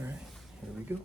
All right, here we go.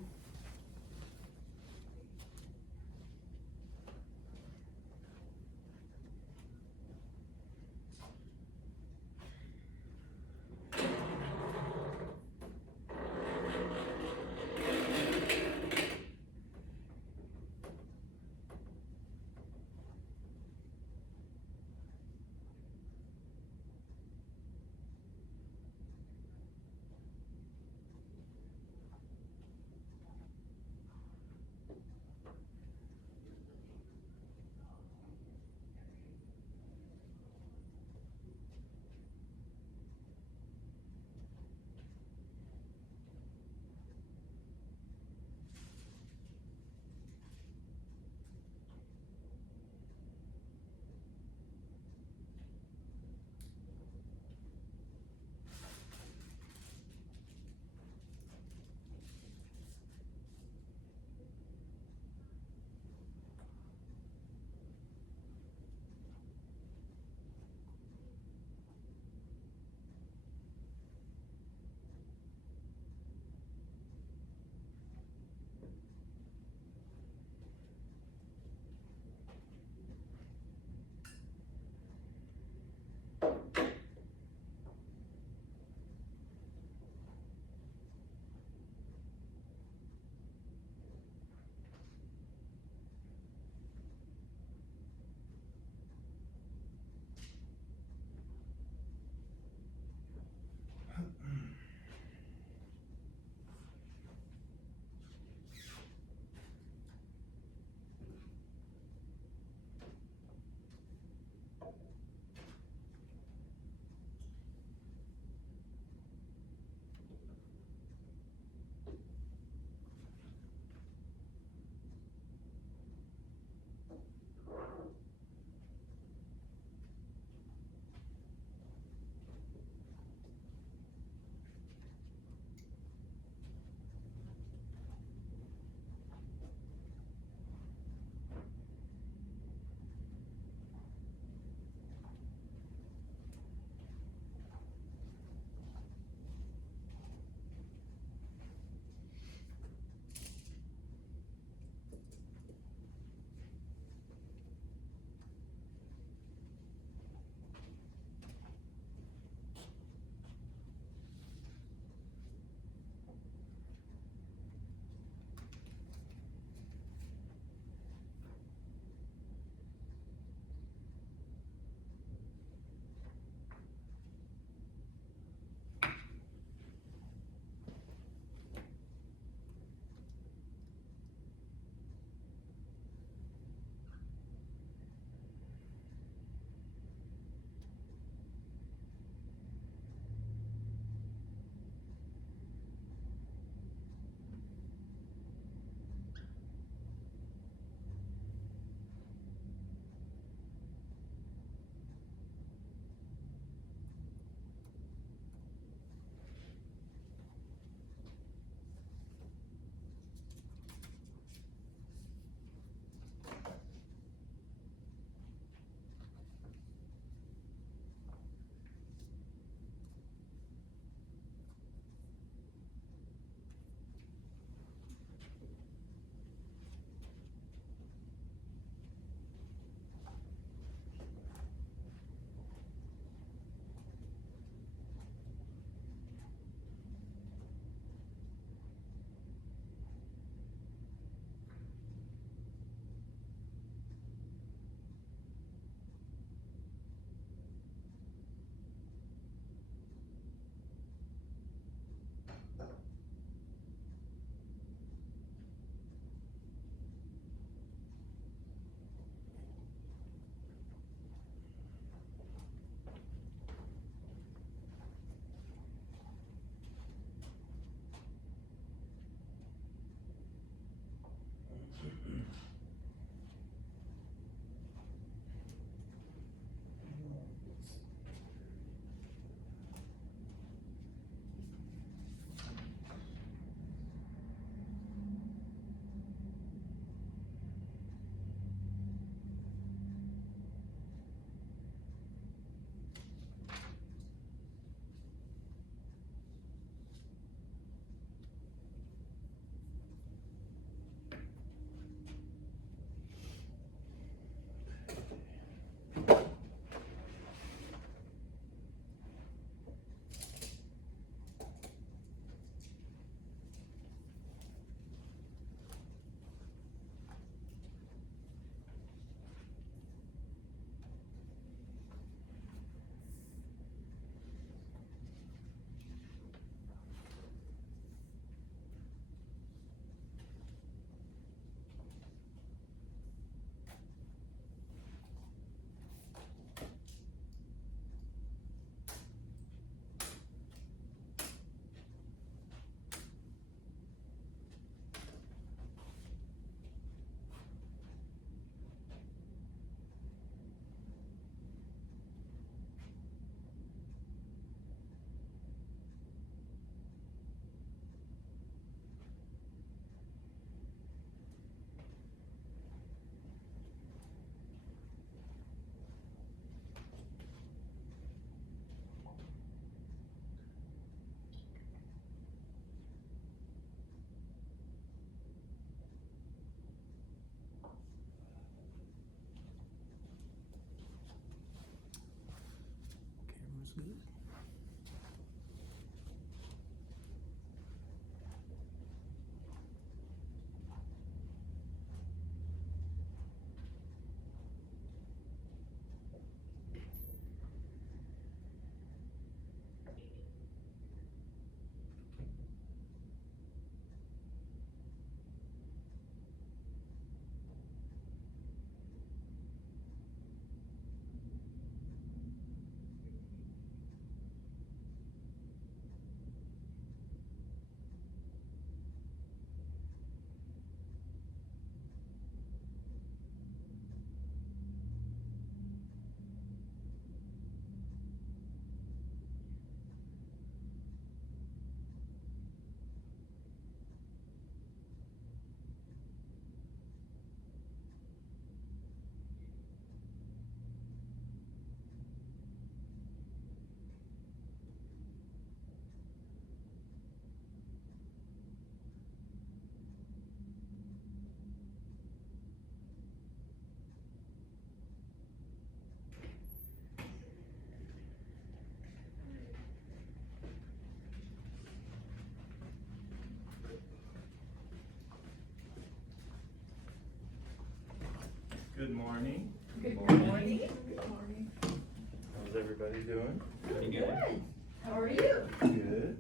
Good morning. Good morning. Good morning. How's everybody doing? Pretty good. How are you? Good.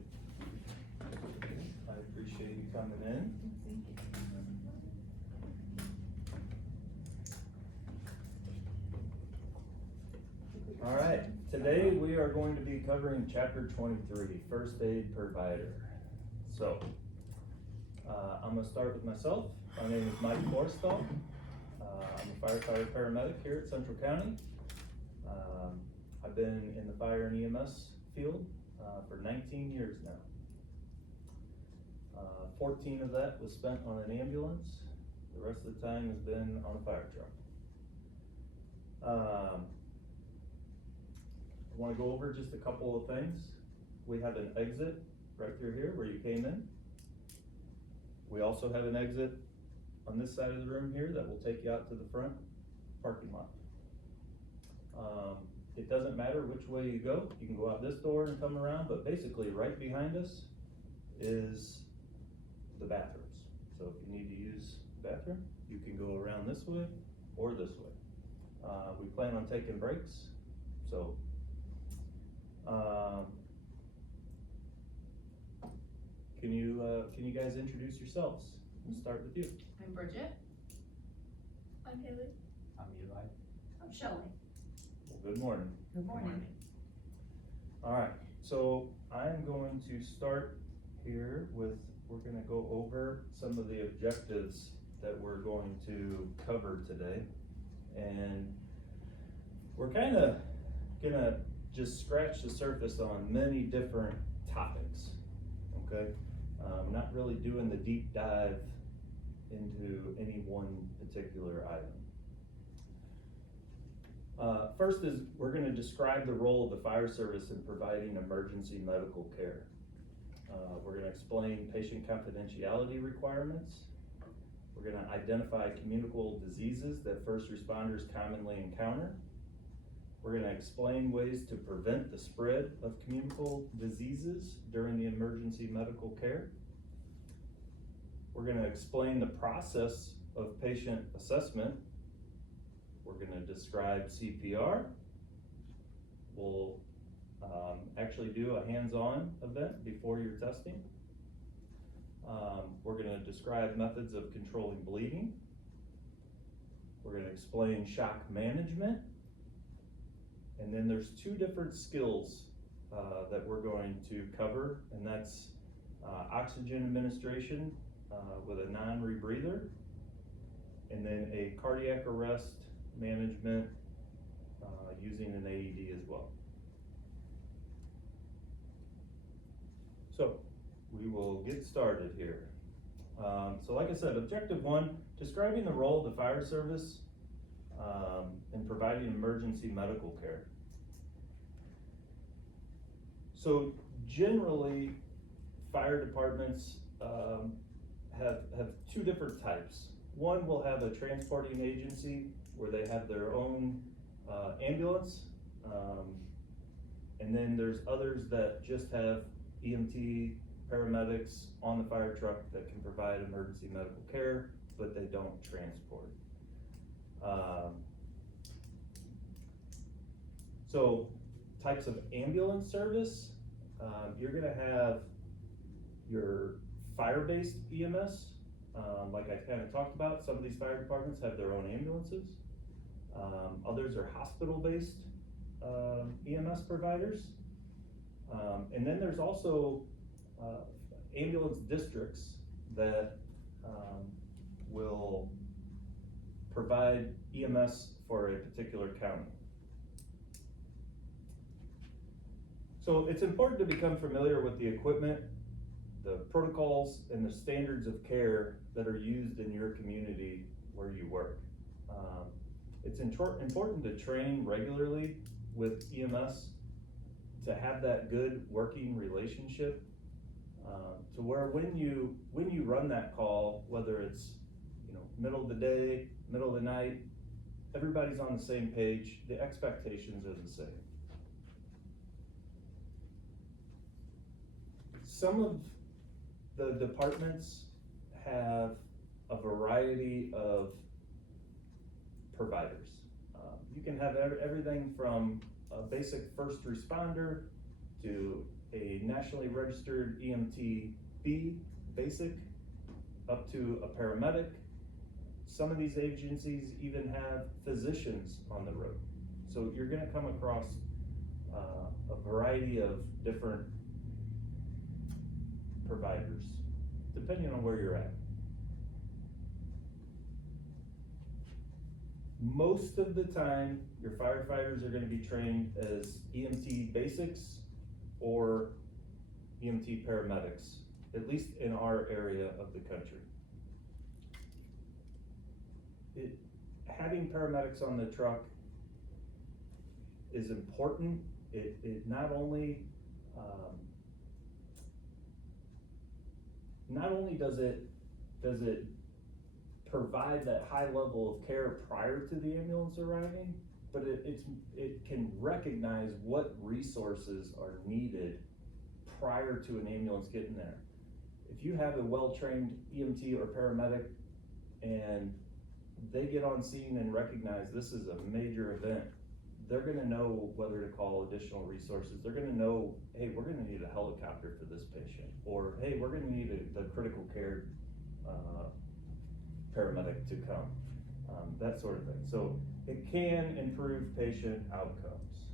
I appreciate you coming in. All right, today we are going to be covering chapter 23, First Aid Provider. So, I'm gonna start with myself. My name is Mike Forstall. I'm a firefighter paramedic here at Central County. I've been in the fire and EMS field for 19 years now. 14 of that was spent on an ambulance. The rest of the time has been on a fire truck. I want to go over just a couple of things. We have an exit right through here where you came in. We also have an exit on this side of the room here that will take you out to the front parking lot. It doesn't matter which way you go. You can go out this door and come around, but basically right behind us is the bathrooms. So if you need to use the bathroom, you can go around this way or this way. We plan on taking breaks, so can you guys introduce yourselves? We'll start with you. I'm Bridget. I'm Haley. I'm Eli. I'm Shelley. Well, good morning. Good morning. All right, so I'm going to start here with, we're gonna go over some of the objectives that we're going to cover today. And we're kind of gonna just scratch the surface on many different topics, okay? Not really doing the deep dive into any one particular item. First is, we're gonna describe the role of the fire service in providing emergency medical care. We're gonna explain patient confidentiality requirements. We're gonna identify communicable diseases that first responders commonly encounter. We're gonna explain ways to prevent the spread of communicable diseases during the emergency medical care. We're gonna explain the process of patient assessment. We're gonna describe CPR. We'll actually do a hands-on event before your testing. We're gonna describe methods of controlling bleeding. We're gonna explain shock management. And then there's two different skills that we're going to cover, and that's oxygen administration with a non-rebreather, and then a cardiac arrest management using an AED as well. So we will get started here. So like I said, objective one, describing the role of the fire service in providing emergency medical care. So generally, fire departments have two different types. One will have a transporting agency where they have their own ambulance, and then there's others that just have EMT paramedics on the fire truck that can provide emergency medical care, but they don't transport. So types of ambulance service, you're gonna have your fire-based EMS, like I kind of talked about. Some of these fire departments have their own ambulances. Others are hospital-based EMS providers. And then there's also ambulance districts that will provide EMS for a particular county. So it's important to become familiar with the equipment, the protocols, and the standards of care that are used in your community where you work. It's important to train regularly with EMS to have that good working relationship, to where when you run that call, whether it's middle of the day, middle of the night, everybody's on the same page, the expectations are the same. Some of the departments have a variety of providers. You can have everything from a basic first responder to a nationally registered EMT-B basic up to a paramedic. Some of these agencies even have physicians on the road. So you're gonna come across a variety of different providers, depending on where you're at. Most of the time, your firefighters are gonna be trained as EMT basics or EMT paramedics, at least in our area of the country. Having paramedics on the truck is important. It not only does it provide that high level of care prior to the ambulance arriving, but it can recognize what resources are needed prior to an ambulance getting there. If you have a well-trained EMT or paramedic and they get on scene and recognize this is a major event, they're gonna know whether to call additional resources. They're gonna know, hey, we're gonna need a helicopter for this patient, or hey, we're gonna need the critical care paramedic to come, that sort of thing. So it can improve patient outcomes.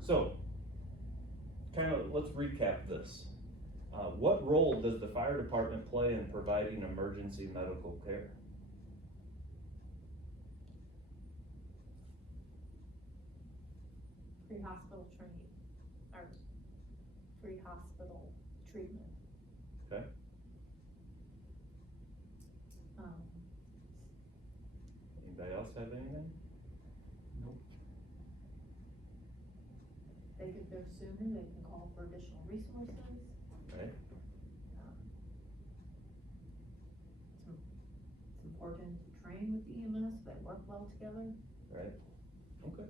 So, let's recap this. What role does the fire department play in providing emergency medical care? Pre-hospital training, or pre-hospital treatment. Okay. Anybody else have anything? They get there sooner, they can call for additional resources. Right. It's important to train with the EMS, they work well together. Right. Okay.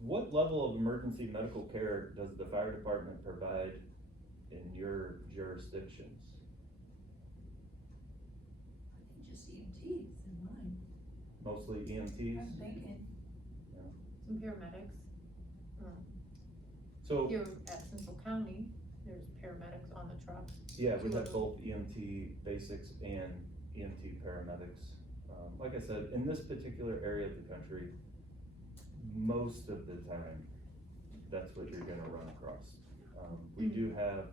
What level of emergency medical care does the fire department provide in your jurisdictions? I think just EMTs in mine. Mostly EMTs? I'm thinking. Some paramedics. So, Here at Central County, there's paramedics on the truck. yeah, we Two have of both EMT basics and EMT paramedics. Like I said, in this particular area of the country, most of the time, that's what you're gonna run across. We do have,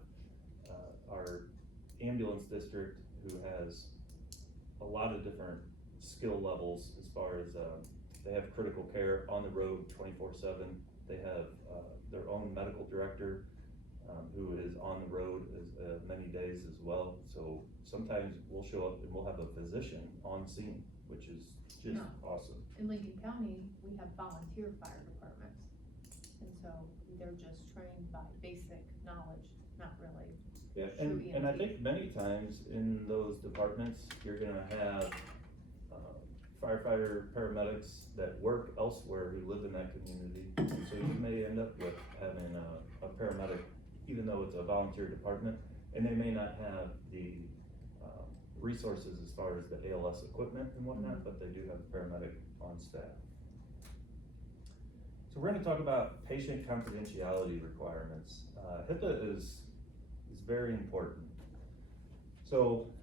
our ambulance district who has a lot of different skill levels as far as, they have critical care on the road 24/7. They have, their own medical director, who is on the road many days as well. So sometimes we'll show up and we'll have a physician on scene, which is just Yeah. awesome. In Lincoln County, we have volunteer fire departments. And so they're just trained by basic knowledge, not really. Yeah, True and I EMT. think many times in those departments, you're gonna have firefighter, paramedics that work elsewhere who live in that community. So you may end up with having a paramedic, even though it's a volunteer department, and they may not have the resources as far as the ALS equipment and whatnot, but they do have a paramedic on staff. So we're gonna talk about patient confidentiality requirements. HIPAA is very important. So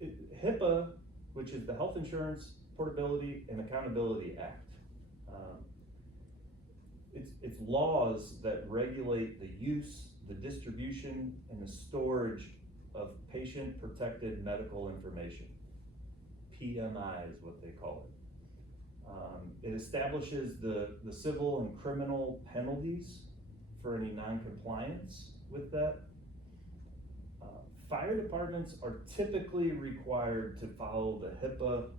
HIPAA, which is the Health Insurance Portability and Accountability Act. It's laws that regulate the use, the distribution, and the storage of patient-protected medical information. PMI is what they call it. It establishes the civil and criminal penalties for any non-compliance with that. Fire departments are typically required to follow the HIPAA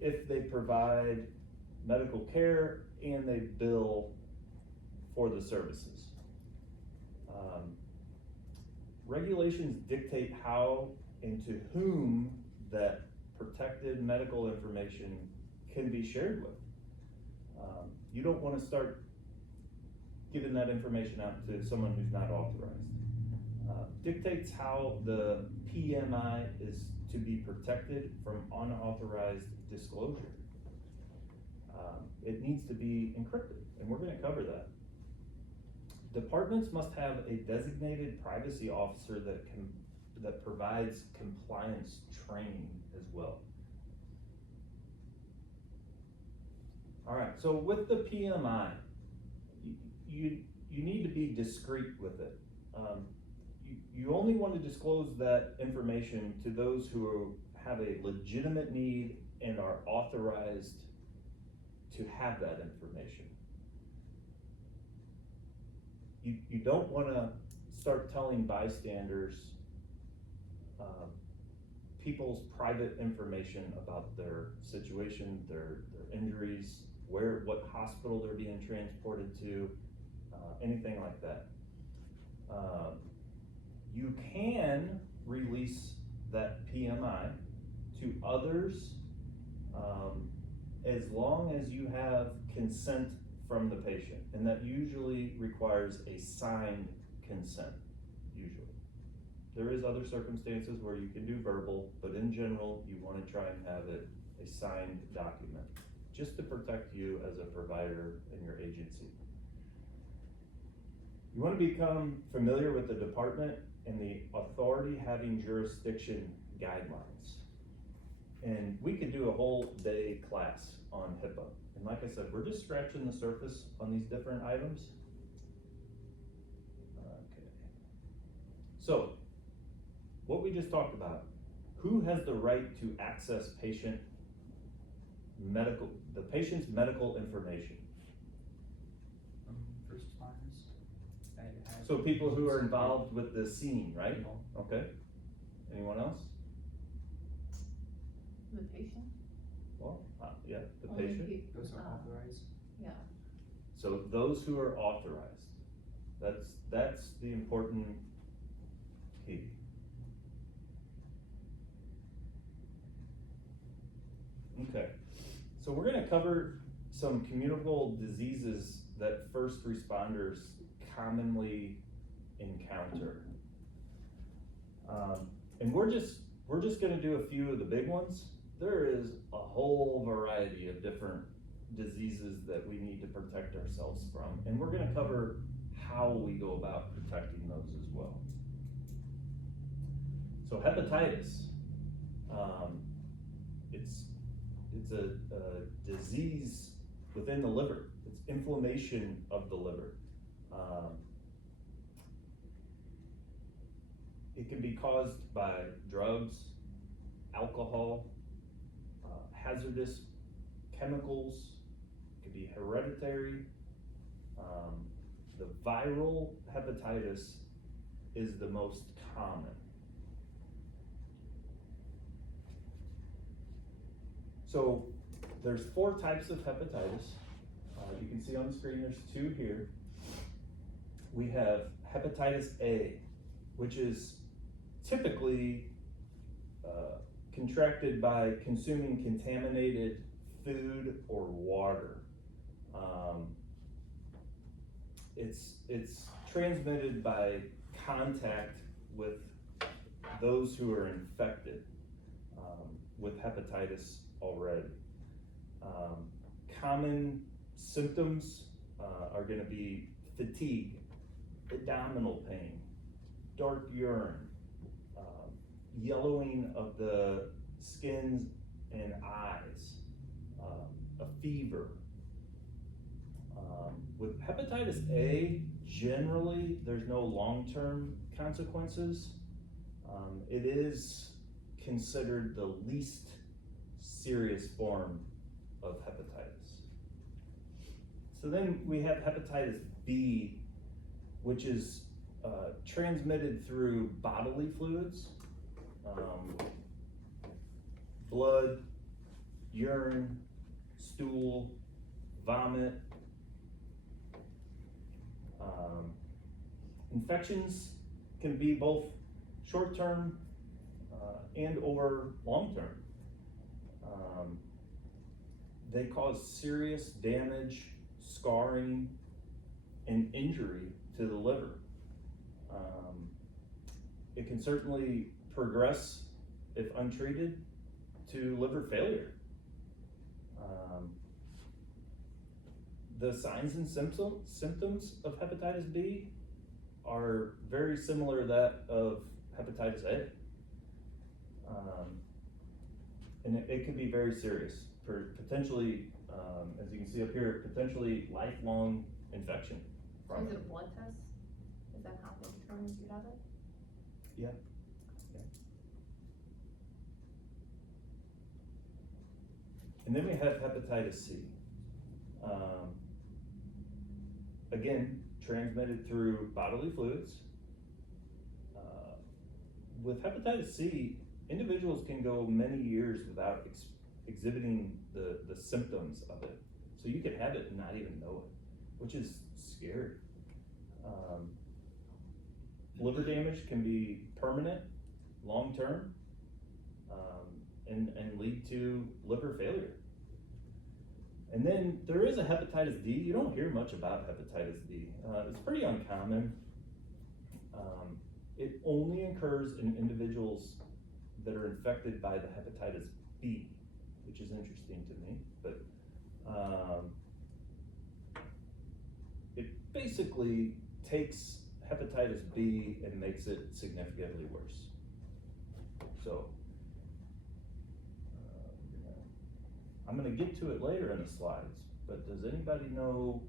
if they provide medical care and they bill for the services. Regulations dictate how and to whom that protected medical information can be shared with. You don't want to start giving that information out to someone who's not authorized. dictates how the PMI is to be protected from unauthorized disclosure. It needs to be encrypted, and we're gonna cover that. Departments must have a designated privacy officer that provides compliance training as well. All right, so with the PMI, you need to be discreet with it. You only want to disclose that information to those who have a legitimate need and are authorized to have that information. You don't want to start telling bystanders people's private information about their situation, their injuries, what hospital they're being transported to, anything like that. You can release that PMI to others as long as you have consent from the patient, and that usually requires a signed consent, usually. There is other circumstances where you can do verbal, but in general, you want to try and have it a signed document, just to protect you as a provider in your agency. You want to become familiar with the department and the authority having jurisdiction guidelines. And we could do a whole day class on HIPAA. And like I said, we're just scratching the surface on these different items. Okay. So, what we just talked about, who has the right to access the patient's medical information? First responders. So people who are involved with the scene, right? Okay. Anyone else? The patient? Well, yeah, the Only patient. Those are authorized. Yeah, So those who are authorized, that's the important key. Okay, so we're gonna cover some communicable diseases that first responders commonly encounter. And we're just gonna do a few of the big ones. There is a whole variety of different diseases that we need to protect ourselves from, and we're gonna cover how we go about protecting those as well. So hepatitis, it's a disease within the liver. It's inflammation of the liver. It can be caused by drugs, alcohol, hazardous chemicals. It could be hereditary. The viral hepatitis is the most common. So there's 4 types of hepatitis. You can see on the screen there's 2 here. We have hepatitis A, which is typically contracted by consuming contaminated food or water. It's transmitted by contact with those who are infected with hepatitis already. Common symptoms are going to be fatigue, abdominal pain, dark urine, yellowing of the skin and eyes, a fever. With hepatitis A, generally there's no long-term consequences. It is considered the least serious form of hepatitis. So then we have hepatitis B, which is transmitted through bodily fluids, blood, urine, stool, vomit. Infections can be both short-term and or long-term. They cause serious damage, scarring, and injury to the liver. it can certainly progress, if untreated, to liver failure. The signs and symptoms of hepatitis B are very similar to that of hepatitis A. And it can be very serious, potentially, as you can see up here, potentially lifelong infection So from is it it. a blood test? Is that how they determine if you have it? Yeah. And then we have hepatitis C. Again, transmitted through bodily fluids. With hepatitis C, individuals can go many years without exhibiting the symptoms of it. So you could have it and not even know it, which is scary. Liver damage can be permanent, long-term, and lead to liver failure. And then there is a hepatitis D. You don't hear much about hepatitis D. It's pretty uncommon. It only occurs in individuals that are infected by the hepatitis B, which is interesting to me, but it basically takes hepatitis B and makes it significantly worse. So, I'm gonna get to it later in the slides, but does anybody know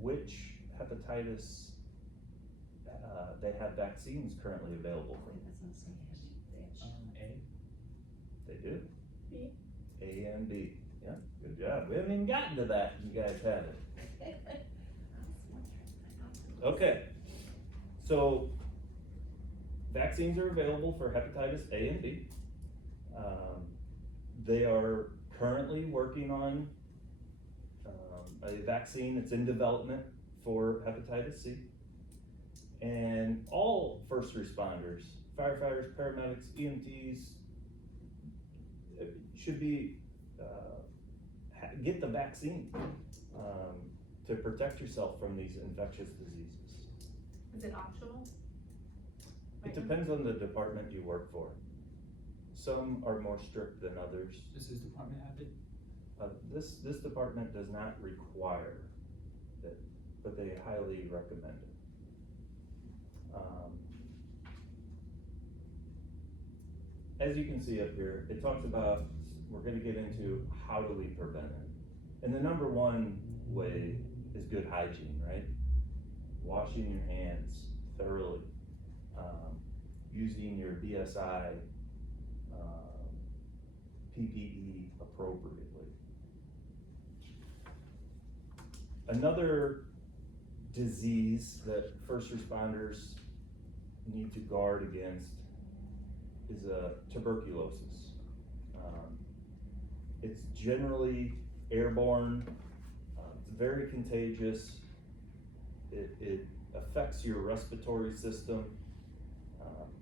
which hepatitis they have vaccines currently available for? That's not saying A. They do? B. A and B. Yeah, good job. We haven't even gotten to that. You guys have it. Okay. So, vaccines are available for hepatitis A and B. They are currently working on a vaccine that's in development for hepatitis C. And all first responders, firefighters, paramedics, EMTs, should be get the vaccine to protect yourself from these infectious diseases. Is it optional? It depends on the department you work for. Some are more strict than others. Does this department have it? This department does not require it, but they highly recommend it. As you can see up here, it talks about, we're gonna get into how do we prevent it. And the number one way is good hygiene, right? Washing your hands thoroughly, using your BSI, PPE appropriately. Another disease that first responders need to guard against is tuberculosis. It's generally airborne, it's very contagious, it affects your respiratory system,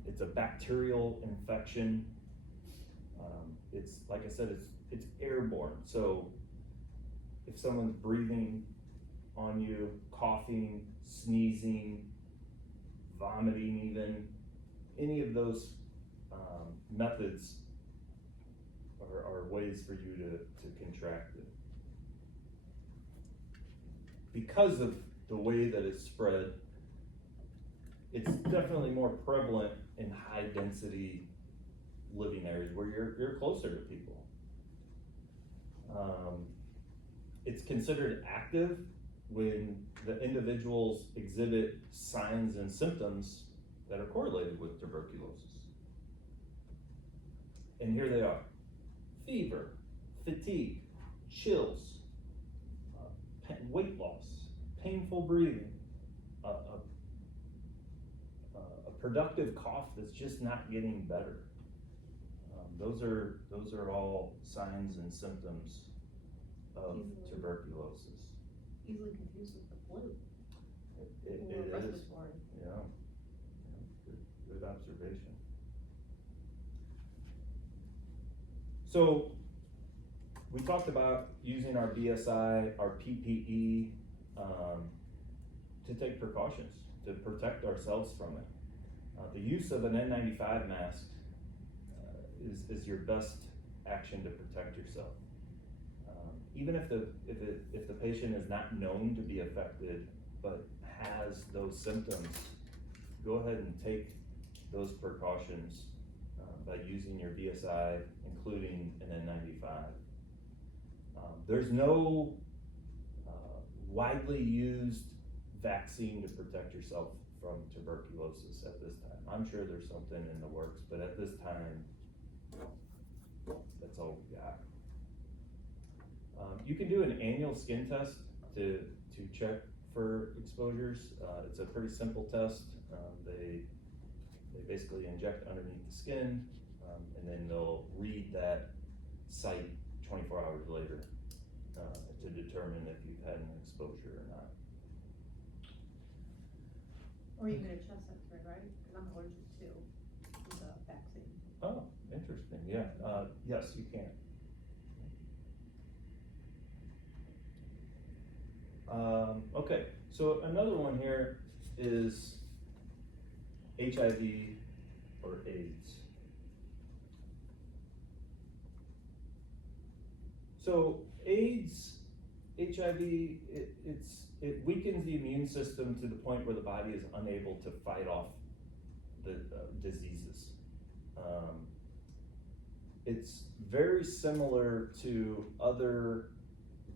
it's a bacterial infection. It's, like I said, it's airborne, so if someone's breathing on you, coughing, sneezing, vomiting even, any of those methods are ways for you to contract it. Because of the way that it's spread, it's definitely more prevalent in high density living areas where you're closer to people. It's considered active when the individuals exhibit signs and symptoms that are correlated with tuberculosis. And here they are: fever, fatigue, chills, weight loss, painful breathing, a productive cough that's just not getting better. Those are all signs and symptoms of tuberculosis. Easily confused with the flu. It is, Respiratory. yeah. Good observation. So, we talked about using our BSI, our PPE, to take precautions, to protect ourselves from it. The use of an N95 mask is your best action to protect yourself. Even if the patient is not known to be affected, but has those symptoms, go ahead and take those precautions by using your BSI, including an N95. There's no widely used vaccine to protect yourself from tuberculosis at this time. I'm sure there's something in the works, but at this time, that's all we got. You can do an annual skin test to check for exposures. It's a pretty simple test. They basically inject underneath the skin, and then they'll read that site 24 hours later to determine if you've had an exposure or not. Or you get a chest X-ray, right? Because I'm allergic to the vaccine. Oh, interesting, yeah, yes, you can. Okay, so another one here is HIV or AIDS. So AIDS, HIV, it weakens the immune system to the point where the body is unable to fight off the diseases. It's very similar to other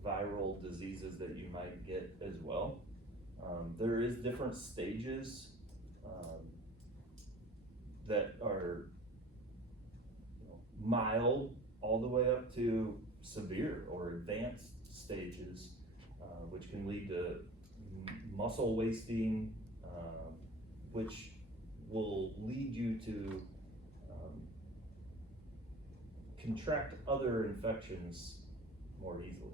viral diseases that you might get as well. There is different stages that are mild all the way up to severe or advanced stages, which can lead to muscle wasting, which will lead you to contract other infections more easily.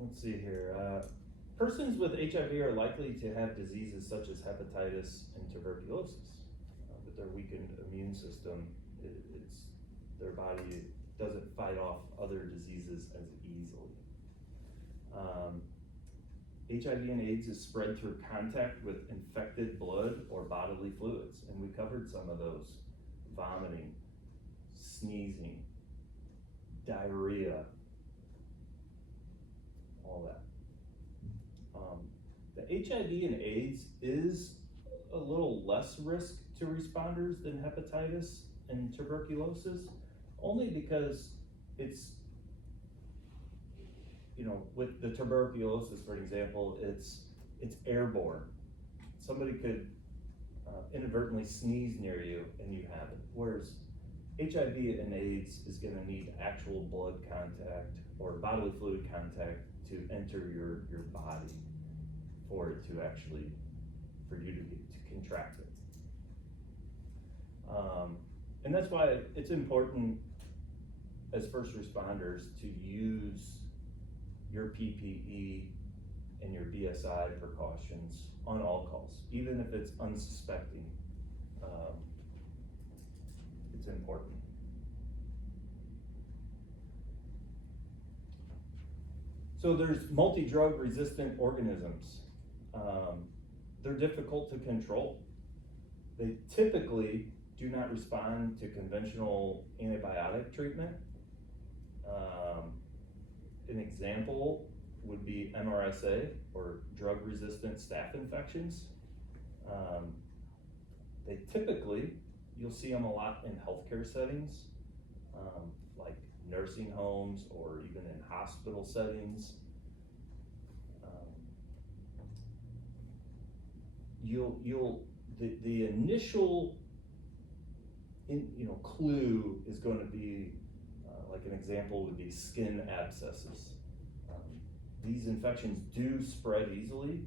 Let's see here. Persons with HIV are likely to have diseases such as hepatitis and tuberculosis. With their weakened immune system, their body doesn't fight off other diseases as easily. HIV and AIDS is spread through contact with infected blood or bodily fluids, and we covered some of those: vomiting, sneezing, diarrhea, all that. The HIV and AIDS is a little less risk to responders than hepatitis and tuberculosis, only because it's, with the tuberculosis, for example, it's airborne. Somebody could inadvertently sneeze near you and you have it. Whereas HIV and AIDS is going to need actual blood contact or bodily fluid contact to enter your body for it to actually, for you to contract it. And that's why it's important as first responders to use your PPE and your BSI precautions on all calls, even if it's unsuspecting. It's important. So there's multi-drug resistant organisms. They're difficult to control. They typically do not respond to conventional antibiotic treatment. An example would be MRSA, or drug-resistant staph infections. They typically, you'll see them a lot in healthcare settings, like nursing homes or even in hospital settings. The initial clue is going to be, like an example would be skin abscesses. These infections do spread easily,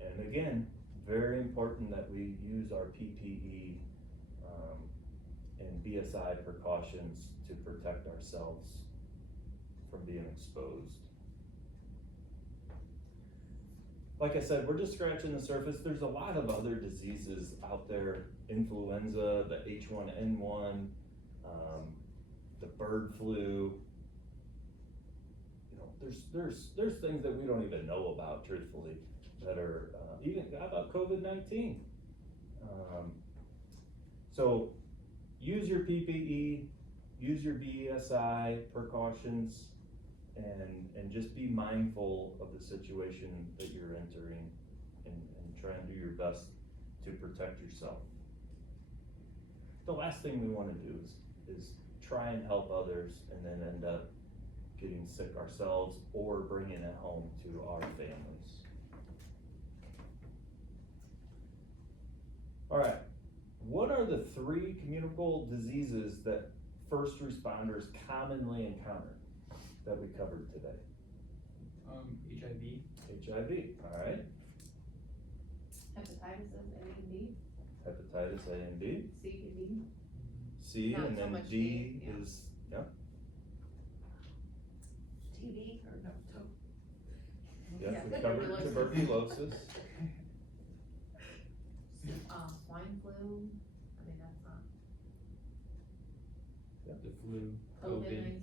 and again, very important that we use our PPE and BSI precautions to protect ourselves from being exposed. Like I said, we're just scratching the surface. There's a lot of other diseases out there: influenza, the H1N1, the bird flu. There's things that we don't even know about, truthfully. that are, even, how about COVID-19? So use your PPE, use your BESI precautions, and just be mindful of the situation that you're entering, and try and do your best to protect yourself. The last thing we wanna do is try and help others and then end up getting sick ourselves or bringing it home to our families. All right, what are the 3 communicable diseases that first responders commonly encounter that we covered today? HIV. HIV, all right. Hepatitis A and B, Hepatitis A and B, C and D. C, Not and so then much D D, yeah. is, yeah, TB or no, yes, Yeah, we covered tuberculosis. tuberculosis. Swine flu, I mean, that's not, The flu. COVID-19,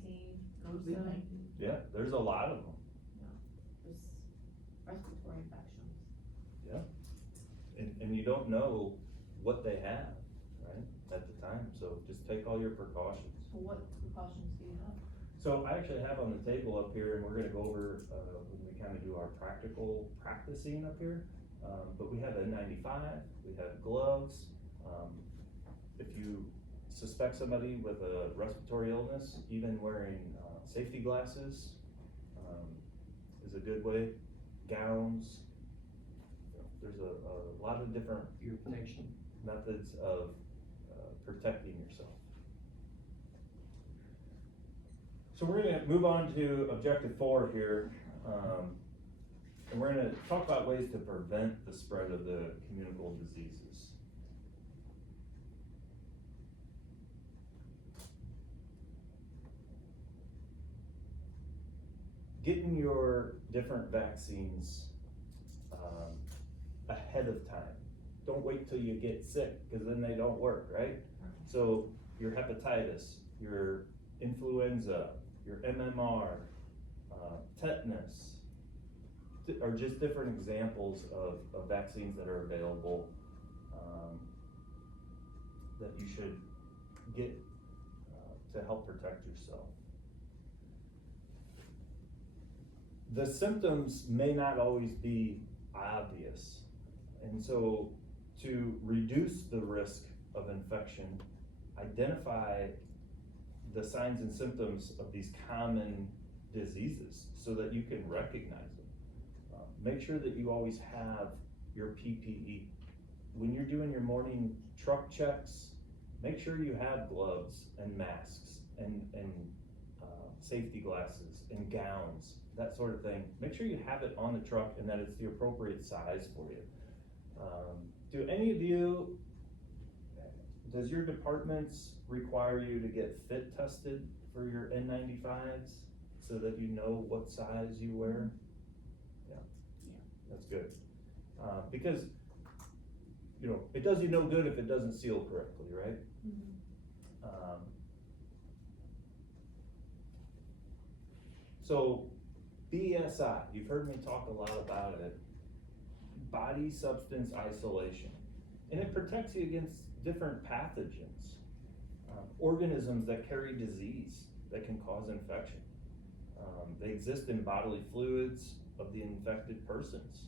COVID-19. Yeah, there's a lot of them. just respiratory infections. And you don't know what they have, right, at the time, so just take all your precautions. So what precautions do you have? So I actually have on the table up here, and we're gonna go over, when we kinda do our practical practicing up here. But we have N95, we have gloves. If you suspect somebody with a respiratory illness, even wearing, safety glasses, is a good way. Gowns. There's a lot of different Ear protection. methods of, protecting yourself. So we're gonna move on to objective 4 here, and we're gonna talk about ways to prevent the spread of the communicable diseases. Getting your different vaccines, ahead of time. Don't wait till you get sick, cause then they don't work, right? So your hepatitis, your influenza, your MMR, tetanus, are just different examples of vaccines that are available, that you should get, to help protect yourself. The symptoms may not always be obvious, and so to reduce the risk of infection, identify the signs and symptoms of these common diseases so that you can recognize them. Make sure that you always have your PPE. When you're doing your morning truck checks, make sure you have gloves and masks and safety glasses and gowns, that sort of thing. Make sure you have it on the truck and that it's the appropriate size for you. Do any of you, does your departments require you to get fit tested for your N95s so that you know what size you wear? Yeah, that's good. Because, you know, it does you no good if it doesn't seal correctly, right? So BSI, you've heard me talk a lot about it. Body substance isolation. And it protects you against different pathogens, organisms that carry disease that can cause infection. They exist in bodily fluids of the infected persons,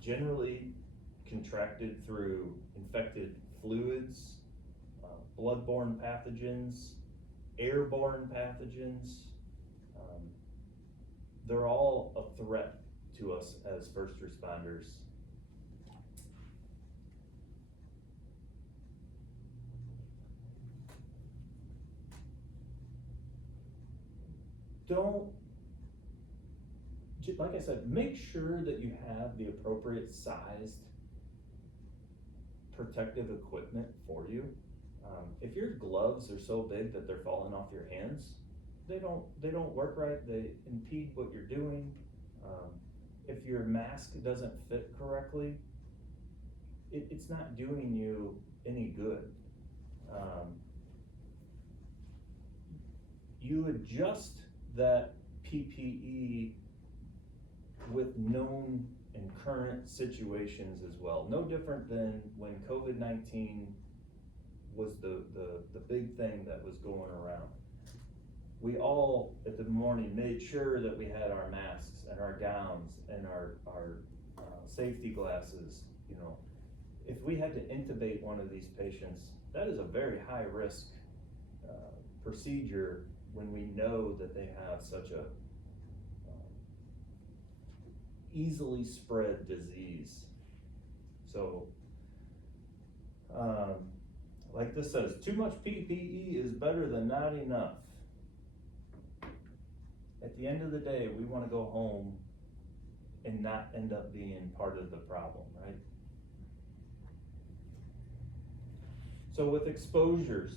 generally contracted through infected fluids, bloodborne pathogens, airborne pathogens. They're all a threat to us as first responders. Like I said, make sure that you have the appropriate sized protective equipment for you. If your gloves are so big that they're falling off your hands, they don't work right, they impede what you're doing. If your mask doesn't fit correctly, it's not doing you any good. You adjust that PPE with known in current situations as well. No different than when COVID-19 was the big thing that was going around. We all at the morning made sure that we had our masks and our gowns and our safety glasses. You know, if we had to intubate one of these patients, that is a very high risk procedure when we know that they have such a easily spread disease. So, like this says, too much PPE is better than not enough. At the end of the day, we want to go home and not end up being part of the problem, right? So with exposures,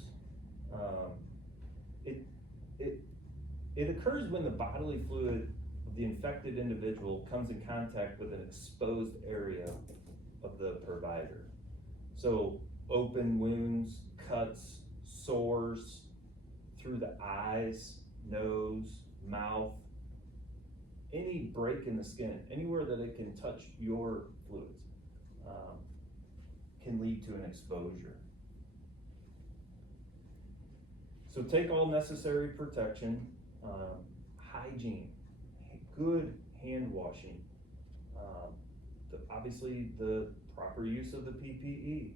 it occurs when the bodily fluid of the infected individual comes in contact with an exposed area of the provider. So open wounds, cuts, sores through the eyes, nose, mouth, any break in the skin, anywhere that it can touch your fluids, can lead to an exposure. So take all necessary protection, hygiene, good hand washing, obviously the proper use of the PPE,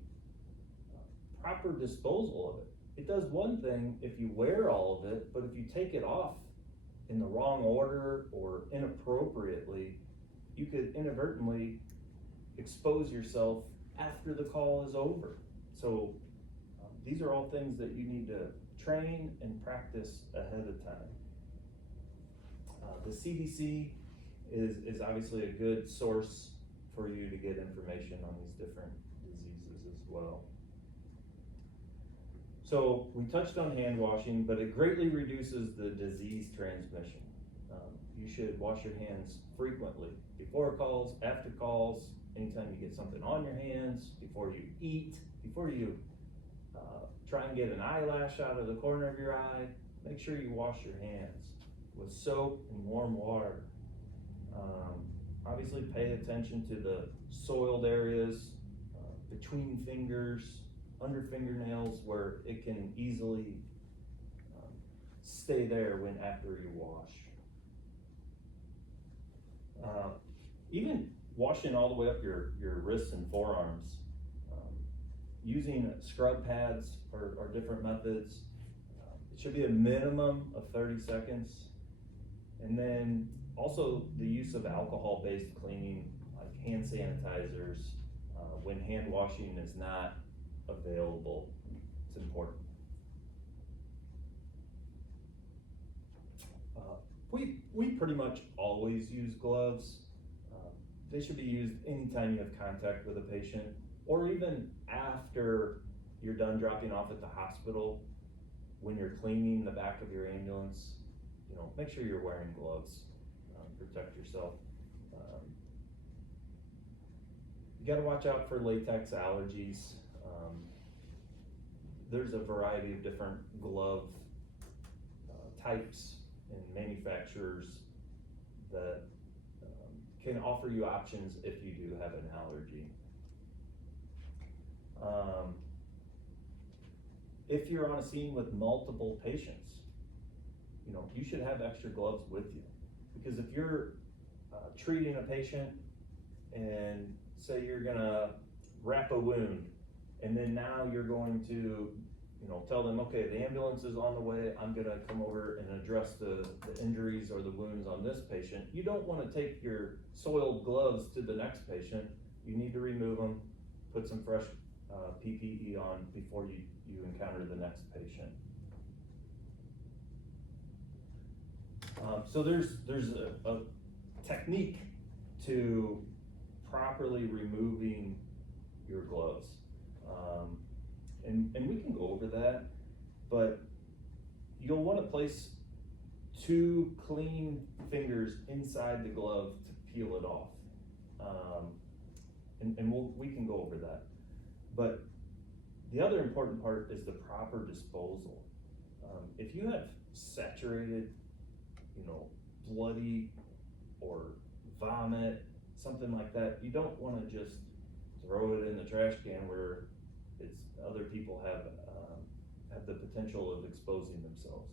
proper disposal of it. It does one thing if you wear all of it, but if you take it off in the wrong order or inappropriately, you could inadvertently expose yourself after the call is over. So these are all things that you need to train and practice ahead of time. The CDC is obviously a good source for you to get information on these different diseases as well. So we touched on hand washing, but it greatly reduces the disease transmission. You should wash your hands frequently, before calls, after calls, anytime you get something on your hands, before you eat, before you try and get an eyelash out of the corner of your eye. Make sure you wash your hands with soap and warm water. Obviously pay attention to the soiled areas between fingers, under fingernails, where it can easily stay there when after you wash. Even washing all the way up your wrists and forearms, using scrub pads or different methods. It should be a minimum of 30 seconds. And then also the use of alcohol-based cleaning, like hand sanitizers, when hand washing is not available. It's important. We pretty much always use gloves. They should be used anytime you have contact with a patient, or even after you're done dropping off at the hospital, when you're cleaning the back of your ambulance. You know, make sure you're wearing gloves, protect yourself. You gotta watch out for latex allergies. There's a variety of different glove types and manufacturers that can offer you options if you do have an allergy. If you're on a scene with multiple patients, you know, you should have extra gloves with you, because if you're treating a patient and say you're gonna wrap a wound, and then now you're going to, you know, tell them, okay, the ambulance is on the way, I'm gonna come over and address the injuries or the wounds on this patient. You don't wanna take your soiled gloves to the next patient. You need to remove them, put some fresh PPE on before you encounter the next patient. So there's a technique to properly removing your gloves. And we can go over that, but you'll want to place 2 clean fingers inside the glove to peel it off. And we can go over that. But the other important part is the proper disposal. If you have saturated, you know, bloody or vomit, something like that, you don't wanna just throw it in the trash can where other people have the potential of exposing themselves.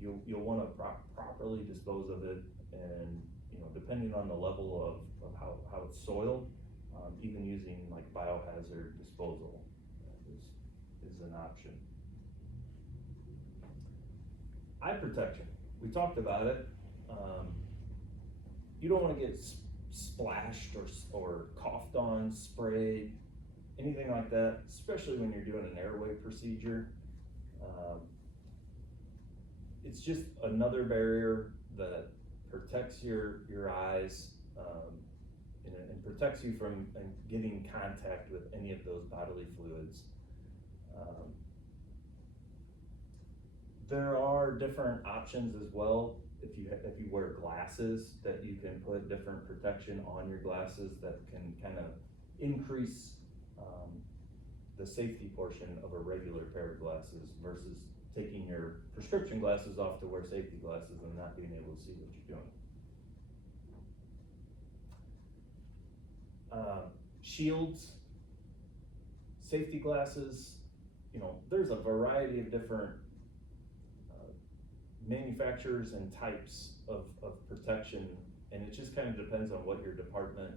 You'll wanna properly dispose of it, and, you know, depending on the level of how it's soiled, even using like biohazard disposal is an option. Eye protection, we talked about it. You don't wanna get splashed or coughed on, sprayed, anything like that, especially when you're doing an airway procedure. It's just another barrier that protects your eyes, and protects you from getting contact with any of those bodily fluids. There are different options as well. If you wear glasses, that you can put different protection on your glasses that can kind of increase the safety portion of a regular pair of glasses versus taking your prescription glasses off to wear safety glasses and not being able to see what you're doing. Shields, safety glasses, you know, there's a variety of different manufacturers and types of protection, and it just kind of depends on what your department,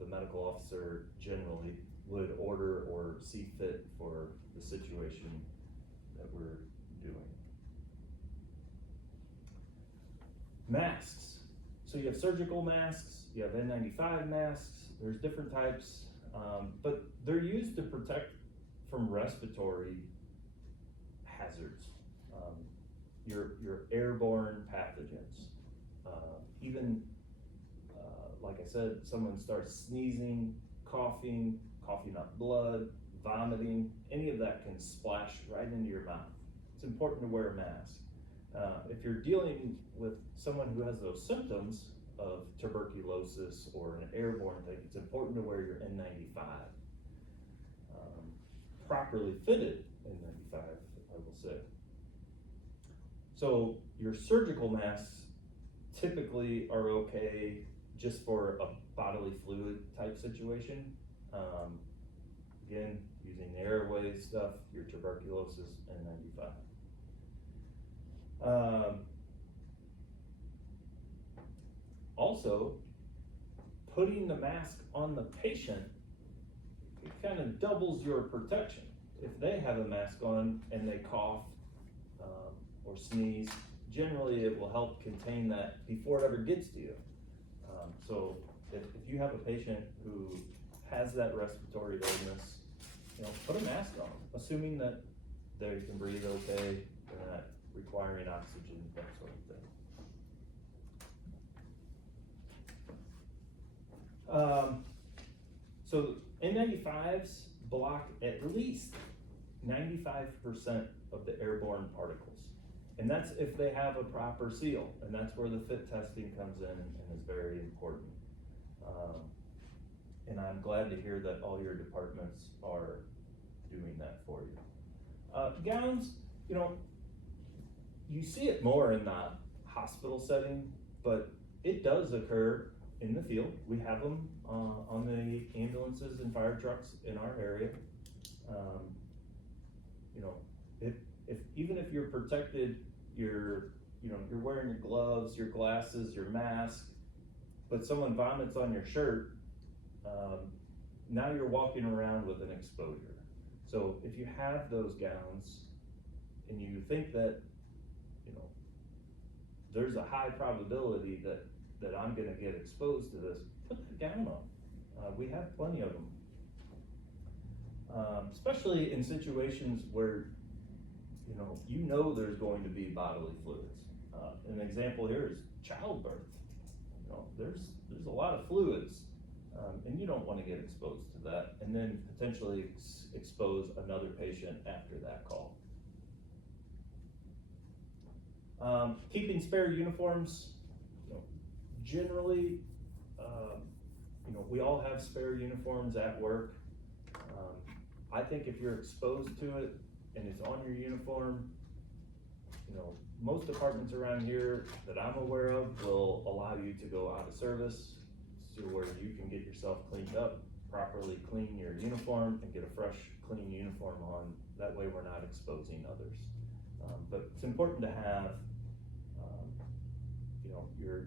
the medical officer generally would order or see fit for the situation that we're doing. Masks. So you have surgical masks, you have N95 masks, there's different types, but they're used to protect from respiratory hazards, your airborne pathogens. Even, like I said, someone starts sneezing, coughing up blood, vomiting, any of that can splash right into your mouth. It's important to wear a mask. If you're dealing with someone who has those symptoms of tuberculosis or an airborne thing, it's important to wear your N95. Properly fitted N95, I will say. So your surgical masks typically are okay just for a bodily fluid type situation. Again, using the airway stuff, your tuberculosis, N95. Also, putting the mask on the patient, it kind of doubles your protection. If they have a mask on and they cough or sneeze, generally it will help contain that before it ever gets to you. So if you have a patient who has that respiratory illness, you know, put a mask on, assuming that they can breathe okay, they're not requiring oxygen, that sort of thing. So N95s block at least 95% of the airborne particles. And that's if they have a proper seal, and that's where the fit testing comes in and is very important. And I'm glad to hear that all your departments are doing that for you. Gowns, you know, you see it more in the hospital setting, but it does occur in the field. We have them on the ambulances and fire trucks in our area. You know, even if you're protected, you're wearing your gloves, your glasses, your mask, but someone vomits on your shirt, now you're walking around with an exposure. So if you have those gowns and you think that, you know, there's a high probability that I'm gonna get exposed to this, put the gown on. We have plenty of them. Especially in situations where, you know there's going to be bodily fluids. An example here is childbirth. There's a lot of fluids, and you don't want to get exposed to that, and then potentially expose another patient after that call. Keeping spare uniforms, generally, we all have spare uniforms at work. I think if you're exposed to it and it's on your uniform, most departments around here that I'm aware of will allow you to go out of service to where you can get yourself cleaned up, properly clean your uniform and get a fresh, clean uniform on. That way we're not exposing others. But it's important to have, you know, your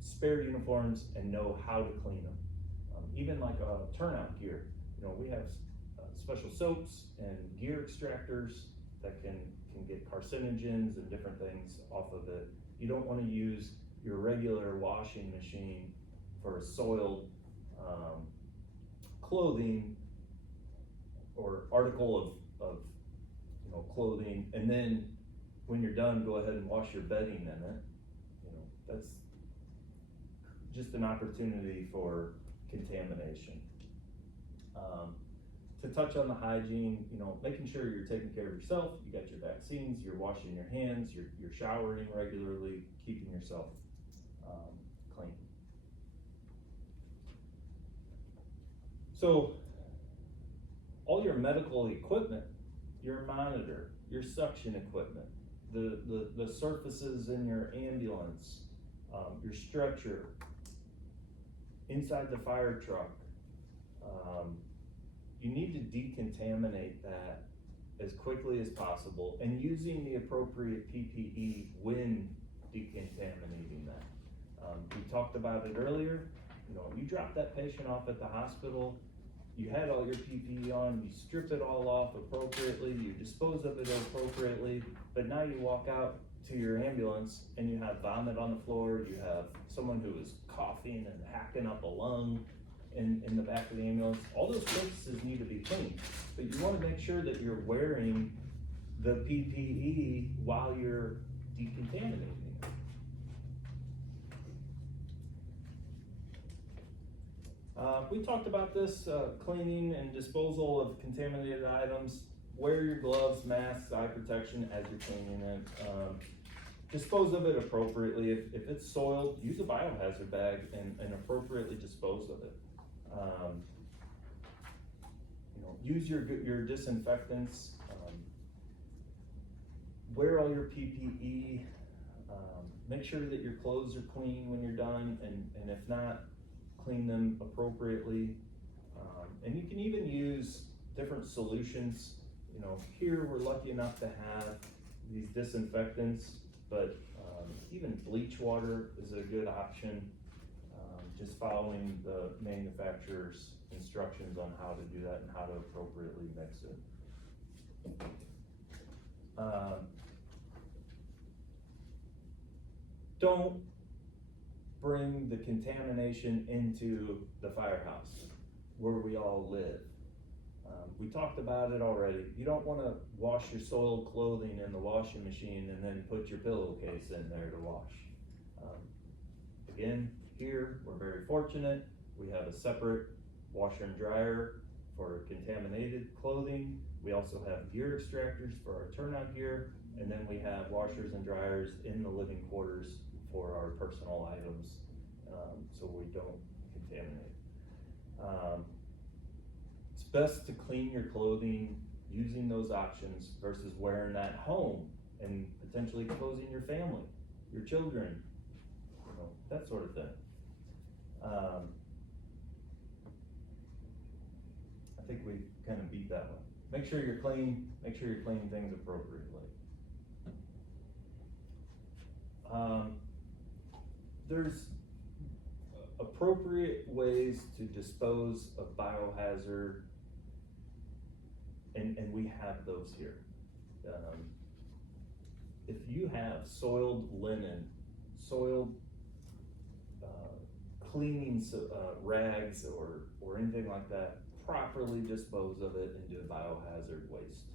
spare uniforms and know how to clean them. Even like turnout gear, you know, we have special soaps and gear extractors that can get carcinogens and different things off of it. You don't want to use your regular washing machine for soiled clothing or article of you know, clothing, and then when you're done, go ahead and wash your bedding in it. You know, that's just an opportunity for contamination. To touch on the hygiene, you know, making sure you're taking care of yourself, you got your vaccines, you're washing your hands, you're showering regularly, keeping yourself clean. So, all your medical equipment, your monitor, your suction equipment, the surfaces in your ambulance, your stretcher, inside the fire truck, you need to decontaminate that as quickly as possible and using the appropriate PPE when decontaminating that. We talked about it earlier. You know, you drop that patient off at the hospital, you had all your PPE on, you strip it all off appropriately, you dispose of it appropriately, but now you walk out to your ambulance and you have vomit on the floor, you have someone who is coughing and hacking up a lung in the back of the ambulance. All those surfaces need to be cleaned, but you want to make sure that you're wearing the PPE while you're decontaminating it. We talked about this, cleaning and disposal of contaminated items. Wear your gloves, masks, eye protection as you're cleaning it. Dispose of it appropriately. If it's soiled, use a biohazard bag and appropriately dispose of it. You know, use your disinfectants. Wear all your PPE. Make sure that your clothes are clean when you're done, and if not, clean them appropriately. And you can even use different solutions. You know, here we're lucky enough to have these disinfectants, but even bleach water is a good option. Just following the manufacturer's instructions on how to do that and how to appropriately mix it. Don't bring the contamination into the firehouse where we all live. We talked about it already. You don't want to wash your soiled clothing in the washing machine and then put your pillowcase in there to wash. Again, here we're very fortunate. We have a separate washer and dryer for contaminated clothing. We also have gear extractors for our turnout gear, and then we have washers and dryers in the living quarters for our personal items, so we don't contaminate. It's best to clean your clothing using those options versus wearing that home and potentially exposing your family, your children, you know, that sort of thing. I think we kind of beat that one. Make sure you're clean, make sure you're cleaning things appropriately. There's appropriate ways to dispose of biohazard, and we have those here. If you have soiled linen, soiled cleaning rags or anything like that, properly dispose of it into biohazard waste.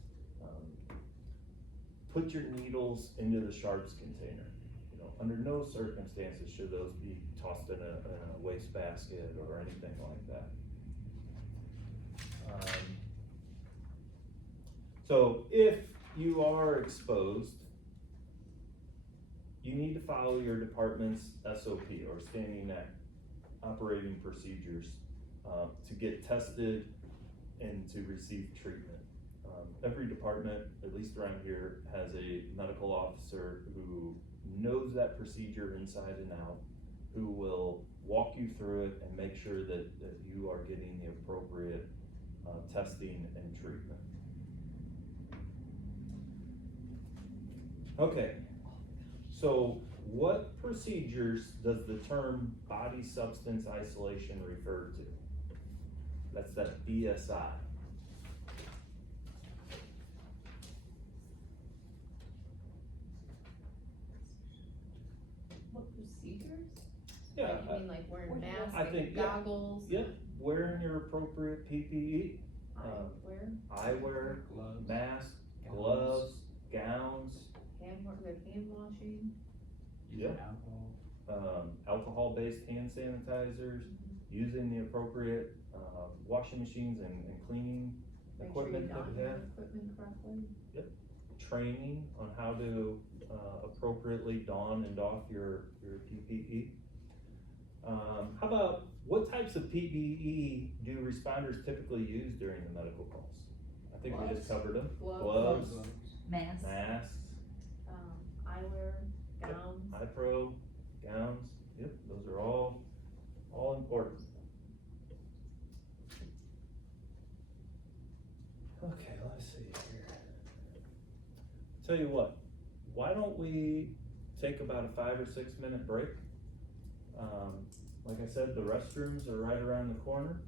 Put your needles into the sharps container. You know, under no circumstances should those be tossed in a waste basket or anything like that. So if you are exposed, you need to follow your department's SOP or standing operating procedures to get tested and to receive treatment. Every department, at least around here, has a medical officer who knows that procedure inside and out who will walk you through it and make sure that you are getting the appropriate testing and treatment. Okay, so what procedures does the term body substance isolation refer to? That's that BSI. What procedures? Yeah, Like, you mean like wearing masks I think, and yeah. goggles? Yep, wearing your appropriate PPE, Eyewear, eyewear, Gloves. mask, Gowns. gloves, gowns, hand washing. Yep. Alcohol-based hand sanitizers, using the appropriate, washing machines and cleaning Make sure you equipment that don we your have. equipment correctly. Training on how to, appropriately don and doff your PPE. How about, what types of PPE do responders typically use during the medical calls? I think we just Gloves. covered them. Gloves. Gloves, Mask. masks, Eyewear, Yep. gowns. eye pro, gowns, yep, those are all important. Okay, let's see here. Tell you what, why don't we take about a 5 or 6 minute break? Like I said, the restrooms are right around the corner,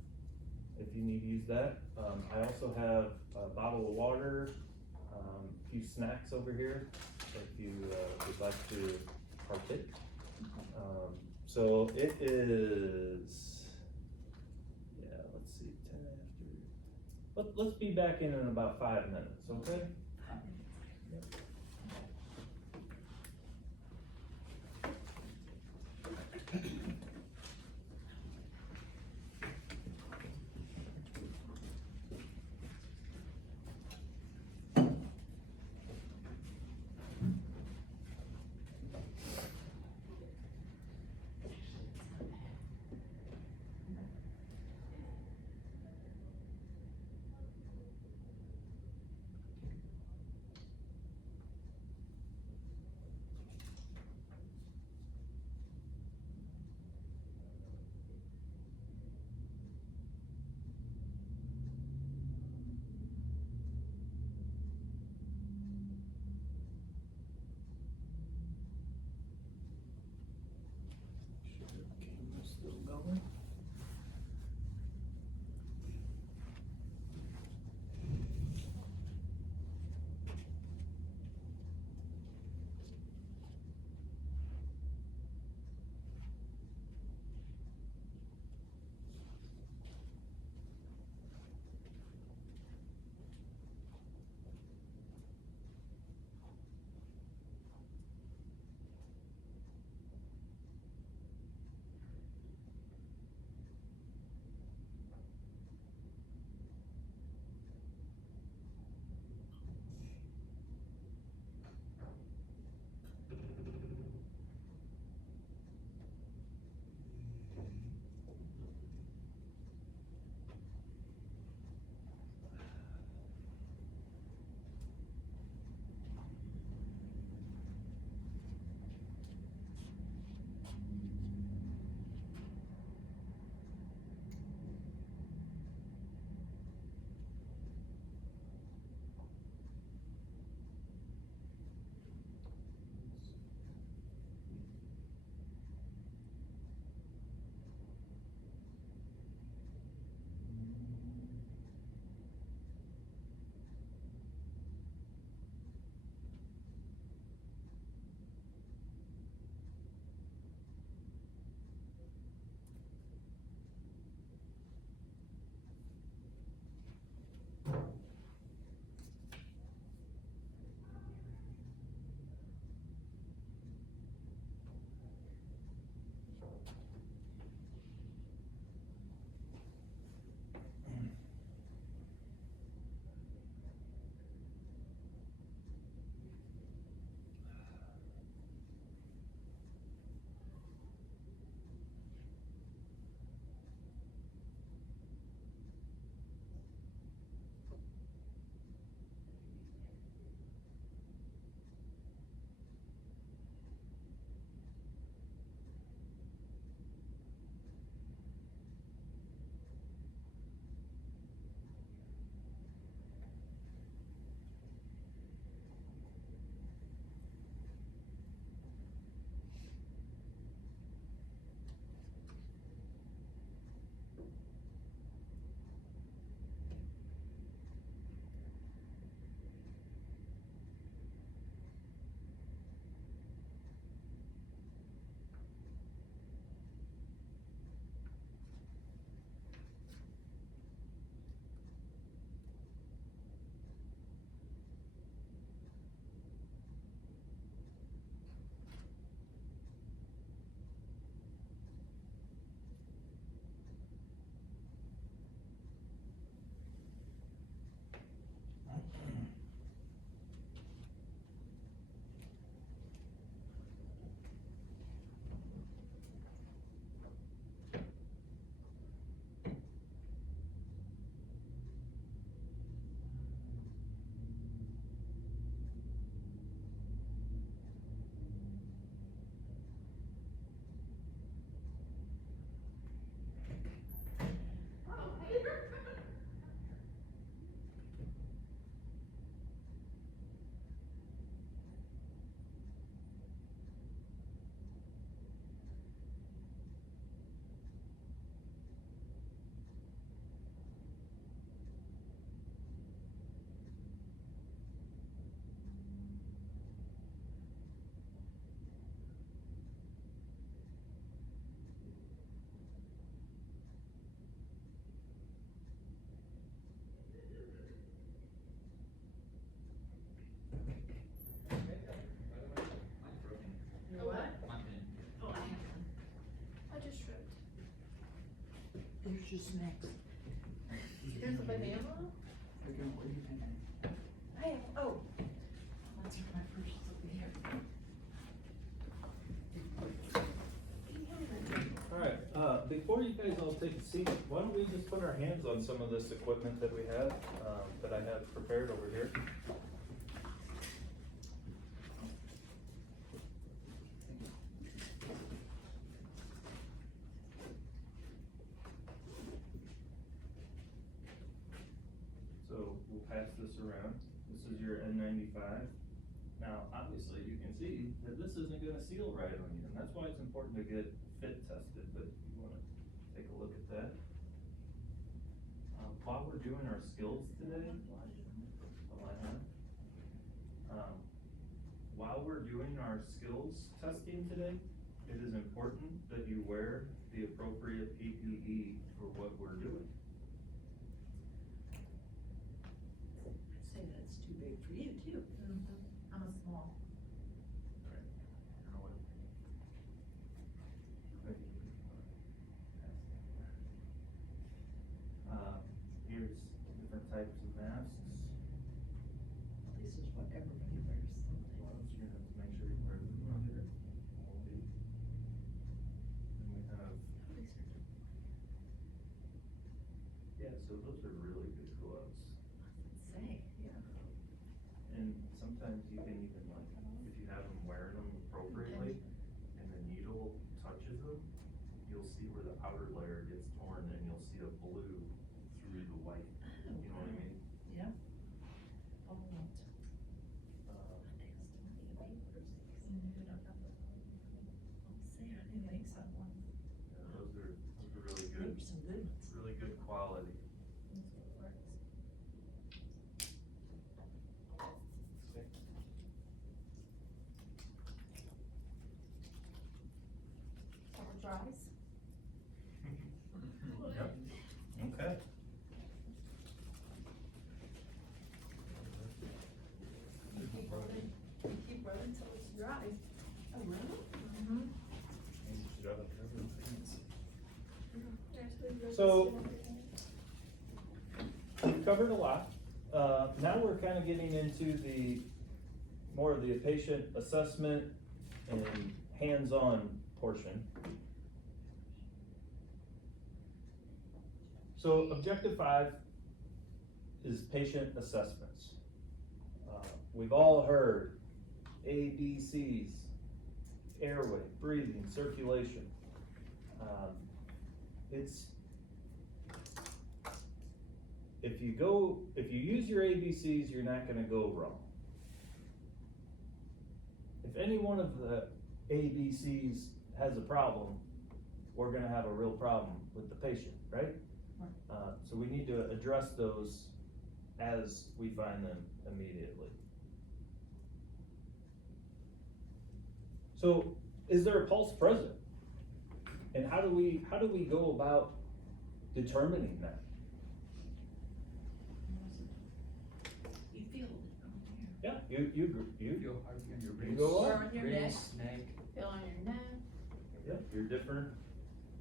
if you need to use that. I also have a bottle of water, a few snacks over here, if you would like to partake. So it is, yeah, let's see, 10 after. Let's be back in about 5 minutes, okay? just next. Here's a banana. We're gonna wait and Hey, oh, let's hear my first over here. Alright, before you guys all take a seat, why don't we just put our hands on some of this equipment that we have, that I have prepared over here. So we'll pass this around. This is your N95. Now, obviously, you can see that this isn't gonna seal right on you, and that's why it's important to get fit tested, but you wanna take a look at that. While we're doing our skills today, while we're doing our skills testing today, it is important that you wear the appropriate PPE for what we're doing. I'd say that's too big for you too. I'm a small. Here's different types of masks. This is what everybody wears. Gloves, you're gonna have to make sure you wear them on here. All these. And we have, yeah, so those are really good gloves. Say, yeah. And sometimes you can even like, if you have them wearing them appropriately and the needle touches them, you'll see where the outer layer gets torn and you'll see a blue through the white. You know what I mean? Yeah. Oh, what? Uh, Say, I didn't think so. yeah, those are really There good, were some good ones. really good quality. Summer dries. Yep, okay. You keep running till it's dry. Oh, really? Mm-hmm. So- We've covered a lot. Now we're kind of getting into the, more of the patient assessment and hands-on portion. So objective 5 is patient assessments. We've all heard ABCs, airway, breathing, circulation. If you use your ABCs, you're not gonna go wrong. If any one of the ABCs has a problem, we're gonna have a real problem with the patient, right? So we need to address those as we find them immediately. So, is there a pulse present? And how do we go about determining that? You feel it on Yeah, you you, feel heartbeat on your You ribs. go up. Or on your Ribs, neck. Feel on your neck. yeah, you're different,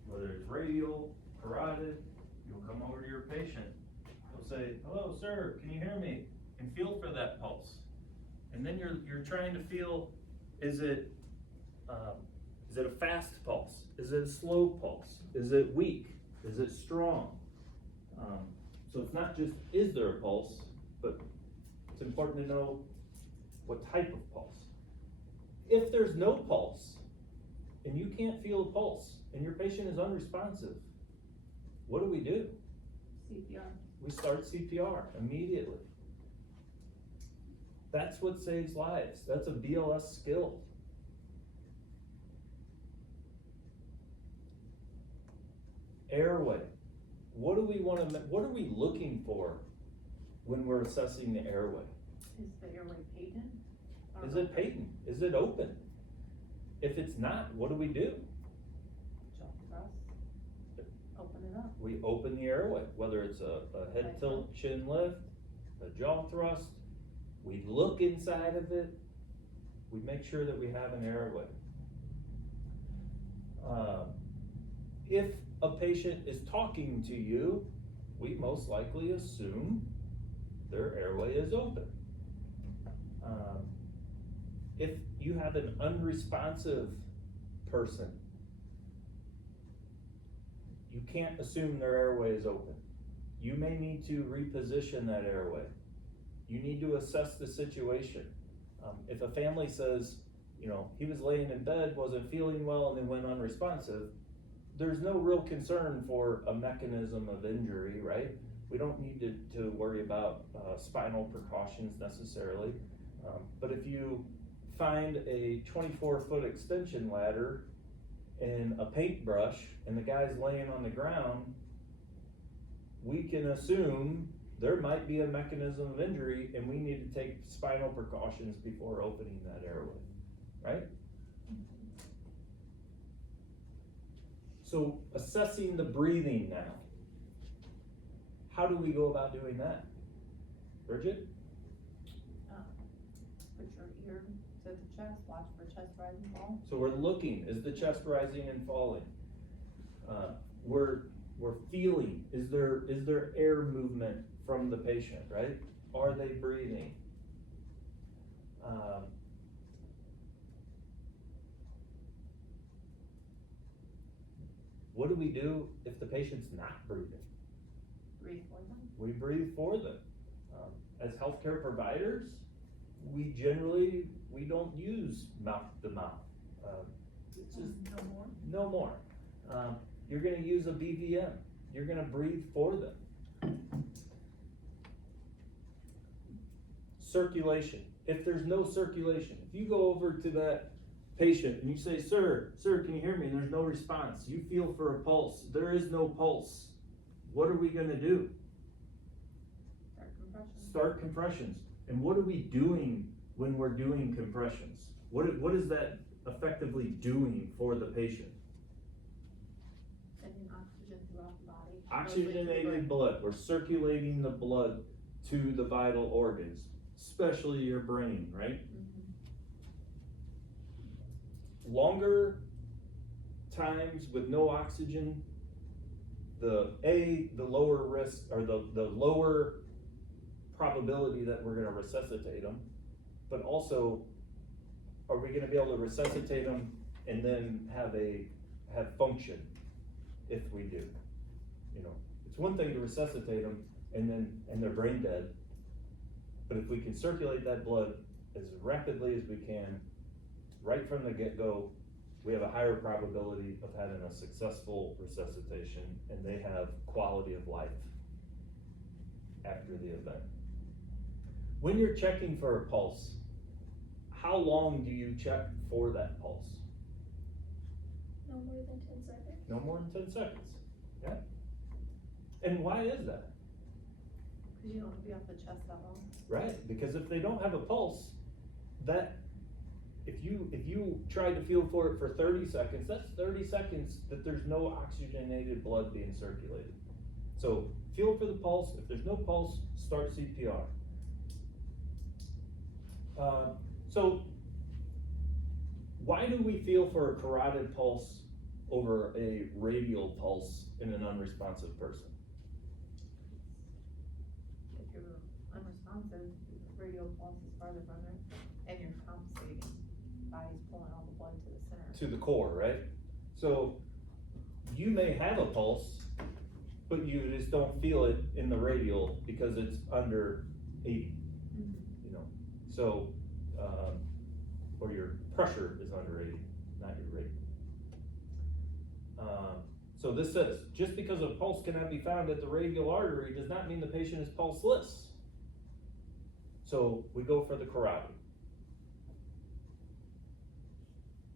whether it's radial, carotid, you'll come over to your patient. You'll say, hello, sir, can you hear me? And feel for that pulse. And then you're trying to feel, is it a fast pulse? Is it a slow pulse? Is it weak? Is it strong? So it's not just, is there a pulse, but it's important to know what type of pulse. If there's no pulse, and you can't feel a pulse, and your patient is unresponsive, what do? CPR. We start CPR immediately. That's what saves lives. That's a BLS skill. Airway. What are we looking for when we're assessing the airway? Is the airway patent? or Is it open? patent? Is it open? If it's not, what do? Jaw thrust. Open it up. We open the airway, whether it's a head Like tilt, chin lift, a jaw thrust. We look inside of it. We make sure that we have an airway. a patient is talking to you, we most likely assume their airway is open. If you have an unresponsive person, you can't assume their airway is open. You may need to reposition that airway. You need to assess the situation. If a family says, you know, he was laying in bed, wasn't feeling well, and then went unresponsive, there's no real concern for a mechanism of injury, right? We don't need to worry about spinal precautions necessarily. But if you find a 24-foot extension ladder and a paintbrush and the guy's laying on the ground, we can assume there might be a mechanism of injury and we need to take spinal precautions before opening that airway, right? So assessing the breathing now. How do we go about doing that? Bridget? Put your ear to the chest, watch for chest rise and fall. So we're looking, is the chest rising and falling? We're feeling, is there air movement from the patient, right? Are they breathing? What do we do if the patient's not breathing? Breathe for them. We breathe for them. As healthcare providers, we don't use mouth to mouth. It's just No more? no more. You're gonna use a BVM. You're gonna breathe for them. Circulation. If there's no circulation, if you go over to that patient and you say, sir, can you hear me? And there's no response. You feel for a pulse. There is no pulse. What are we gonna do? Start compression. Start compressions. And what are we doing when we're doing compressions? What is that effectively doing for the patient? Sending oxygen throughout the body. Oxygenated blood. We're circulating the blood to the vital organs, especially your brain, right? Longer times with no oxygen, the lower risk or the lower probability that we're gonna resuscitate them, but also, are we gonna be able to resuscitate them and then have function if we do? You know, it's one thing to resuscitate them and they're brain dead, but if we can circulate that blood as rapidly as we can, right from the get-go, we have a higher probability of having a successful resuscitation and they have quality of life after the event. When you're checking for a pulse, how long do you check for that pulse? No more than 10 seconds. No more than 10 seconds, yeah? And why is that? Because you don't want to be off the chest that long. Right, because if they don't have a pulse, if you try to feel for it for 30 seconds, that's 30 seconds that there's no oxygenated blood being circulated. So feel for the pulse. If there's no pulse, start CPR. So why do we feel for a carotid pulse over a radial pulse in an unresponsive person? If you're unresponsive, radial pulse is farther from it, and you're compensating. Body's pulling all the blood to the center. To the core, right? So you may have a pulse, but you just don't feel it in the radial because it's under 80, you know. So, or your pressure is under 80, not your rate. So this says, just because a pulse cannot be found at the radial artery does not mean the patient is pulseless. So we go for the carotid.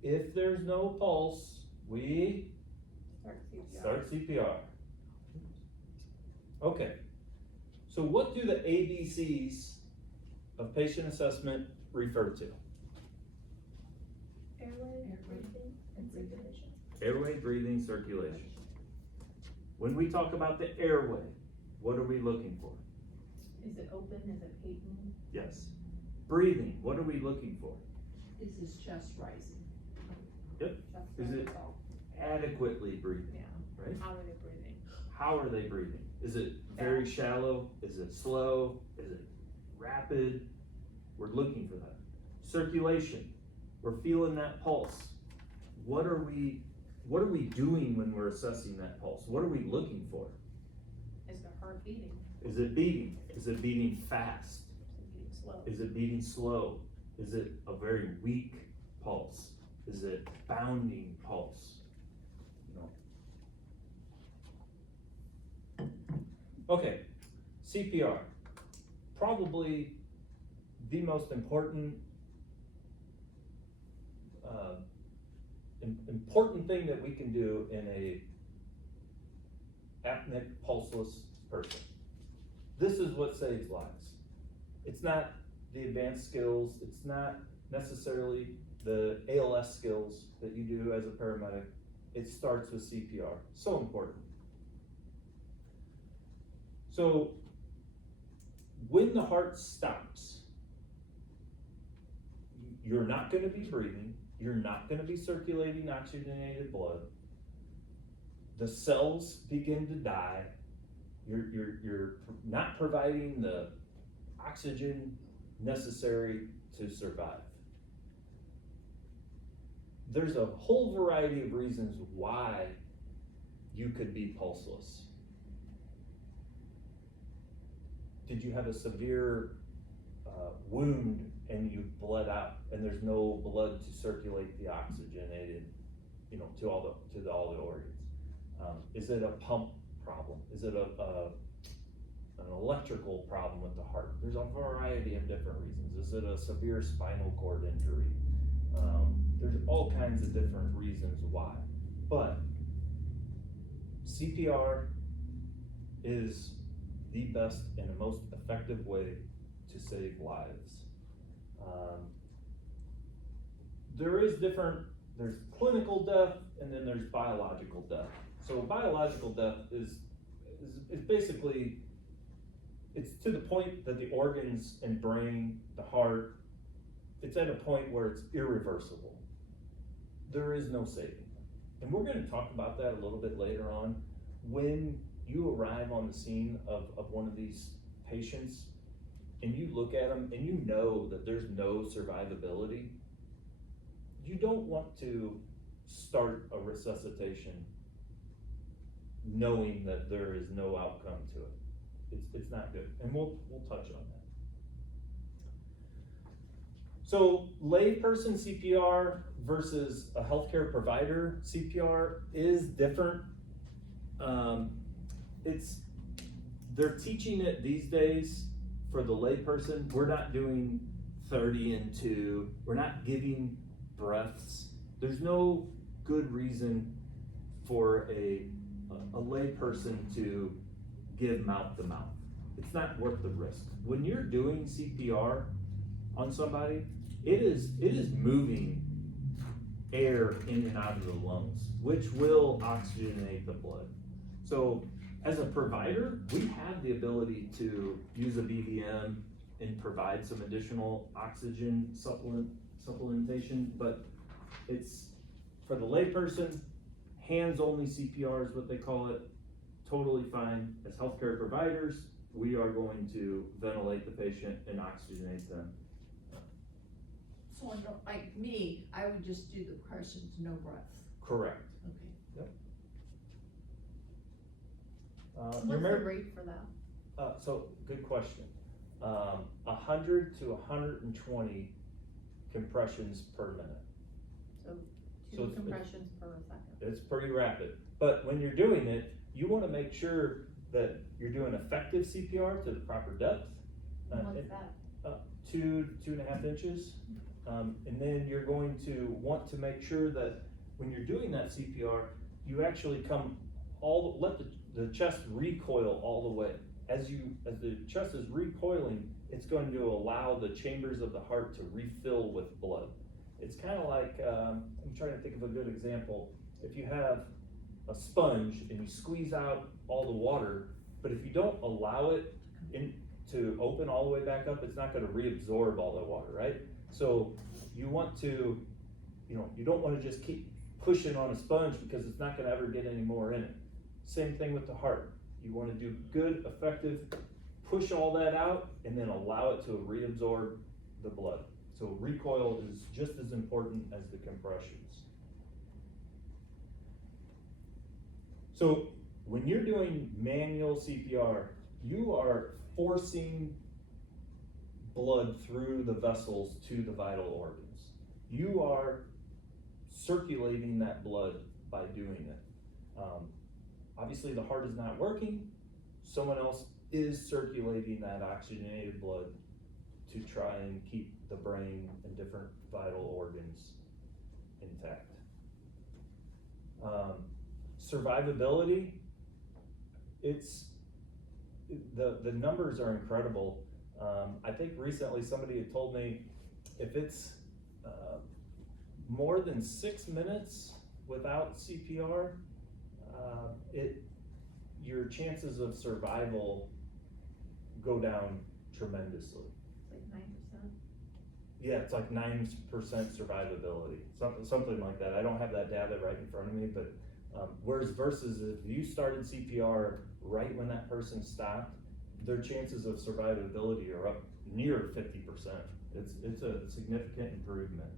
If there's no pulse, we Start CPR. start CPR. Okay, so what do the ABCs of patient assessment refer to? Airway, breathing, and circulation. Airway, breathing, circulation. When we talk about the airway, what are we looking for? Is it open? Is it patent? Yes. Breathing, what are we looking for? Is his chest rising? Yep. Chest Is rise it and fall. adequately breathing? Yeah. right? How are they breathing? How are they breathing? Is it very shallow? Is it slow? Is it rapid? We're looking for that. Circulation. We're feeling that pulse. What are we doing when we're assessing that pulse? What are we looking for? Is their heart beating? Is it beating? Is it beating fast? Is it beating slow? Is it beating slow? Is it a very weak pulse? Is it bounding pulse? No. Okay, CPR. Probably the most important important thing that we can do in a apneic pulseless person. This is what saves lives. It's not the advanced skills, it's not necessarily the ALS skills that you do as a paramedic. It starts with CPR. So important. So when the heart stops, you're not going to be breathing, you're not going to be circulating oxygenated blood. The cells begin to die. You're not providing the oxygen necessary to survive. There's a whole variety of reasons why you could be pulseless. Did you have a severe wound and you bled out and there's no blood to circulate the oxygenated, to all the organs? Is it a pump problem? Is it an electrical problem with the heart? There's a variety of different reasons. Is it a severe spinal cord injury? There's all kinds of different reasons why. But CPR is the best and the most effective way to save lives. There's clinical death and then there's biological death. So biological death is basically, it's to the point that the organs and brain, the heart, it's at a point where it's irreversible. There is no saving them. And we're going to talk about that a little bit later on. When you arrive on the scene of one of these patients and you look at them and you know that there's no survivability, you don't want to start a resuscitation knowing that there is no outcome to it. It's not good, and we'll touch on that. So layperson CPR versus a healthcare provider CPR is different. They're teaching it these days for the layperson. We're not doing 30 and 2. We're not giving breaths. There's no good reason for a layperson to give mouth to mouth. It's not worth the risk. When you're doing CPR on somebody, it is moving air in and out of the lungs, which will oxygenate the blood. So as a provider, we have the ability to use a BVM and provide some additional oxygen supplementation, but it's for the layperson, hands-only CPR is what they call it, totally fine. As healthcare providers, we are going to ventilate the patient and oxygenate them. So like me, I would just do the questions, no breath. Correct. Okay. What's the rate for that? So good question. 100 to 120 compressions per minute. So So two it's- compressions per second. It's pretty rapid. But when you're doing it, you want to make sure that you're doing effective CPR to the proper depth. What's that? 2 to 2.5 inches. And then you're going to want to make sure that when you're doing that CPR, you actually let the chest recoil all the way. As the chest is recoiling, it's going to allow the chambers of the heart to refill with blood. It's kind of like, I'm trying to think of a good example. If you have a sponge and you squeeze out all the water, but if you don't allow it to open all the way back up, it's not going to reabsorb all the water, right? So you want to, you don't want to just keep pushing on a sponge because it's not going to ever get any more in it. Same thing with the heart. You wanna do good, effective, push all that out, and then allow it to reabsorb the blood. So recoil is just as important as the compressions. So when you're doing manual CPR, you are forcing blood through the vessels to the vital organs. You are circulating that blood by doing it. Obviously the heart is not working, someone else is circulating that oxygenated blood to try and keep the brain and different vital organs intact. Survivability, the numbers are incredible. I think recently somebody had told me if it's more than 6 minutes without CPR, your chances of survival go down tremendously. It's like 9%. Yeah, it's like 9% survivability, something like that. I don't have that data right in front of me, but whereas versus if you started CPR right when that person stopped, their chances of survivability are up near 50%. It's a significant improvement.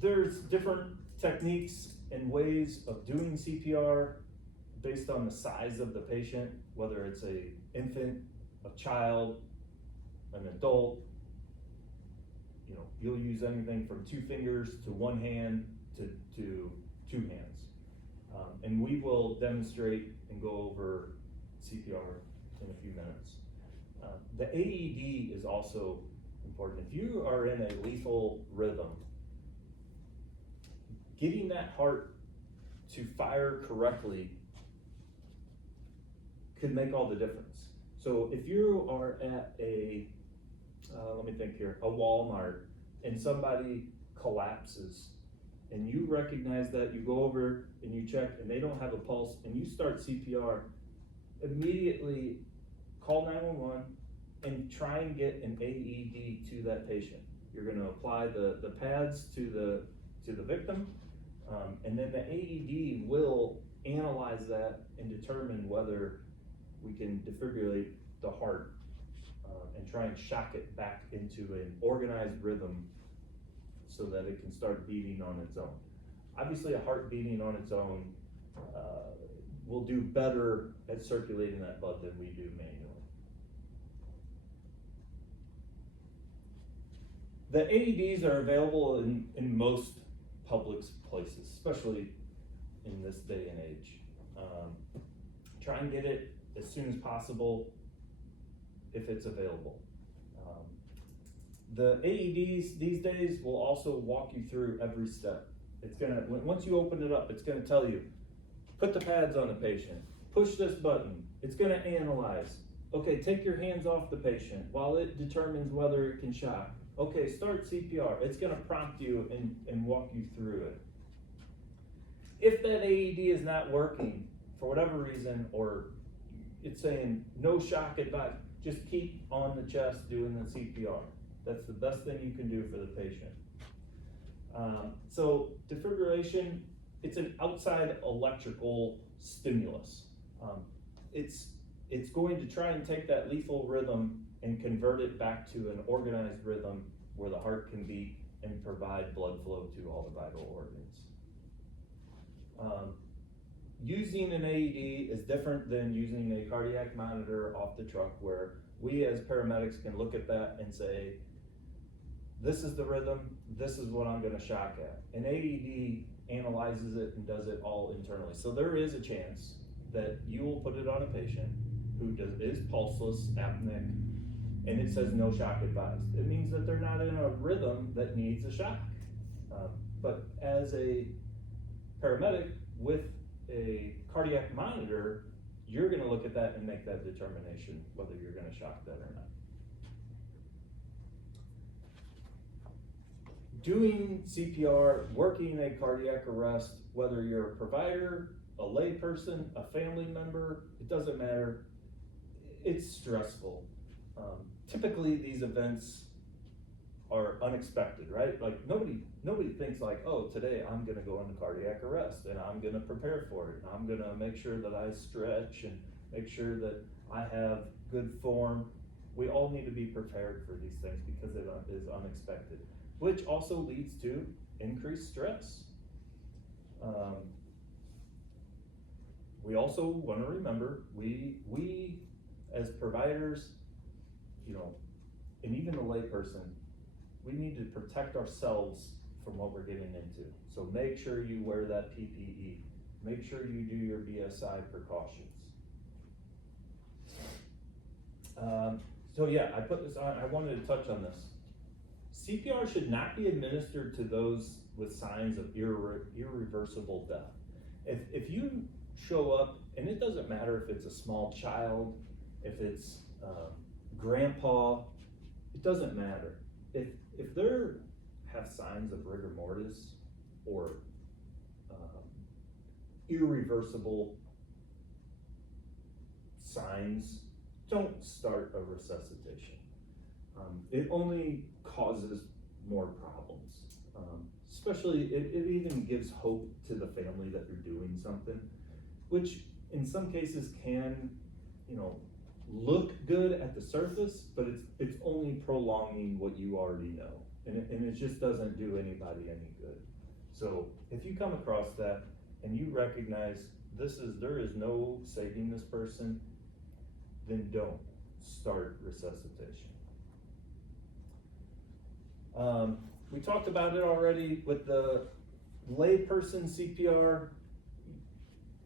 There's different techniques and ways of doing CPR based on the size of the patient, whether it's an infant, a child, an adult. You know, you'll use anything from 2 fingers to 1 hand to 2 hands. And we will demonstrate and go over CPR in a few minutes. The AED is also important. If you are in a lethal rhythm, getting that heart to fire correctly could make all the difference. So if you are at a, let me think here, a Walmart, and somebody collapses, and you recognize that, you go over and you check, and they don't have a pulse, and you start CPR, immediately call 911 and try and get an AED to that patient. You're gonna apply the pads to the victim, and then the AED will analyze that and determine whether we can defibrillate the heart and try and shock it back into an organized rhythm so that it can start beating on its own. Obviously, a heart beating on its own will do better at circulating that blood than we do manually. The AEDs are available in most public places, especially in this day and age. Try and get it as soon as possible if it's available. The AEDs these days will also walk you through every step. It's gonna, once you open it up, it's gonna tell you, put the pads on the patient, push this button, it's gonna analyze. Okay, take your hands off the patient while it determines whether it can shock. Okay, start CPR. It's gonna prompt you and walk you through it. If that AED is not working for whatever reason, or it's saying no shock advised, just keep on the chest doing the CPR. That's the best thing you can do for the patient. So defibrillation, it's an outside electrical stimulus. It's going to try and take that lethal rhythm and convert it back to an organized rhythm where the heart can beat and provide blood flow to all the vital organs. Using an AED is different than using a cardiac monitor off the truck, where we as paramedics can look at that and say, this is the rhythm, this is what I'm gonna shock at. An AED analyzes it and does it all internally. So there is a chance that you will put it on a patient who is pulseless, apneic, and it says no shock advised. It means that they're not in a rhythm that needs a shock. But as a paramedic with a cardiac monitor, you're gonna look at that and make that determination whether you're gonna shock that or not. Doing CPR, working a cardiac arrest, whether you're a provider, a lay person, a family member, it doesn't matter. It's stressful. Typically these events are unexpected, right? Like nobody thinks like, oh, today I'm gonna go into cardiac arrest and I'm gonna prepare for it. And I'm gonna make sure that I stretch and make sure that I have good form. We all need to be prepared for these things because it is unexpected, which also leads to increased stress. We also want to remember, we as providers, you know, and even a layperson, we need to protect ourselves from what we're getting into. So make sure you wear that PPE. Make sure you do your BSI precautions. So yeah, I put this on, I wanted to touch on this. CPR should not be administered to those with signs of irreversible death. If you show up, and it doesn't matter if it's a small child, if it's grandpa, it doesn't matter. If they have signs of rigor mortis or irreversible signs, don't start a resuscitation. It only causes more problems. Especially, it even gives hope to the family that you're doing something, which in some cases can, you know, look good at the surface, but it's only prolonging what you already know, and it just doesn't do anybody any good. So if you come across that and you recognize there is no saving this person, then don't start resuscitation. We talked about it already with the layperson CPR.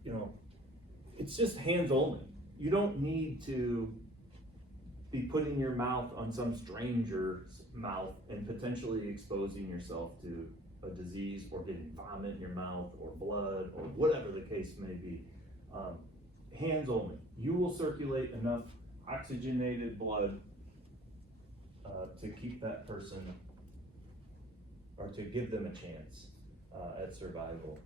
You know, it's just hands only. You don't need to be putting your mouth on some stranger's mouth and potentially exposing yourself to a disease or getting vomit in your mouth or blood or whatever the case may be. Hands only. You will circulate enough oxygenated blood to keep that person, or to give them a chance at survival.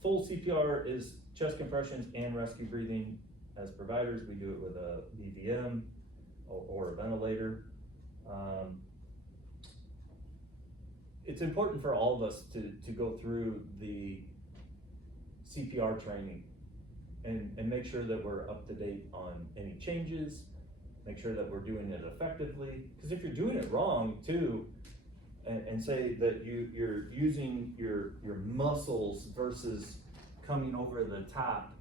Full CPR is chest compressions and rescue breathing. As providers, we do it with a BVM or a ventilator. It's important for all of us to go through the CPR training and make sure that we're up to date on any changes, make sure that we're doing it effectively. Because if you're doing it wrong too, and say that you're using your muscles versus coming over the top,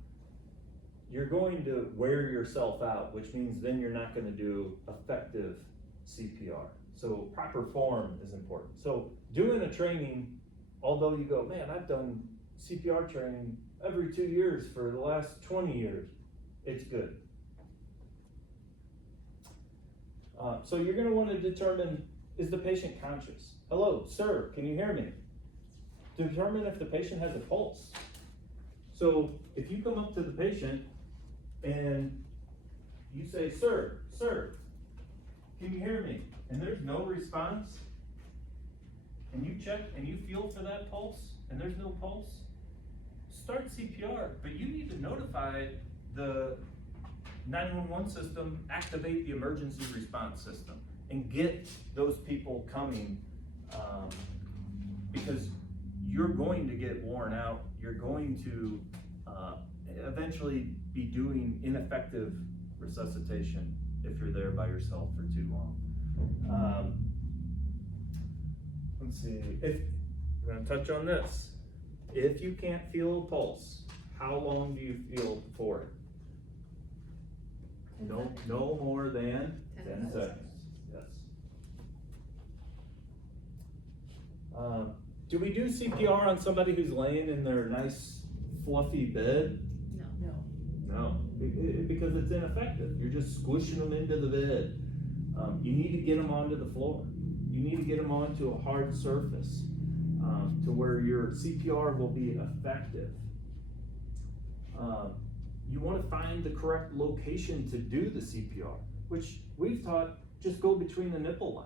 you're going to wear yourself out, which means then you're not going to do effective CPR. So proper form is important. So doing a training, although you go, man, I've done CPR training every 2 years for the last 20 years, it's good. So you're going to want to determine, is the patient conscious? Hello, sir, can you hear me? Determine if the patient has a pulse. So if you come up to the patient and you say, sir, can you hear me? And there's no response, and you check and you feel for that pulse and there's no pulse, start CPR, but you need to notify the 911 system, activate the emergency response system, and get those people coming, because you're going to get worn out. You're going to eventually be doing ineffective resuscitation if you're there by yourself for too long. Let's see, we're gonna touch on this. If you can't feel a pulse, how long do you feel for it? No more than 10 seconds. Yes. Do we do CPR on somebody who's laying in their nice fluffy bed? No, because it's ineffective. You're just squishing them into the bed. You need to get them onto the floor. You need to get them onto a hard surface to where your CPR will be effective. You want to find the correct location to do the CPR, which we've taught, just go between the nipple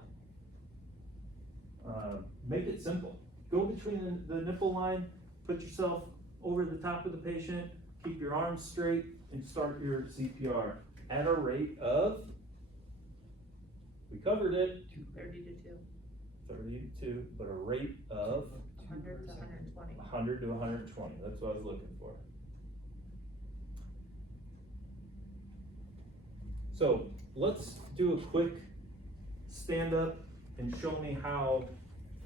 line. Make it simple. Go between the nipple line, put yourself over the top of the patient, keep your arms straight, and start your CPR at a rate of, we We covered it, 30 to 2, 32, but a rate of 100 to 120. 100 to 120, that's what I was looking for. So let's do a quick stand up and show me how,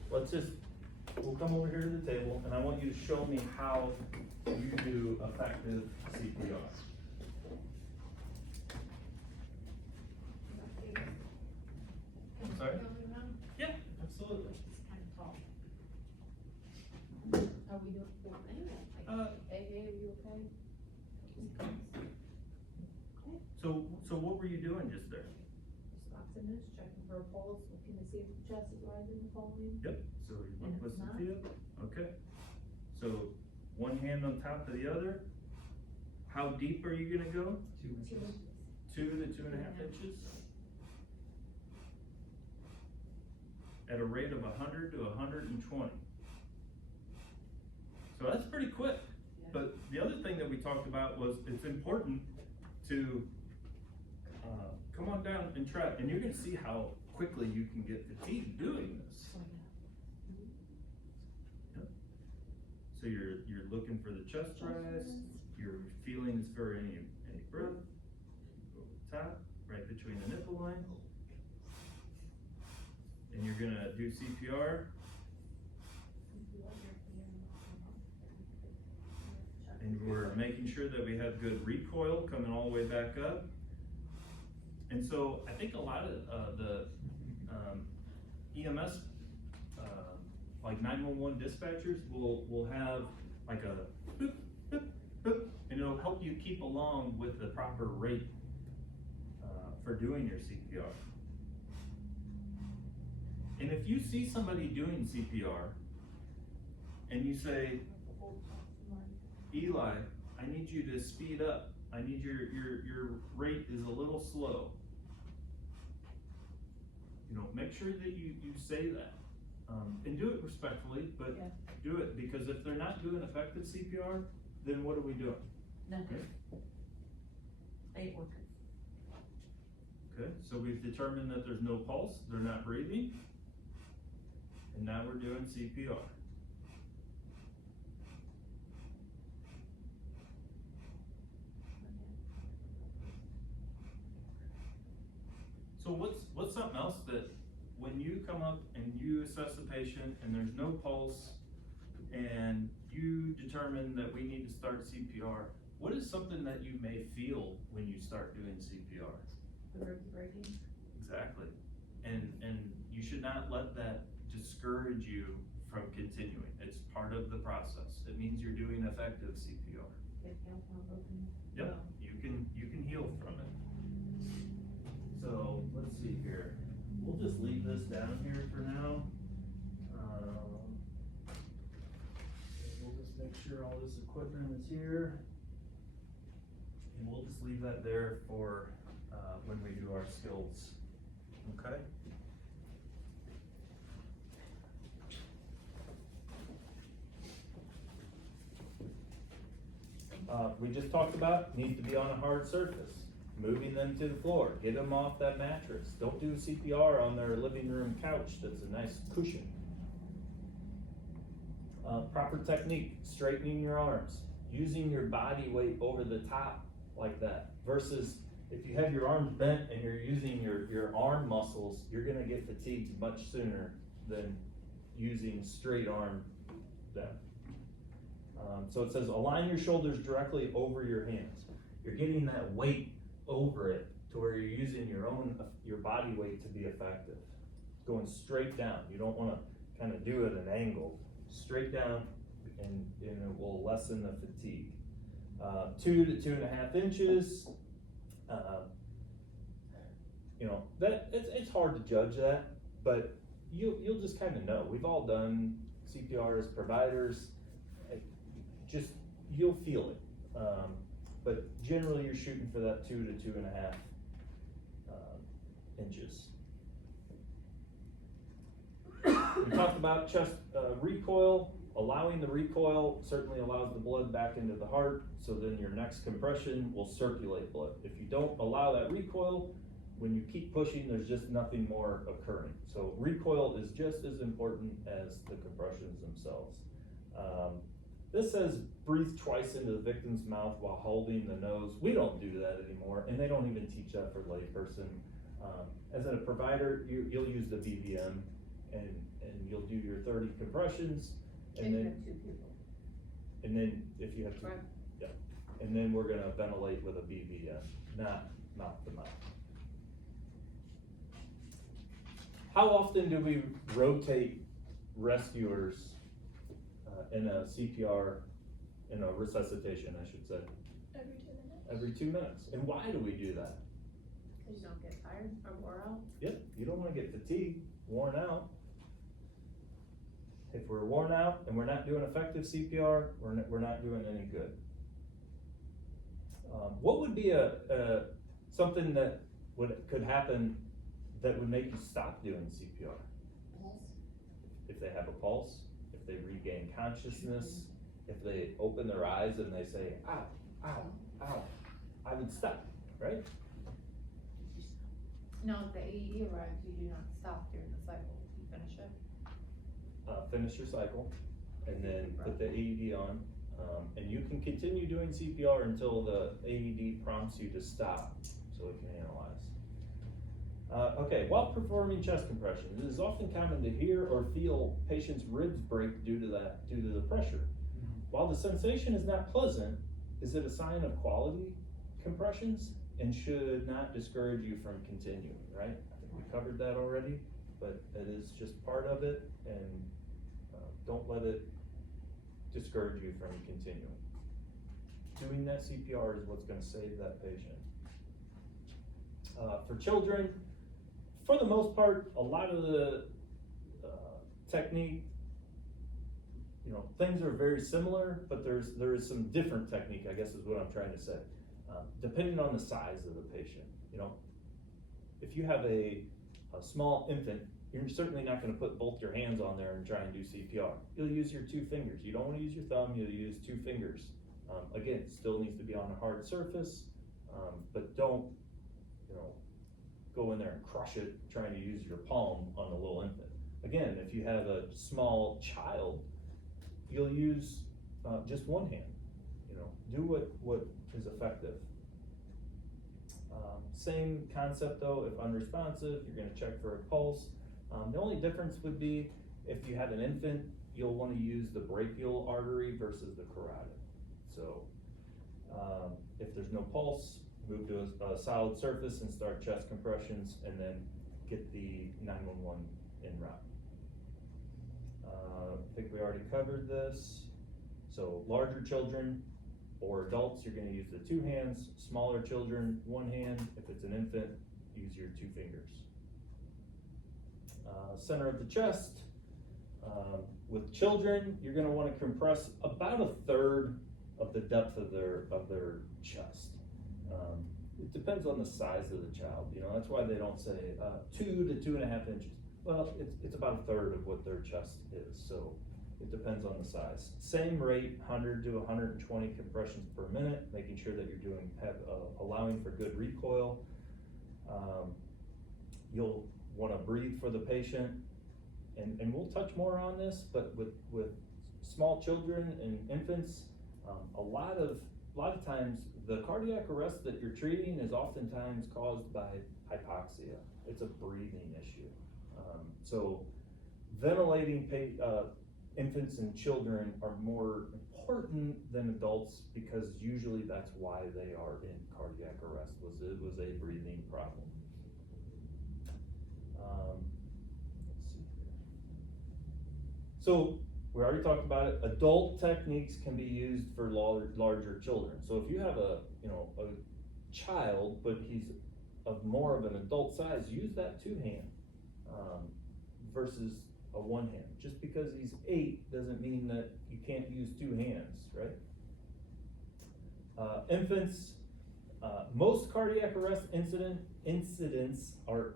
we'll come over here to the table and I want you to show me how you do effective CPR. I'm sorry? Yeah, absolutely. It's kind of tall. Are we doing for anyway? Hey, are you okay? So what were you doing just there? Just oxygen, checking for a pulse, looking to see if the chest is rising and falling. Yep, so you And want to it's listen not? to you? Okay. So one hand on top of the other. How deep are you gonna go? 2 inches. 2 to 2.5 inches. At a rate of 100 to 120. So that's pretty quick. But the other thing that we talked about was it's important to come on down and try, and you're gonna see how quickly you can get fatigued doing this. Yep. So you're looking for the chest rise, you're feeling is for any breath. Go to the top, right between the nipple line. And you're gonna do CPR. And we're making sure that we have good recoil coming all the way back up. And so I think a lot of the EMS, like 911 dispatchers will have like a boop, boop, boop, and it'll help you keep along with the proper rate for doing your CPR. And if you see somebody doing CPR and you say, Eli, I need you to speed up. I need your rate is a little slow. You know, make sure that you say that. And do it respectfully, but do it, because if they're not doing effective CPR, then what are we doing? Nothing. Ain't working. Okay, so we've determined that there's no pulse, they're not breathing. And now we're doing CPR. So what's something else that when you come up and you assess the patient and there's no pulse and you determine that we need to start CPR, what is something that you may feel when you start doing CPR? The ribs breaking. Exactly. And you should not let that discourage you from continuing. It's part of the process. It means you're doing effective CPR. Get count on broken. Yep, you can heal from it. So let's see here. We'll just leave this down here for now. We'll just make sure all this equipment is here. And we'll just leave that there for when we do our skills. Okay? We just talked about needs to be on a hard surface. Moving them to the floor, get them off that mattress. Don't do CPR on their living room couch that's a nice cushion. Proper technique, straightening your arms, using your body weight over the top like that, versus if you have your arms bent and you're using your arm muscles, you're gonna get fatigued much sooner than using straight arm down. So it says align your shoulders directly over your hands. You're getting that weight over it to where you're using your body weight to be effective. Going straight down. You don't want to kind of do it at an angle. Straight down, and it will lessen the fatigue. 2 to 2.5 inches. You know that it's hard to judge that, but you'll just kind of know. We've all done CPR as providers. Just you'll feel it. But generally you're shooting for that 2 to 2.5 inches. We talked about chest recoil. Allowing the recoil certainly allows the blood back into the heart, so then your next compression will circulate blood. If you don't allow that recoil, when you keep pushing, there's just nothing more occurring. So recoil is just as important as the compressions themselves. This says breathe twice into the victim's mouth while holding the nose. We don't do that anymore, and they don't even teach that for layperson. As a provider, you'll use the BVM, and you'll do your 30 compressions, If and you then have two people. and then if you have to, Right. yeah, and then we're gonna ventilate with a BVM, not mouth to mouth. How often do we rotate rescuers in a CPR, in a resuscitation, I should say? Every 2 minutes. Every 2 minutes. And why do we do that? Cause you don't get tired or wore out. Yep, you don't wanna get fatigued, worn out. If we're worn out and we're not doing effective CPR, we're not doing any good. What would be something that could happen that would make you stop doing CPR? Pulse. If they have a pulse, if they regain consciousness, if they open their eyes and they say, ow, ow, ow, I would stop, right? No, if the AED arrives, you do not stop during the cycle, you finish it. Finish your cycle and then put the AED on. And you can continue doing CPR until the AED prompts you to stop so it can analyze. Okay, while performing chest compressions, it is often common to hear or feel patients' ribs break due to the pressure. While the sensation is not pleasant, is it a sign of quality compressions and should not discourage you from continuing, right? I think we covered that already, but it is just part of it, and don't let it discourage you from continuing. Doing that CPR is what's gonna save that patient. For children, for the most part, a lot of the technique, things are very similar, but there is some different technique, I guess is what I'm trying to say. Depending on the size of the patient, if you have a small infant, you're certainly not gonna put both your hands on there and try and do CPR. You'll use your 2 fingers. You don't wanna use your thumb, you'll use 2 fingers. Again, still needs to be on a hard surface, but don't, go in there and crush it trying to use your palm on a little infant. Again, if you have a small child, you'll use just one hand. Do what is effective. Same concept though, if unresponsive, you're gonna check for a pulse. The only difference would be if you have an infant, you'll wanna use the brachial artery versus the carotid. So if there's no pulse, move to a solid surface and start chest compressions, and then get the 911 en route. I think we already covered this. So larger children or adults, you're gonna use the 2 hands. Smaller children, 1 hand. If it's an infant, use your 2 fingers. Center of the chest. With children, you're gonna wanna compress about 1/3 of the depth of their chest. It depends on the size of the child, that's why they don't say 2 to 2.5 inches. Well, it's about 1/3 of what their chest is, so it depends on the size. Same rate, 100 to 120 compressions per minute, making sure that you're allowing for good recoil. You'll wanna breathe for the patient, and we'll touch more on this, but with small children and infants, a lot of times the cardiac arrest that you're treating is oftentimes caused by hypoxia. It's a breathing issue. So ventilating infants and children are more important than adults, because usually that's why they are in cardiac arrest, it was a breathing problem. Let's see here. So we already talked about it. Adult techniques can be used for larger children. So if you have a child, but he's of more of an adult size, use that 2 hand versus a 1 hand. Just because he's 8 doesn't mean that you can't use 2 hands, right? Infants, most cardiac arrest incidents are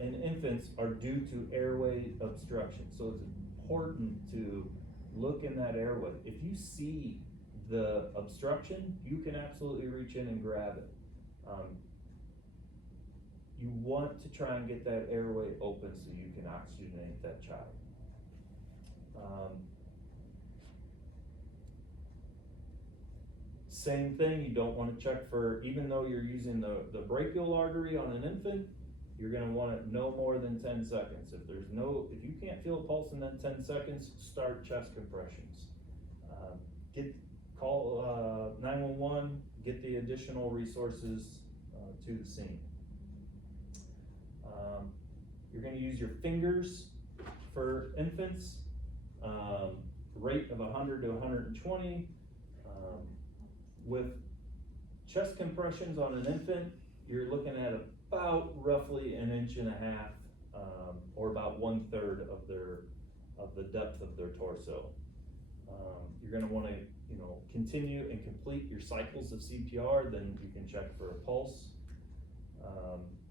in infants are due to airway obstruction. So it's important to look in that airway. If you see the obstruction, you can absolutely reach in and grab it. you want to try and get that airway open so you can oxygenate that child. Same thing, you don't wanna check for, even though you're using the brachial artery on an infant, you're gonna want it no more than 10 seconds. If you can't feel a pulse in that 10 seconds, start chest compressions. Call 911, get the additional resources to the scene. You're gonna use your fingers for infants, rate of 100 to 120. With chest compressions on an infant, you're looking at about roughly 1.5 inches, or about 1/3 of the depth of their torso. You're gonna wanna, continue and complete your cycles of CPR, then you can check for a pulse.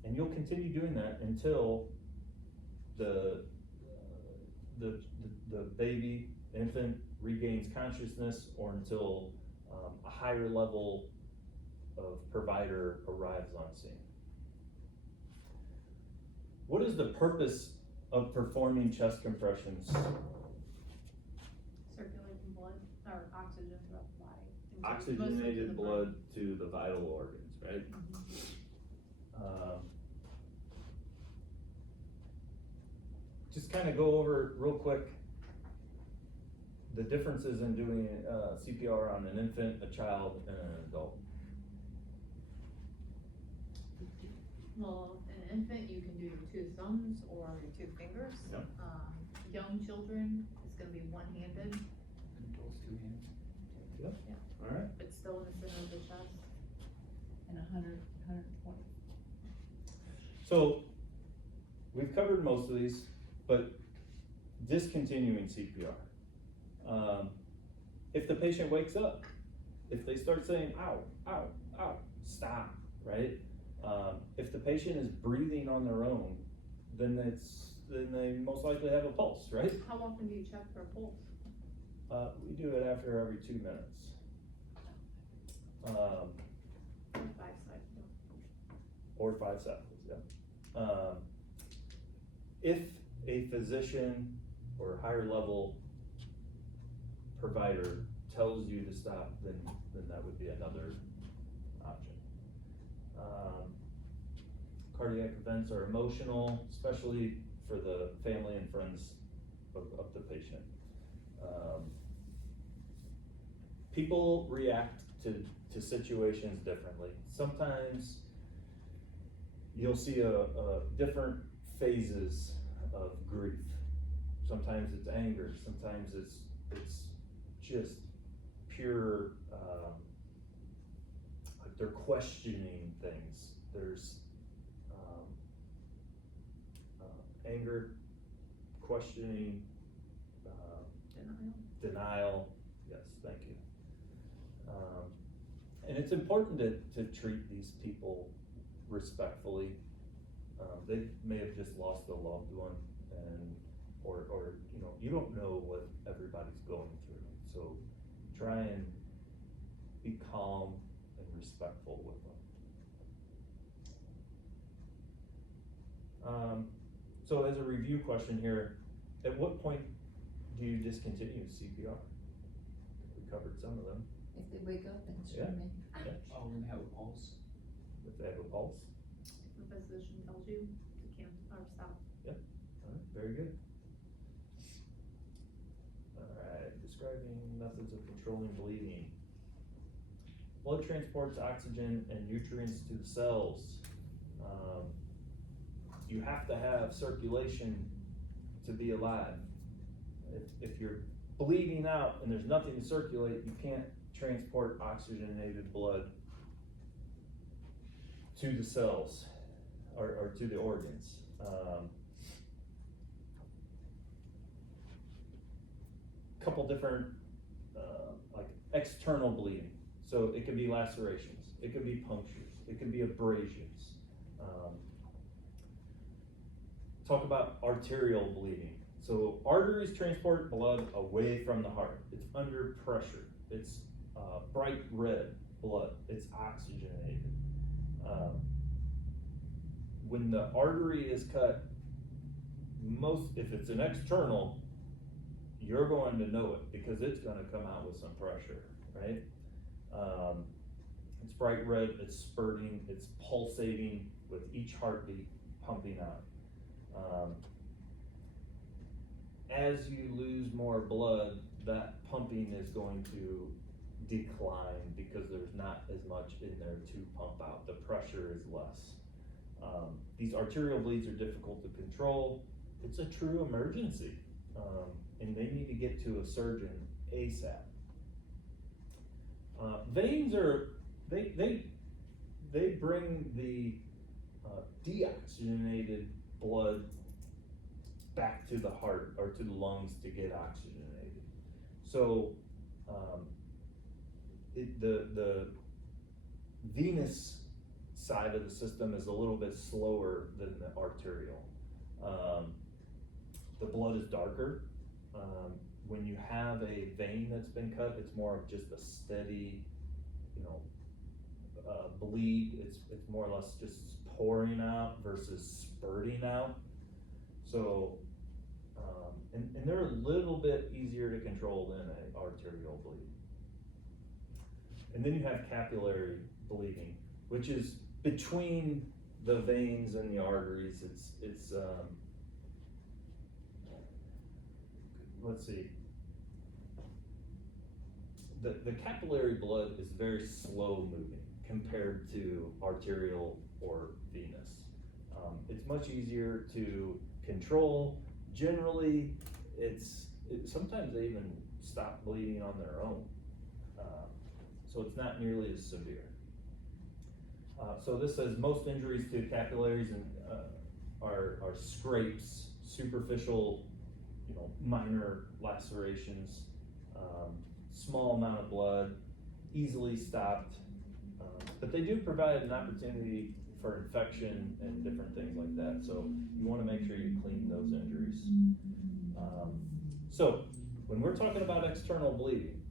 And you'll continue doing that until the baby, infant regains consciousness, or until a higher level of provider arrives on scene. What is the purpose of performing chest compressions? Circulating blood or oxygen throughout the body. And so mostly to Oxygenated the blood to the vital organs, right? Just kind of go over real quick the differences in doing CPR on an infant, a child, and an adult. Well, an infant, you can do your 2 thumbs or your 2 fingers. Yep. Young children, it's gonna be one-handed, Those 2 hands. All right. but still in the center of the chest. And 120. So we've covered most of these, but discontinuing CPR. If the patient wakes up, if they start saying, ow, ow, ow, stop, right? If the patient is breathing on their own, then they most likely have a pulse, right? How often do you check for a pulse? We do it after every 2 minutes. 5 cycles. Or 5 cycles, yeah. If a physician or higher level provider tells you to stop, then that would be another option. Cardiac events are emotional, especially for the family and friends of the patient. People react to situations differently. Sometimes you'll see a different phases of grief. Sometimes it's anger, sometimes it's just pure, like they're questioning things. There's anger, questioning, denial, yes, thank you. And it's important to treat these people respectfully. They may have just lost a loved one, or you don't know what everybody's going through. So try and be calm and respectful with them. So as a review question here, at what point do you discontinue CPR? We covered some of them. If they wake up and Yeah. screaming. Oh, when they have a pulse. If they have a pulse. The physician tells you to cancel or stop. All right, very good. Alright, describing methods of controlling bleeding. Blood transports oxygen and nutrients to the cells. You have to have circulation to be alive. If you're bleeding out and there's nothing to circulate, you can't transport oxygenated blood to the cells or to the organs. Couple different like external bleeding. So it could be lacerations, it could be punctures, it could be abrasions. Talk about arterial bleeding. So arteries transport blood away from the heart. It's under pressure. It's bright red blood. It's oxygenated. when the artery is cut, if it's an external, you're going to know it because it's gonna come out with some pressure, right? It's bright red, it's spurting, it's pulsating with each heartbeat pumping out. As you lose more blood, that pumping is going to decline because there's not as much in there to pump out. The pressure is less. These arterial bleeds are difficult to control. It's a true emergency, and they need to get to a surgeon ASAP. Veins are, they bring the deoxygenated blood back to the heart or to the lungs to get oxygenated. So the venous side of the system is a little bit slower than the arterial. The blood is darker. When you have a vein that's been cut, it's more of just a steady, bleed. It's more or less just pouring out versus spurting out. So, and they're a little bit easier to control than an arterial bleed. And then you have capillary bleeding, which is between the veins and the arteries. It's let's see. The capillary blood is very slow moving compared to arterial or venous. It's much easier to control. Generally, sometimes they even stop bleeding on their own. So it's not nearly as severe. So this says most injuries to capillaries are scrapes, superficial, minor lacerations, small amount of blood, easily stopped. But they do provide an opportunity for infection and different things like that. So you want to make sure you clean those injuries. So when we're talking about external bleeding,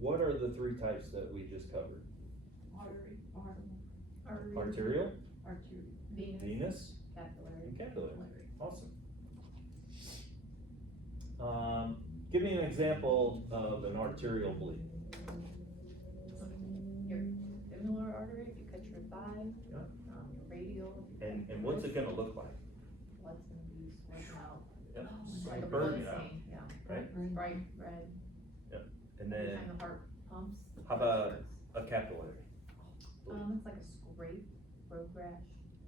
what are the three types that we just covered? Arterial, venous, capillary. and capillary. Awesome. Give me an example of an arterial bleed. Your femoral artery, if you cut your thigh, Yeah. your radial. And what's it gonna look like? Blood's gonna be sweating out. Yep. Like a Burning blood out, stain, yeah. right? Bright red. And Every then, time the heart pumps. how about a capillary? It's like a scrape, road rash.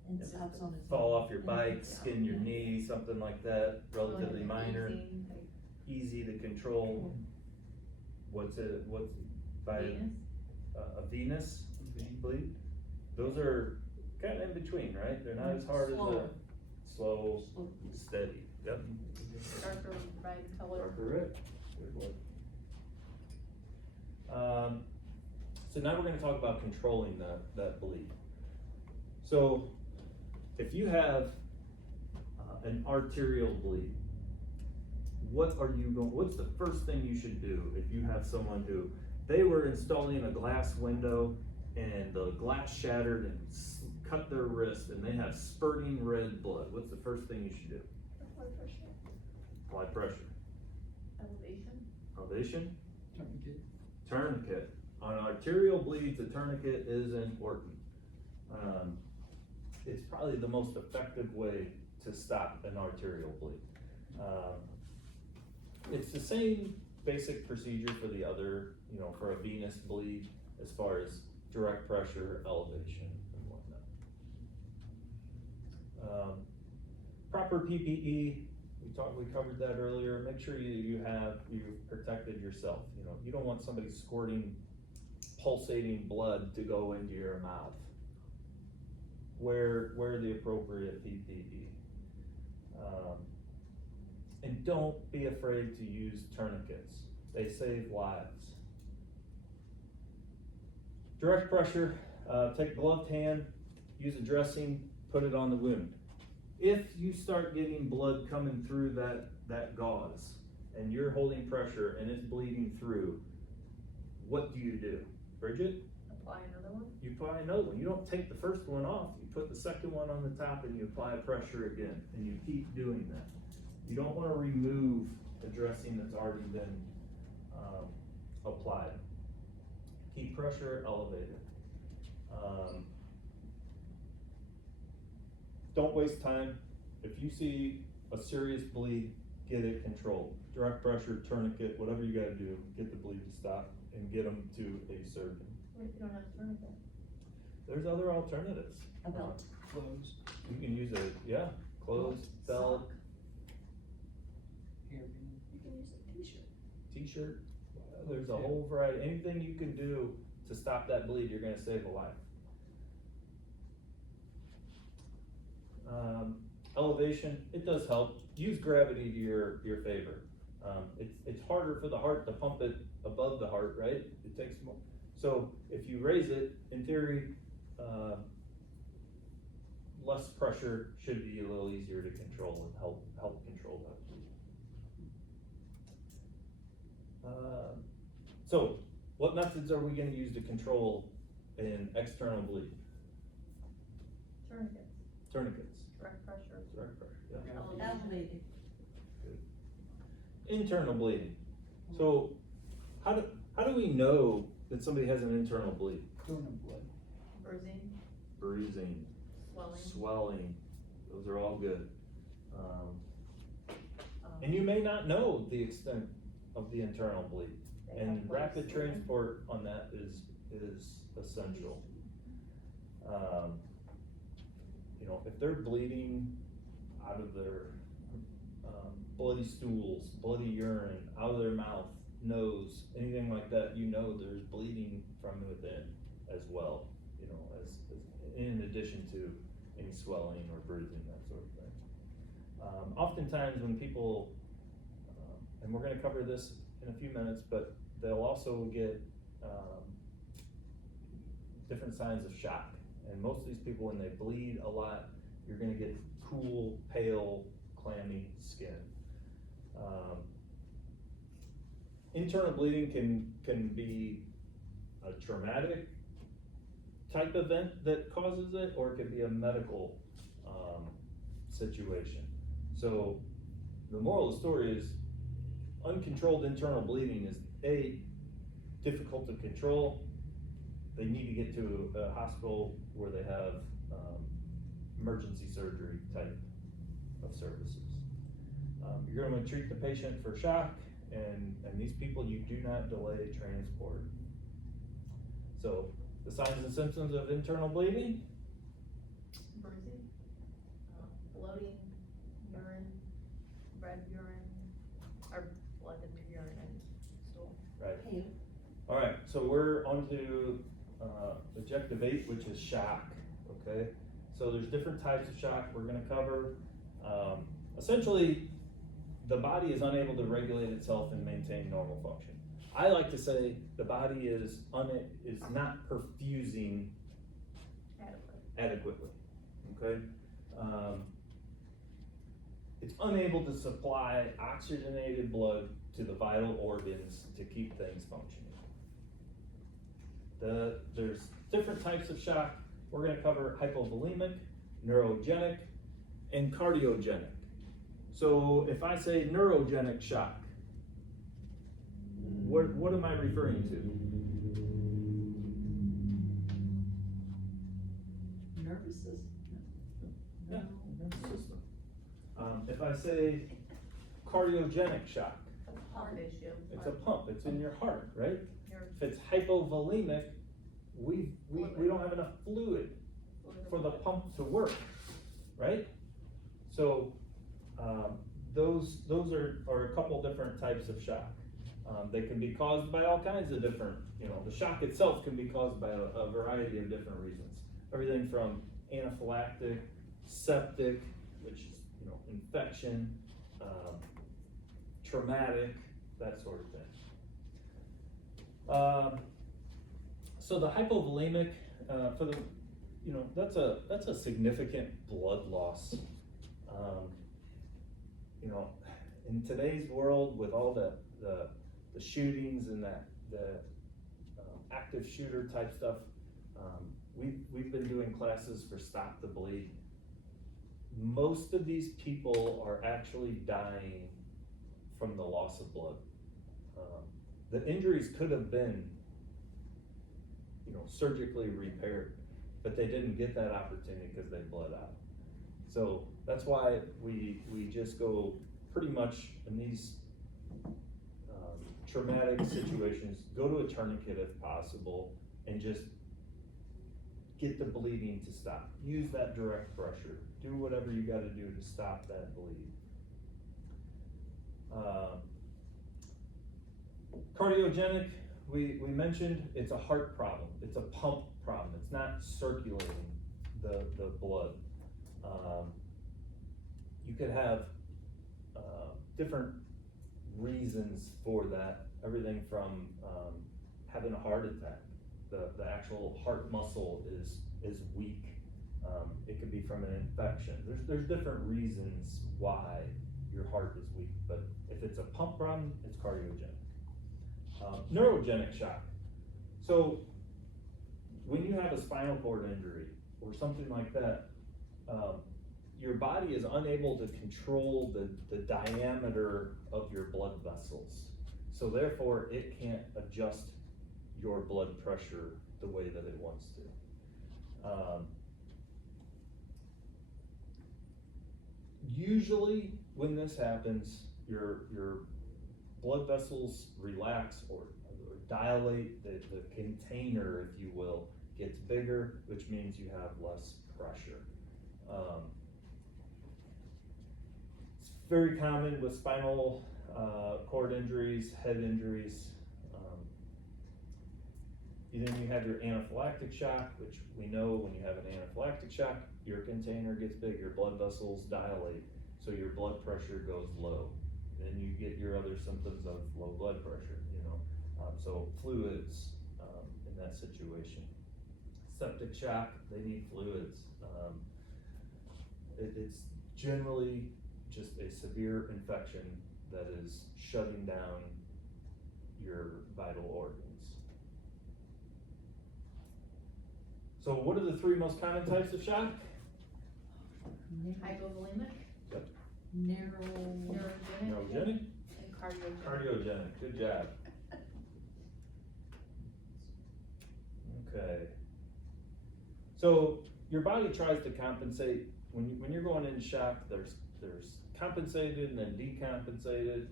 And Yeah. stops on his. Fall off your bike, Yeah. skin your knee, something like that, relatively Like minor, easing, like easy to control. What's by venous. a venous bleed? Those are kind of in between, right? They're not as hard as a slow, steady. Yep. Darker red color. Darker red. Good one. So now we're going to talk about controlling that bleed. So if you have an arterial bleed, what's the first thing you should do if you have someone who they were installing a glass window and the glass shattered and cut their wrist and they have spurting red blood? What's the first thing you should do? Apply pressure. Apply pressure. Elevation. Elevation. Tourniquet. Tourniquet. On arterial bleeds, a tourniquet is important. It's probably the most effective way to stop an arterial bleed. It's the same basic procedure for the other, for a venous bleed, as far as direct pressure, elevation, and whatnot. Proper PPE, we covered that earlier. Make sure you've protected yourself. You don't want somebody squirting pulsating blood to go into your mouth. Wear the appropriate PPE. And don't be afraid to use tourniquets. They save lives. Direct pressure, take a gloved hand, use a dressing, put it on the wound. If you start getting blood coming through that gauze and you're holding pressure and it's bleeding through, what do you do? Bridget? apply another one? You apply another one. You don't take the first one off, you put the second one on the top and you apply pressure again, and you keep doing that. You don't wanna remove the dressing that's already been, applied. Keep pressure elevated. Don't waste time. If you see a serious bleed, get it controlled. Direct pressure, tourniquet, whatever you gotta do, get the bleed to stop and get them to a surgeon. What if you don't have a tourniquet? There's other alternatives. A belt. Clothes, You can use clothes, belt, Sock. hairpin. You can use a t-shirt. t-shirt. There's a whole variety. Anything you can do to stop that bleed, you're gonna save a life. Elevation, it does help. Use gravity to your favor. It's harder for the heart to pump it above the heart, right? It takes more. So if you raise it, in theory, less pressure should be a little easier to control and help control that bleed. So what methods are we gonna use to control an external bleed? Tourniquets, Tourniquets, direct pressure. direct pressure, yeah. Elevated. Internal bleeding. So how do we know that somebody has an internal bleed? Donor blood. Bruising, Bruising, swelling. swelling, those are all good. And you may not know the extent of the internal bleed, They and have rapid blood swelling. transport on that is essential. You know, if they're bleeding out of their bloody stools, bloody urine, out of their mouth, nose, anything like that, you know there's bleeding from within as well, you know, as in addition to any swelling or bruising, that sort of thing. Oftentimes when people, and we're gonna cover this in a few minutes, but they'll also get different signs of shock. And most of these people, when they bleed a lot, you're gonna get cool, pale, clammy skin. Internal bleeding can be a traumatic type event that causes it, or it could be a medical situation. So the moral of the story is uncontrolled internal bleeding is difficult to control. They need to get to a hospital where they have emergency surgery type of services. You're going to treat the patient for shock, and these people, you do not delay transport. So the signs and symptoms of internal bleeding: Bruising, bloating, urine, red urine, or blood in the urine and stool. right? Pale. All right, so we're on to objective 8, which is shock, okay? So there's different types of shock we're gonna cover. Essentially, the body is unable to regulate itself and maintain normal function. I like to say the body is not perfusing adequately, okay? It's unable to supply oxygenated blood to the vital organs to keep things functioning. There's different types of shock. We're gonna cover hypovolemic, neurogenic, and cardiogenic. So if I say neurogenic shock, what am I referring to? Nervous system? Yeah, nervous system. If I say cardiogenic shock, Heart issue. it's a pump, it's in your heart, right? Your If it's hypovolemic, we don't have enough fluid for the pump to work, right? So those are a couple different types of shock. They can be caused by all kinds of different, the shock itself can be caused by a variety of different reasons. Everything from anaphylactic, septic, which is, infection, traumatic, that sort of thing. So the hypovolemic, that's a significant blood loss. In today's world, with all the shootings and the active shooter type stuff, We've been doing classes for Stop the Bleed. Most of these people are actually dying from the loss of blood. The injuries could have been, surgically repaired, but they didn't get that opportunity because they bled out. So that's why we just go pretty much in these traumatic situations, go to a tourniquet if possible, and just get the bleeding to stop. Use that direct pressure. Do whatever you gotta do to stop that bleed. Cardiogenic, we mentioned it's a heart problem. It's a pump problem. It's not circulating the blood. You could have different reasons for that. Everything from having a heart attack. The actual heart muscle is weak. It could be from an infection. There's different reasons why your heart is weak, but if it's a pump problem, it's cardiogenic. Neurogenic shock. So when you have a spinal cord injury or something like that, your body is unable to control the diameter of your blood vessels. So therefore it can't adjust your blood pressure the way that it wants to. Usually when this happens, your blood vessels relax or dilate, the container, if you will, gets bigger, which means you have less pressure. It's very common with spinal cord injuries, head injuries. Then you have your anaphylactic shock, which we know when you have an anaphylactic shock, your container gets big, your blood vessels dilate, so your blood pressure goes low. Then you get your other symptoms of low blood pressure, so fluids in that situation. Septic shock, they need fluids. It's generally just a severe infection that is shutting down your vital organs. So what are the three most common types of shock? Hypovolemic, Neurogenic. Neurogenic, and cardiogenic. cardiogenic, good job. Okay. So your body tries to compensate, when you're going into shock, there's compensated and then decompensated.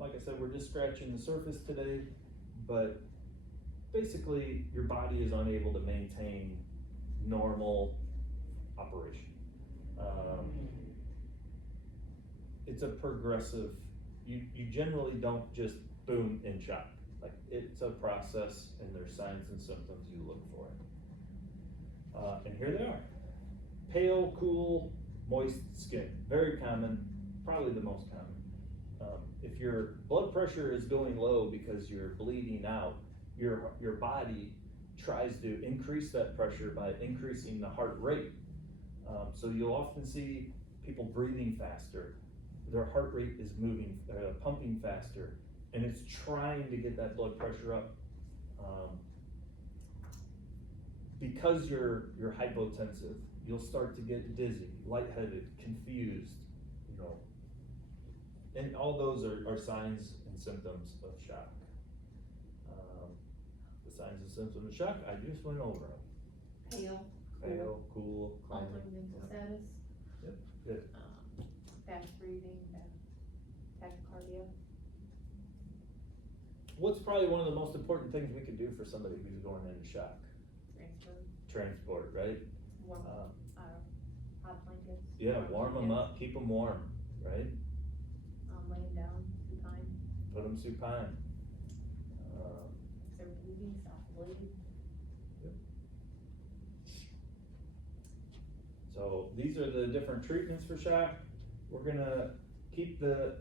Like I said, we're just scratching the surface today, but basically your body is unable to maintain normal operation. It's a progressive, you generally don't just boom in shock. Like, it's a process and there's signs and symptoms you look for. And here they are. Pale, cool, moist skin. Very common, probably the most common. If your blood pressure is going low because you're bleeding out, your body tries to increase that pressure by increasing the heart rate. So you'll often see people breathing faster. Their heart rate is pumping faster, and it's trying to get that blood pressure up. Because you're hypotensive, you'll start to get dizzy, lightheaded, confused, and all those are signs and symptoms of shock. The signs and symptoms of shock, I just went over them. Pale, cool, Altered climbing. mental status. Yep, good. Fast breathing, tachycardia. What's probably one of the most important things we could do for somebody who's going into shock? Transport, right? Warm, hot blankets. Yeah, warm them up, keep them warm, right? Laying down, supine. Put them supine. If they're bleeding, stop bleeding. So these are the different treatments for shock. We're gonna keep the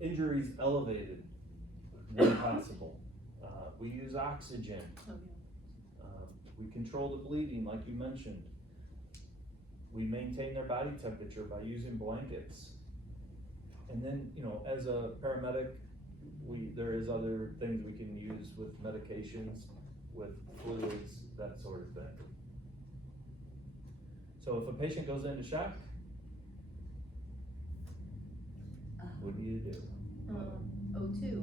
injuries elevated when possible. We use oxygen. Okay. We control the bleeding, like you mentioned. We maintain their body temperature by using blankets. And then, as a paramedic, there is other things we can use with medications. with fluids, that sort of thing. So if a patient goes into shock, what do you do? O2,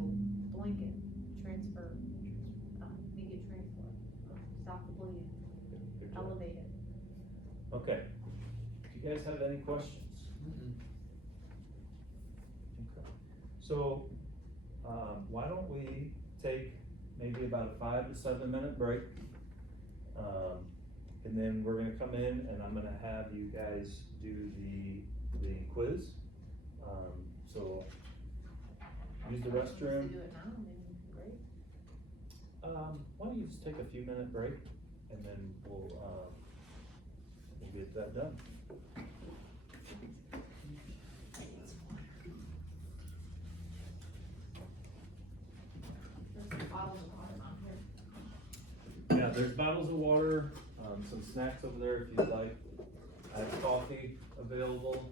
blanket, transfer, immediate transport, stop the bleeding, Good job. elevate it. Okay, do you guys have any questions? Okay. So, why don't we take maybe about a 5 to 7 minute break? And then we're gonna come in and I'm gonna have you guys do the quiz. So, use the If restroom. we do it now, maybe great. Why don't you just take a few minute break and then we'll get that done. There's some bottles of water on here. Yeah, there's bottles of water, some snacks over there if you'd like. I have coffee available.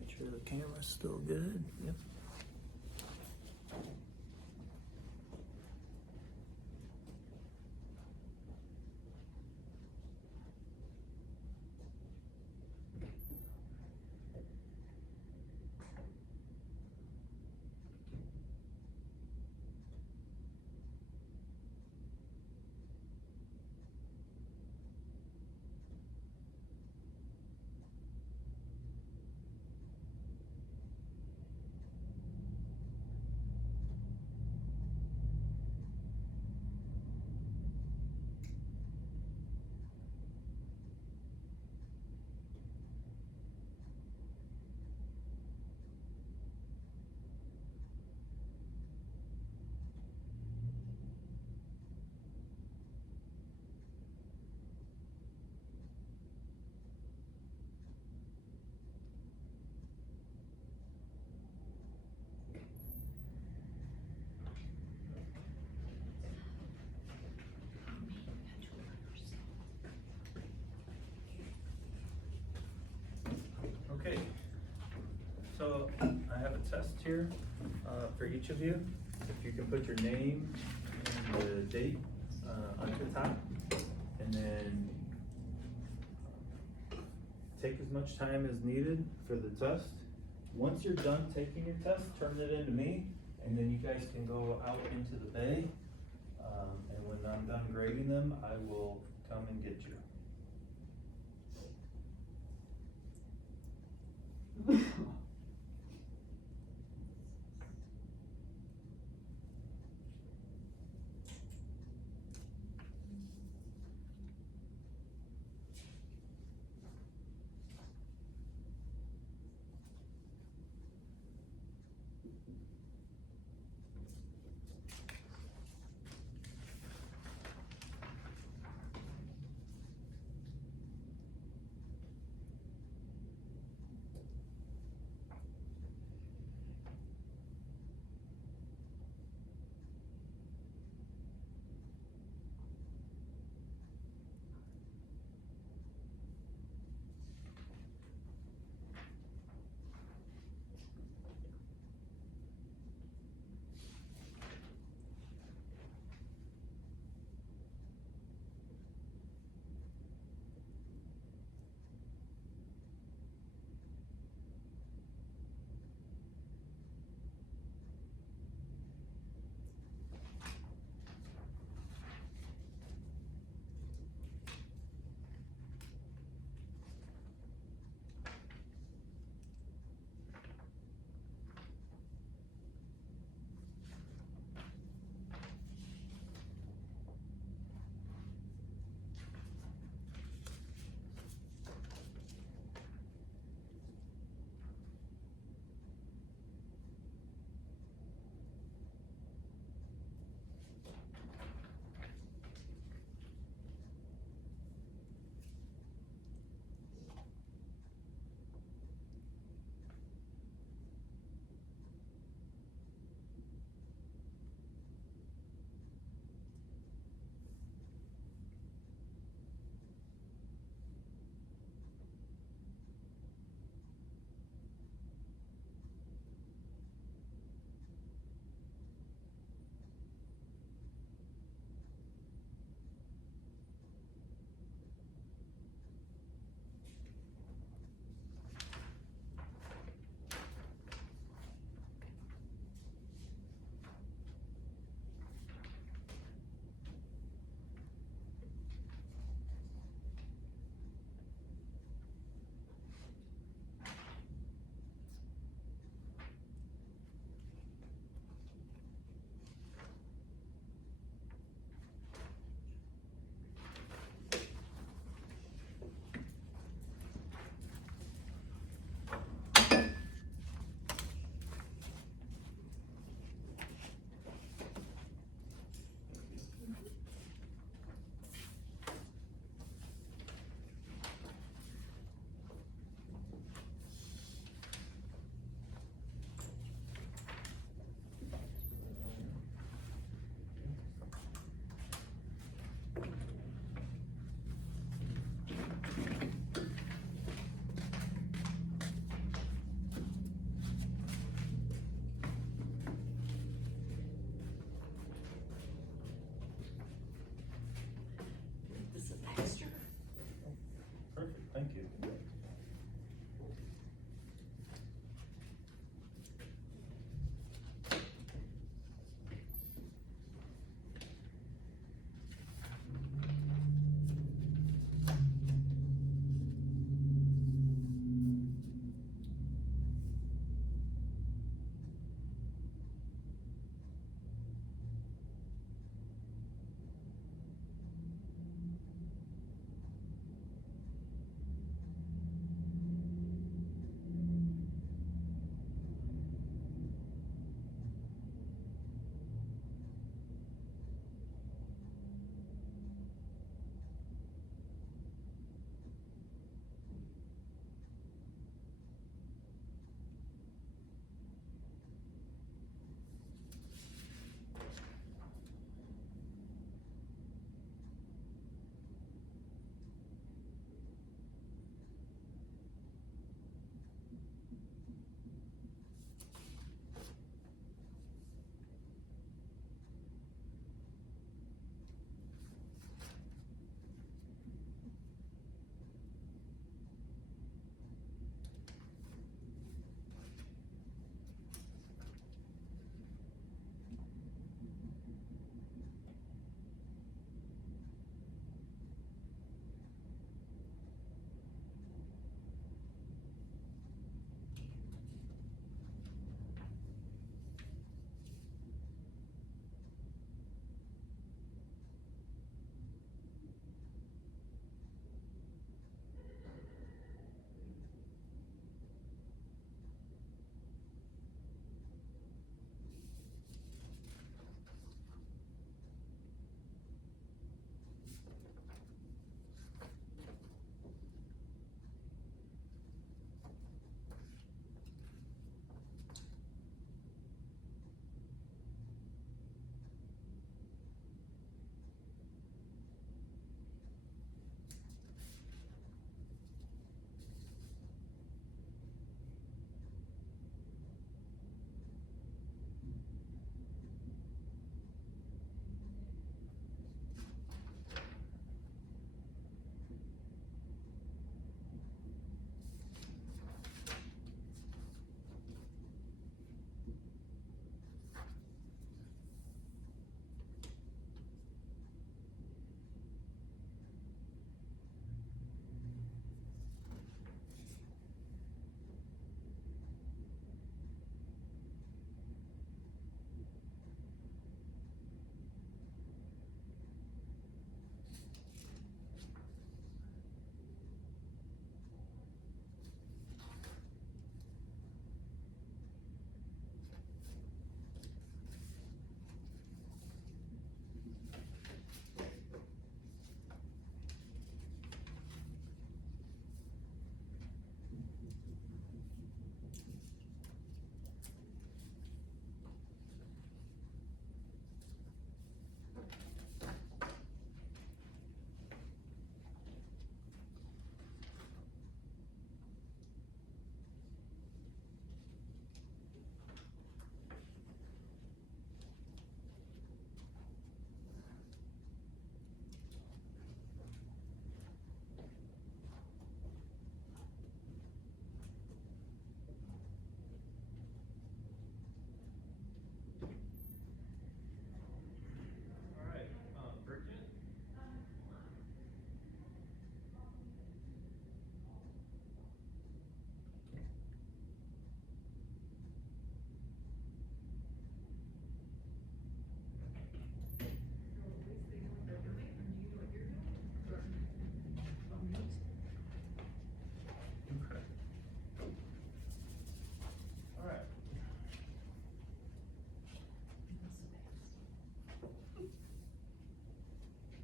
Make sure the camera's still good. Yep. test here, for each of you. If you can put your name and the date, on the top, and then take as much time as needed for the test. Once you're done taking your test, turn it into me, and then you guys can go out into the bay. And when I'm done grading them, I will come and get you.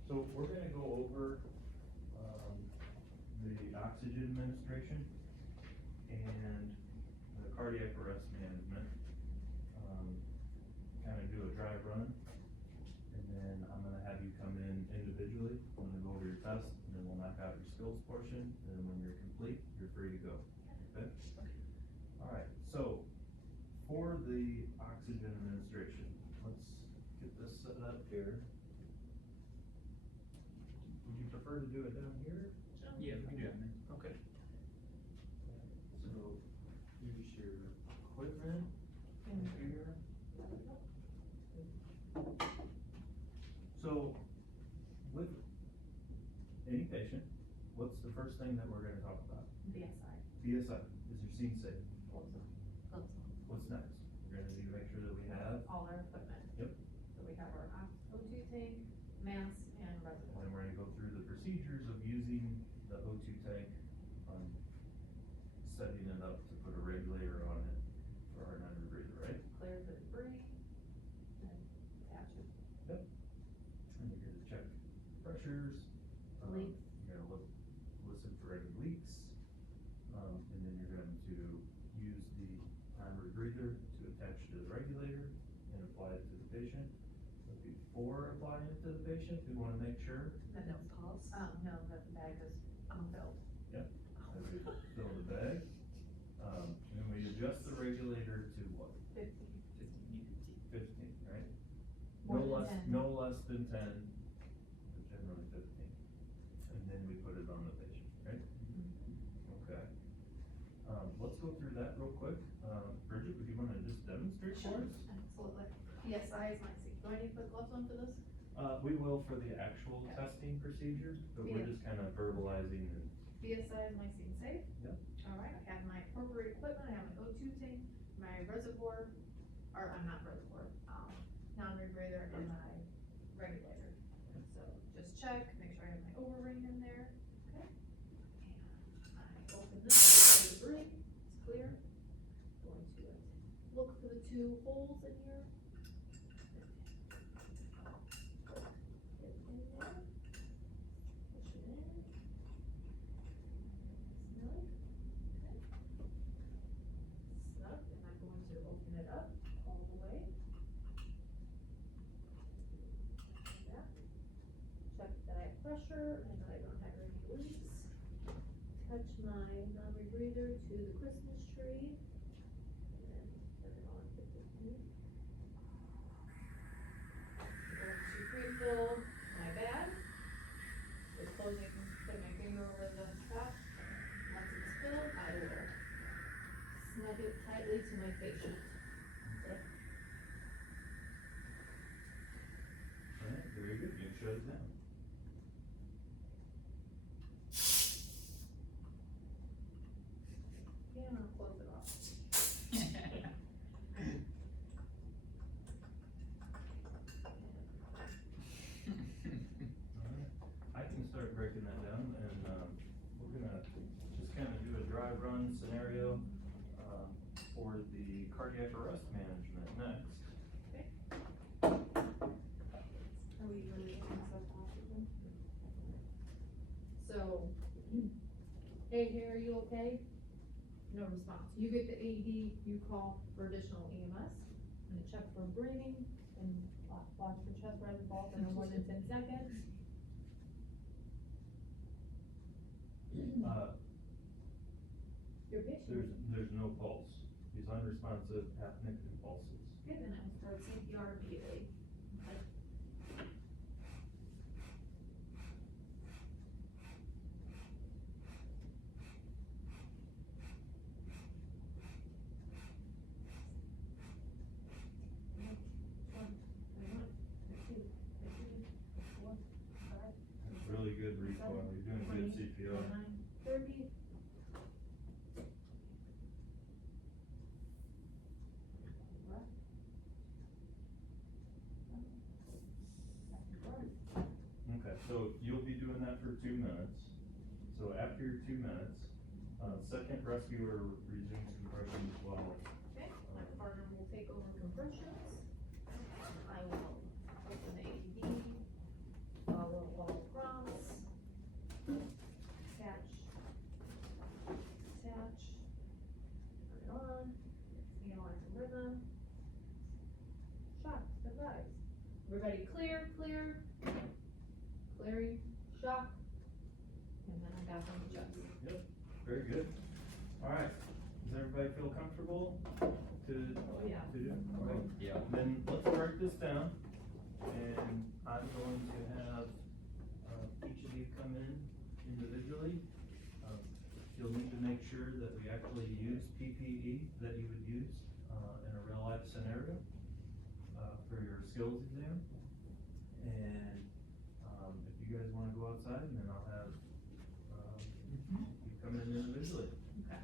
So we're gonna go over, the oxygen administration and the cardiac arrest management. Kind of do a dry run, and then I'm gonna have you come in individually, I'm gonna go over your test, and then we'll knock out your skills portion, and then when you're complete, you're free to go, okay? Alright, so, for the oxygen administration, let's get this set up here. Would you prefer to do it down here? Yeah, we can do it, man. Okay. So, here's your equipment here. So, with any patient, what's the first thing that we're gonna talk about? BSI, BSI, is your scene safe? gloves on. What's next? We're gonna need to make sure that we have, All our equipment. Yep. So we have our O2 tank, mask, and and reservoir. then we're gonna go through the procedures of using the O2 tank, setting it up to put a regulator on it for our non-rebreather, right? Clear for debris, and attach it. And you're gonna check pressures. Leaks. You're gonna listen for any leaks. And then you're going to use the primary breather to attach to the regulator and apply it to the patient. But before applying it to the patient, we wanna make sure And no pulse? No, that the bag is unfilled. that we fill the bag. And we adjust the regulator to what? 50. 15, right? More No than less, 10. no less than 10, but generally 15. And then we put it on the patient, right? Okay. Let's go through that real quick. Bridget, would you wanna just demonstrate for us? Absolutely. PSI is my seat. Do I need to put gloves on for this? We will for the actual Okay. testing procedures, but we're Yeah. just kinda verbalizing and, BSI is my scene safe. Yep. Alright, I have my appropriate equipment, I have my O2 tank, my reservoir, or I'm not reservoir, non-rebreather and my regulator. So just check, make sure I have my O-ring in there, okay? And I open this, the debris, it's clear. Going to look for the two holes in here. Get in there, push it in. Snug, okay. Snug, and I'm going to open it up all the way. Like that. Check that I have pressure and that I don't have any leaks. Touch my non-rebreather to the Christmas tree. And then turn it on to 15. I'm going to pre-fill my bag. With closing, put my finger over the top. Once it's filled, I will snug it tightly to my patient. alright, very good, you can shut it down. Yeah, I'll close it off. Alright, I can start breaking that down, and, we're gonna just kinda do a dry run scenario, for the cardiac arrest management next. Are we really getting stuff oxygen? So, hey, here, are you okay? No response. You get the AED, you call for additional EMS, and check for breathing, and watch for chest rise and fall for no more than 10 seconds. Your patient, There's no pulse. He's unresponsive, apneic impulses. good, and I will start CPR immediately. Okay. Really good recoil, you're doing good CPR. 30. Okay, so you'll be doing that for 2 minutes. So after your 2 minutes, second rescuer resumes compressions while, Okay, my partner will take over compressions. I will open the AED, follow Everybody clear, clearing, shock, and then I got them adjusted. Very good. Alright, does everybody feel comfortable to Oh, yeah. to do? Alright, Yeah. then let's break this down, and I'm going to have, each of you come in individually. You'll need to make sure that we actually use PPE that you would use, in a real life scenario, for your skills exam. And, if you guys wanna go outside, and then I'll have, you come in individually. Okay.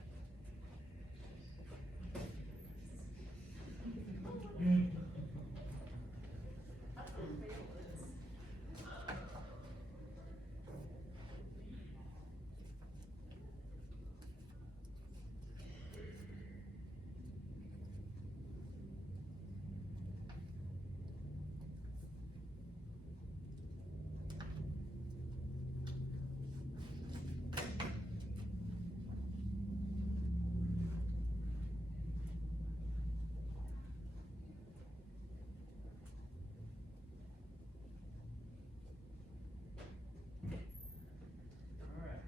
Alright.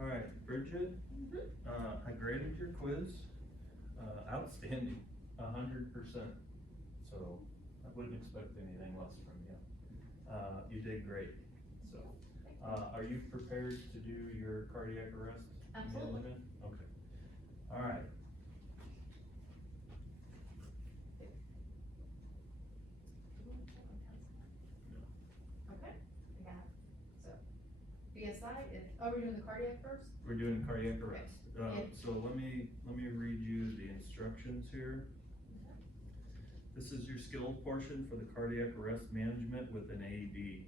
Alright, Bridget, I graded your quiz, outstanding, 100%. So I wouldn't expect anything less from you. You did great, so. Are you prepared to do your cardiac arrest? Absolutely. management? Okay, alright. Okay, I got it. So, BSI, we're doing the cardiac first? We're doing cardiac arrest. Okay. So let me read you the instructions here. This is your skill portion for the cardiac arrest management with an AED.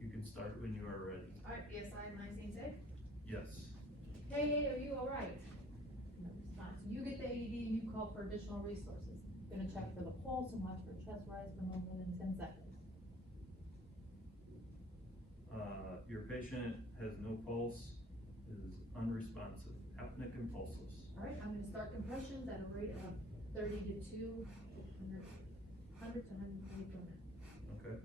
You can start when you are ready. Alright, BSI 19 safe? Yes. Hey, are you alright? No response. You get the AED and you call for additional resources. Gonna check for the pulse and watch for chest rise for no more than 10 seconds. Your patient has no pulse, is unresponsive, apneic and pulseless. Alright, I'm gonna start compressions at a rate of 30 to 200 to 120 per minute. Okay.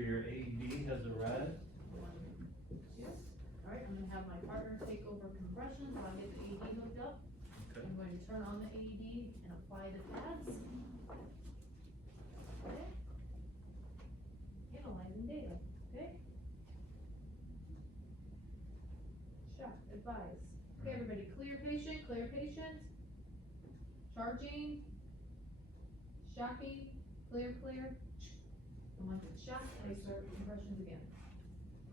sure your AED has arrived. 1, 2. Alright, I'm gonna have my partner take over compressions while I get the AED hooked up. Okay. I'm going to turn on the AED and apply the pads. Okay. Analyzing data, okay? Shock advised. Okay, everybody, clear patient, clear patient. Charging. Shocking, clear, clear. And once it's shocked, I start compressions again.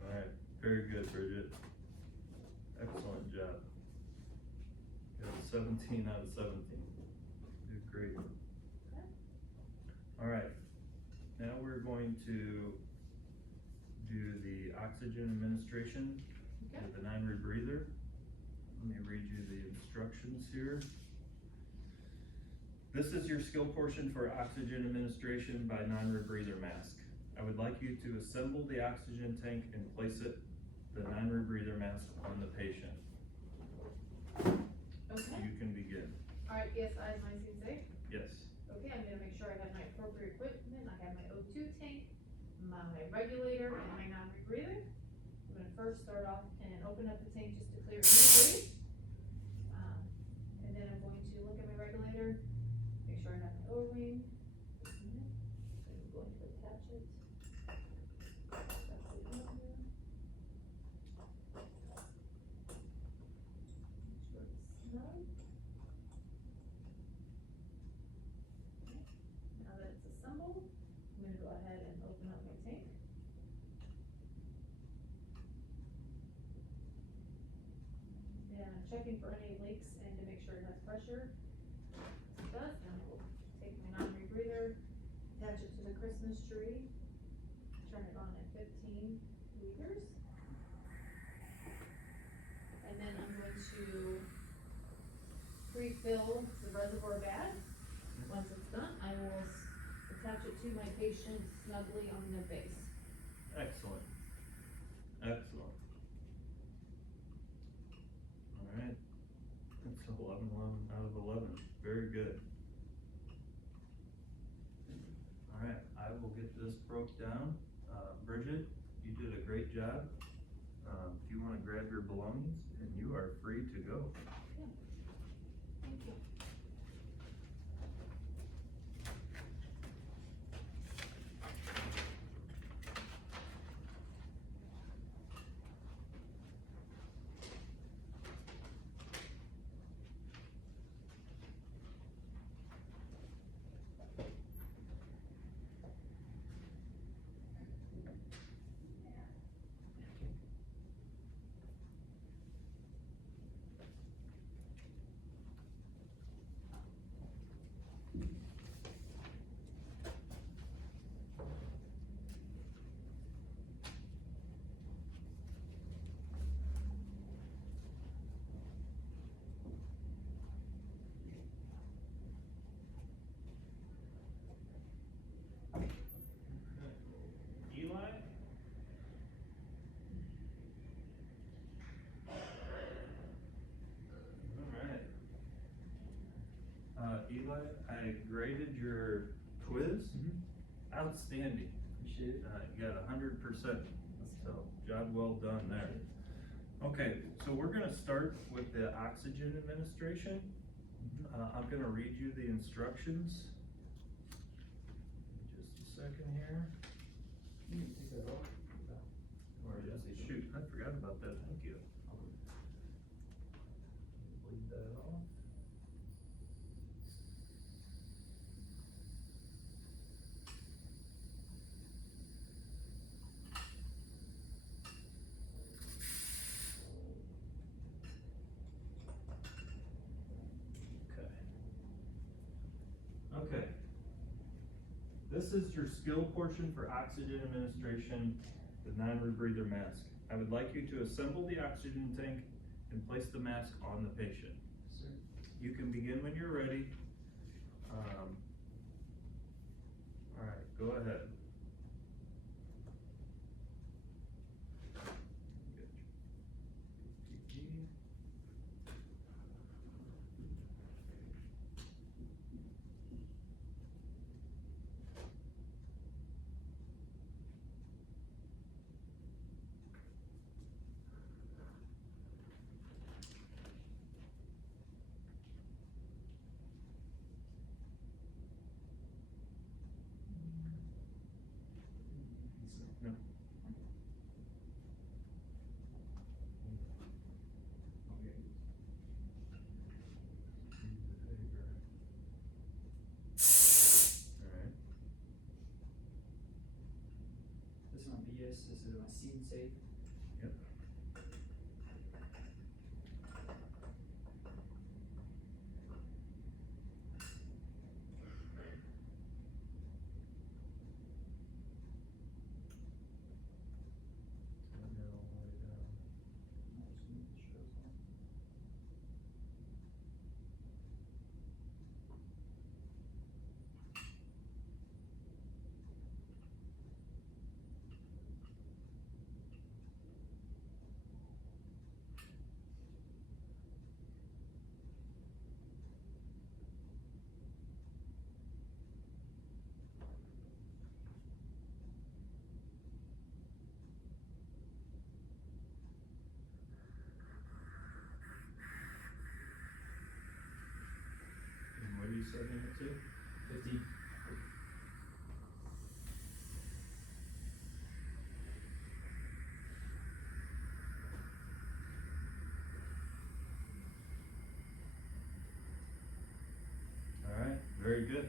Alright, very good, Bridget. Excellent job. You got a 17 out of 17. You did great. Alright, now we're going to do the oxygen administration Okay. with the 9 rebreather. Let me read you the instructions here. This is your skill portion for oxygen administration by 9 rebreather mask. I would like you to assemble the oxygen tank and place the 9 rebreather mask on the patient. Okay. You can begin. Alright, yes, I have my safe. Yes. Okay, I'm gonna make sure I have my appropriate equipment. I have my O2 tank, my regulator, and my non-rebreather. I'm gonna first start off and open up the tank just to clear any debris. And then I'm going to look at my regulator, make sure I have my O-ring. Just a minute. I'm going to attach it. Attach it in here. Make sure it's snug. Now that it's assembled, I'm gonna go ahead and open up my tank. And I'm checking for any leaks and to make sure it has pressure. It does, and I will take my non-rebreather, attach it to the Christmas tree, turn it on at 15 liters. And then I'm going to pre-fill the reservoir bag. Once it's done, I will attach it to my patient snugly on the base. Excellent. Excellent. Alright. That's 11 out of 11. Very good. Alright, I will get this broke down. Bridget, you did a great job. If you wanna grab your belongings, and you are free to go. Thank you. Eli? Alright. Eli, I graded your quiz. Outstanding. Appreciate it. You got 100%, so job well done there. Okay, so we're gonna start with the oxygen administration. I'm gonna read you the instructions. Just a second here. You can take that off. Or shoot, I forgot about that, thank you. Leave that off. Okay. This is your skill portion for oxygen administration with 9 rebreather mask. I would like you to assemble the oxygen tank and place the mask on the patient. Sir. You can begin when you're ready. Alright, go ahead. this is my scene safe. Yep. Turn it all the way down. And what are you setting it to? 50. Alright, very good.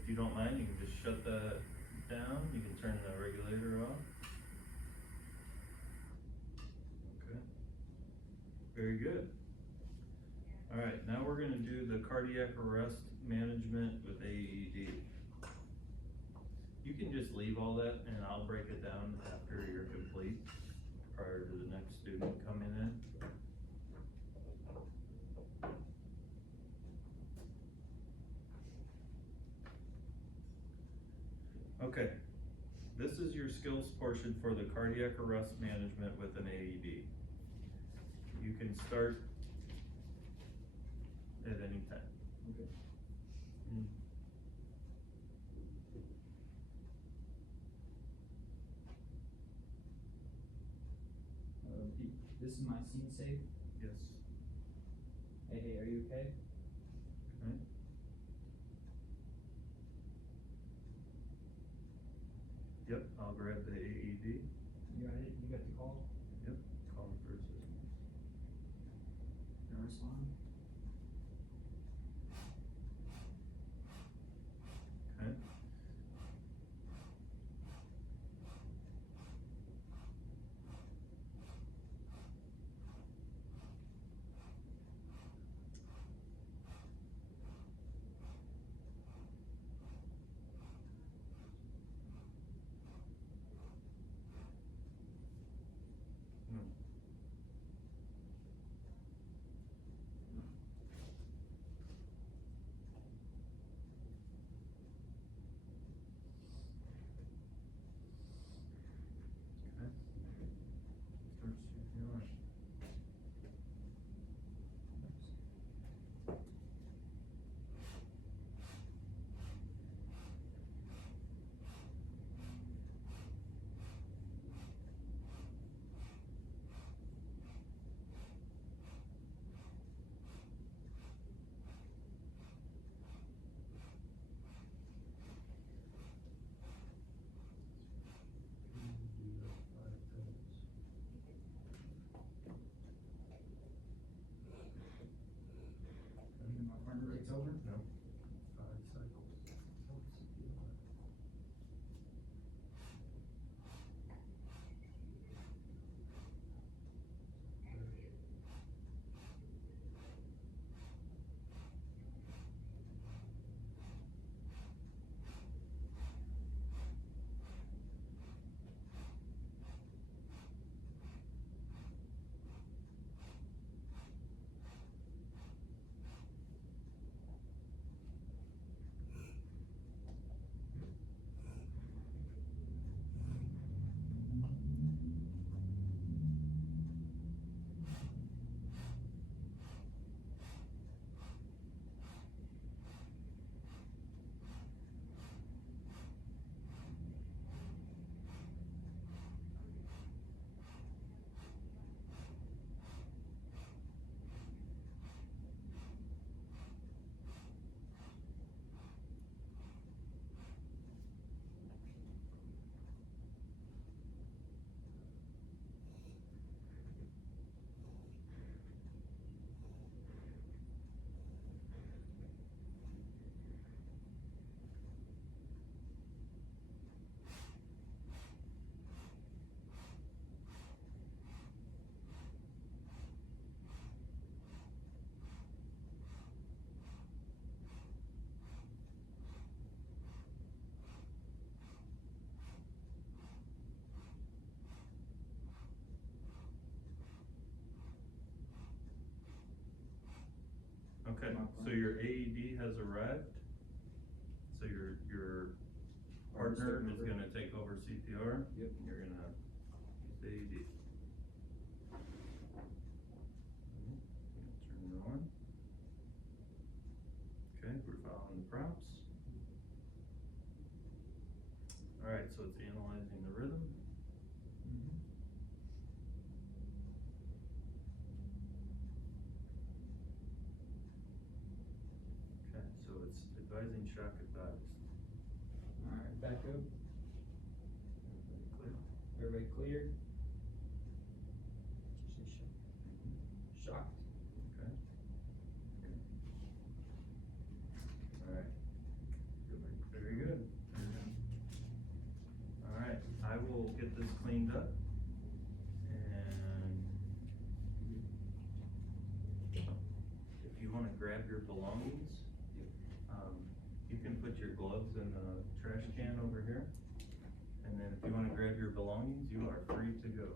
If you don't mind, you can just shut that down, you can turn the regulator off. Okay. Very good. Alright, now we're gonna do the cardiac arrest management with AED. You can just leave all that and I'll break it down after you're complete, prior to the next student coming in. Okay, this is your skills portion for the cardiac arrest management with an AED. You can start at any time. Okay. This is my scene safe. Yes. Hey, are you okay? Okay. Yep, I'll grab the AED. You got it? You got the call? Yep, call him for assistance. Gonna respond? Okay. Okay, My so plan. your AED has arrived. So your partner is gonna take over CPR. Yep. And you're gonna use the AED. Turn it on. Okay, we're following the prompts. Alright, so it's analyzing the rhythm. Mhm. Okay, so it's advising shock advised. Alright, back up. Clear? Everybody clear? Shocked. Okay. Alright. Very good. Alright, I will get this cleaned up. And if you wanna grab your belongings, you can put your gloves in the trash can over here. And then if you wanna grab your belongings, you are free to go.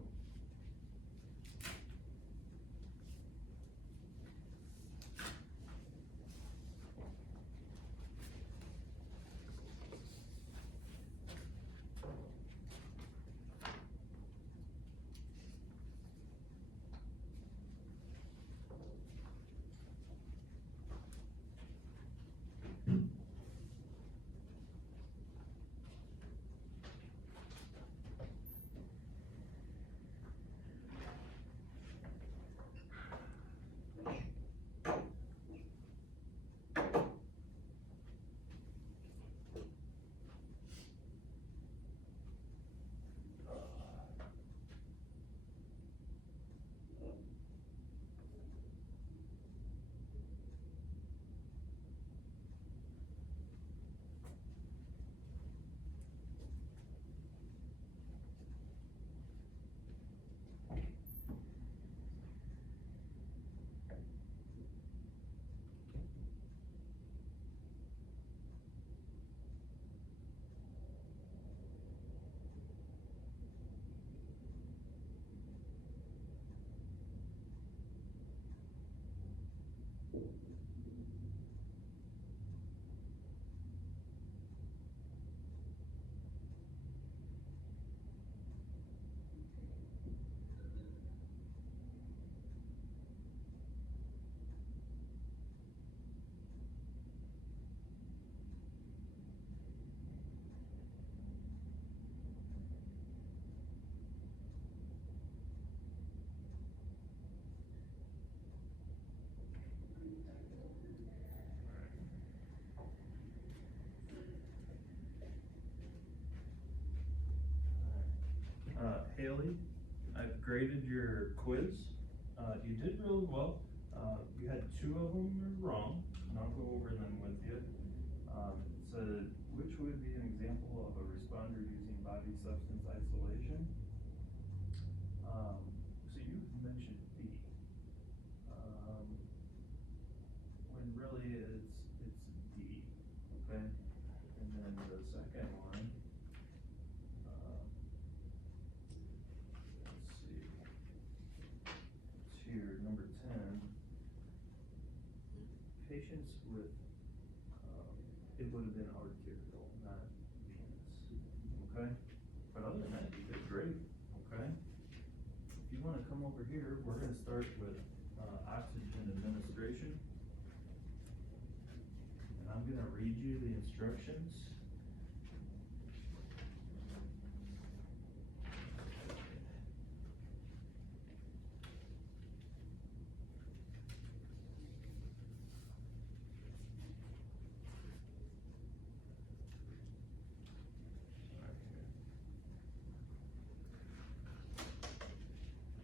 Haley, I've graded your quiz. You did really well. You had 2 of them were wrong, and I'll go over them with you. It said, which would be an example of a responder using body substance isolation? So you mentioned B. When really it's D, okay? And then the second one, let's see, it's here, number 10. Patients with, it would have been arterial, not venous, okay? But other than that, you did great, okay? If you wanna come over here, we're gonna start with, oxygen administration. And I'm gonna read you the instructions.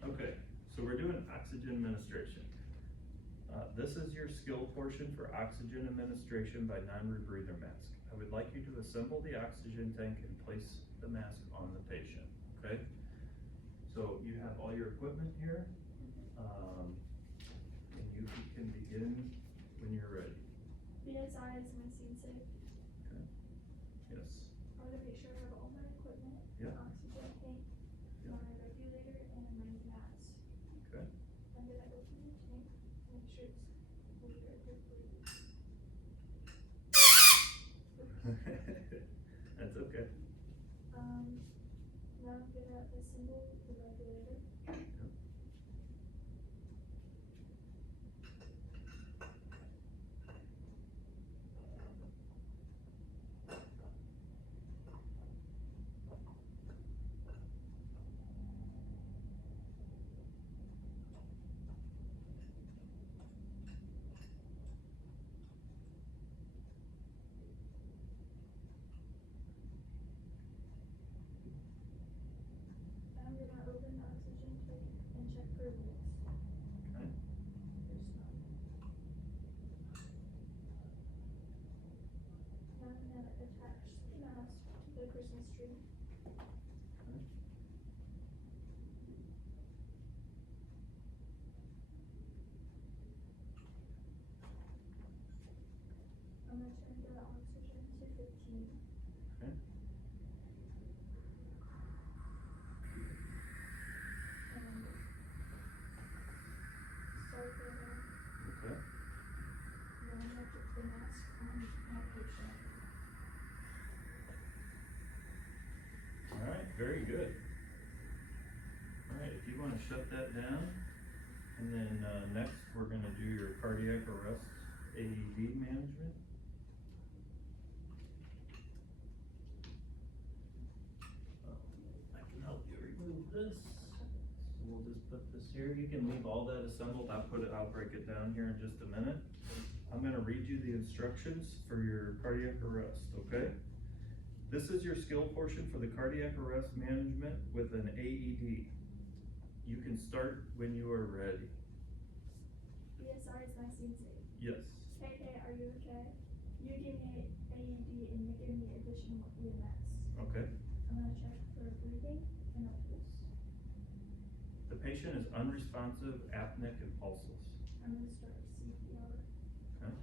Okay, so we're doing oxygen administration. This is your skill portion for oxygen administration by non-rebreather mask. I would like you to assemble the oxygen tank and place the mask on the patient, okay? So you have all your equipment here, and you can begin when you're ready. BSI is my scene safe. Okay. Yes. I want to make sure I have all my equipment. Yeah. Oxygen tank, Yeah. my regulator, and my mask. Okay. And then I go to the tank, make sure it's fully regulated. That's okay. Now I'm gonna assemble the regulator. I'm gonna open the oxygen tank and check for leaks. Okay. There's none. Now I'm gonna attach the mask to the Christmas tree. I'm gonna turn the oxygen to 15. Okay. And start the, Okay. then I'm gonna put the mask on my patient. Alright, very good. Alright, if you wanna shut that down, and then, next, we're gonna do your cardiac arrest AED management. I can help you remove this. So we'll just put this here, you can leave all that assembled, I'll break it down here in just a minute. I'm gonna read you the instructions for your cardiac arrest, okay? This is your skill portion for the cardiac arrest management with an AED. You can start when you are ready. BSR is nice and safe. Yes. Hey, are you okay? You give me AED and you give me additional EMS. Okay. I'm gonna check for breathing and a pulse. The patient is unresponsive, apneic, and pulseless. I'm gonna start CPR. Okay.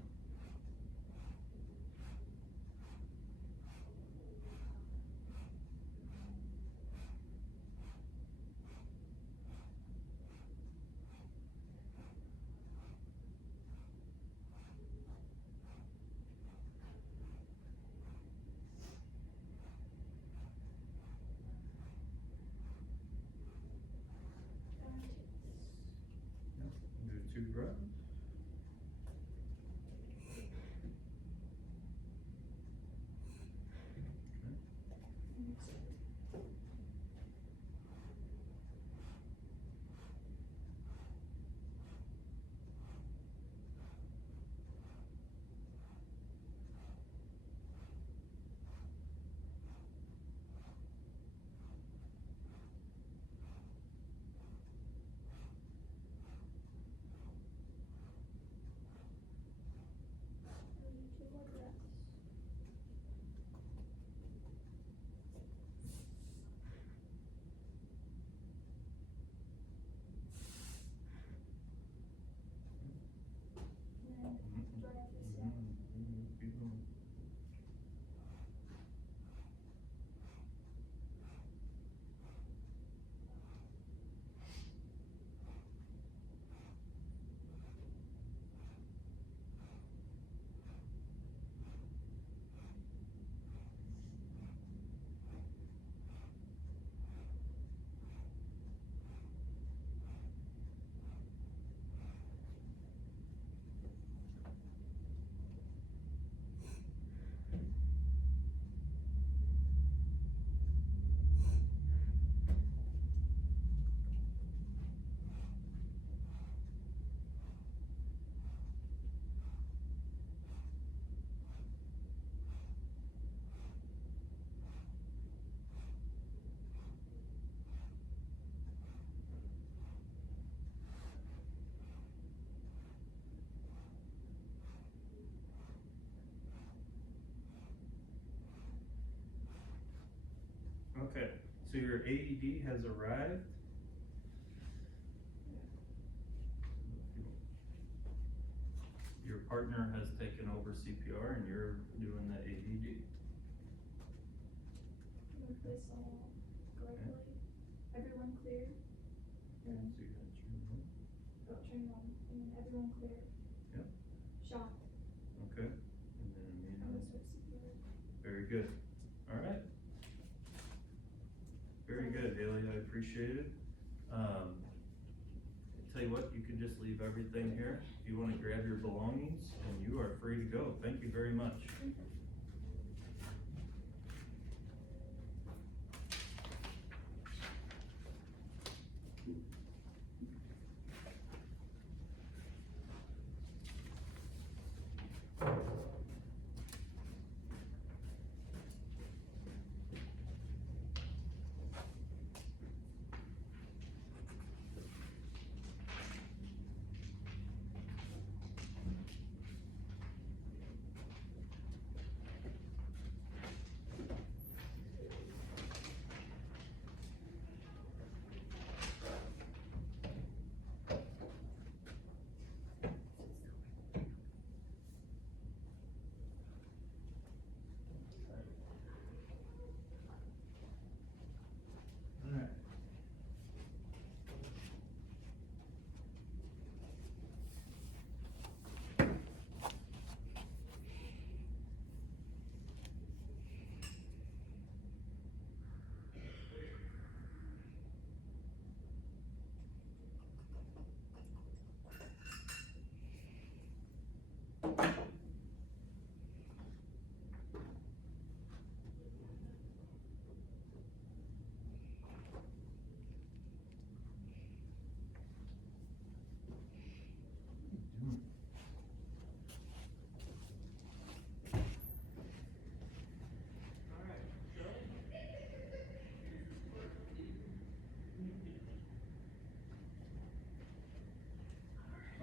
I'm gonna take this. Do 2 breaths. And exhale. I'll do 2 more breaths. And then dry out this down. Keep going. Okay, so your AED has arrived. Your partner has taken over CPR and you're doing the AED. Move this all correctly. Everyone clear? And so you got your, Oh, turn it on. And everyone clear? Yep. Shot. okay, and then, I'm gonna start CPR. good. All right. Very good, Haley, I appreciate it. Tell you what, you can just leave everything here. If you wanna grab your belongings, and you are free to go. Thank you very much. All right.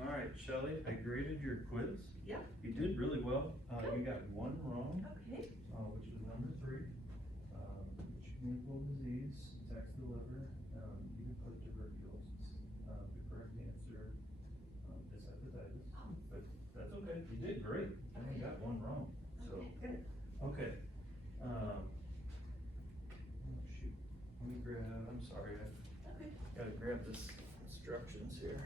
All right, Shelley, I graded your quiz. Yeah. You did really well. You got one wrong, Okay. which was number 3. Communicable disease, sex the liver, you can put tuberculosis. The correct answer is hepatitis, but that's okay. You did great. You only got one wrong, so. Okay, good. Okay. Oh shoot, let me grab, I'm sorry, I Okay. gotta grab this instructions here.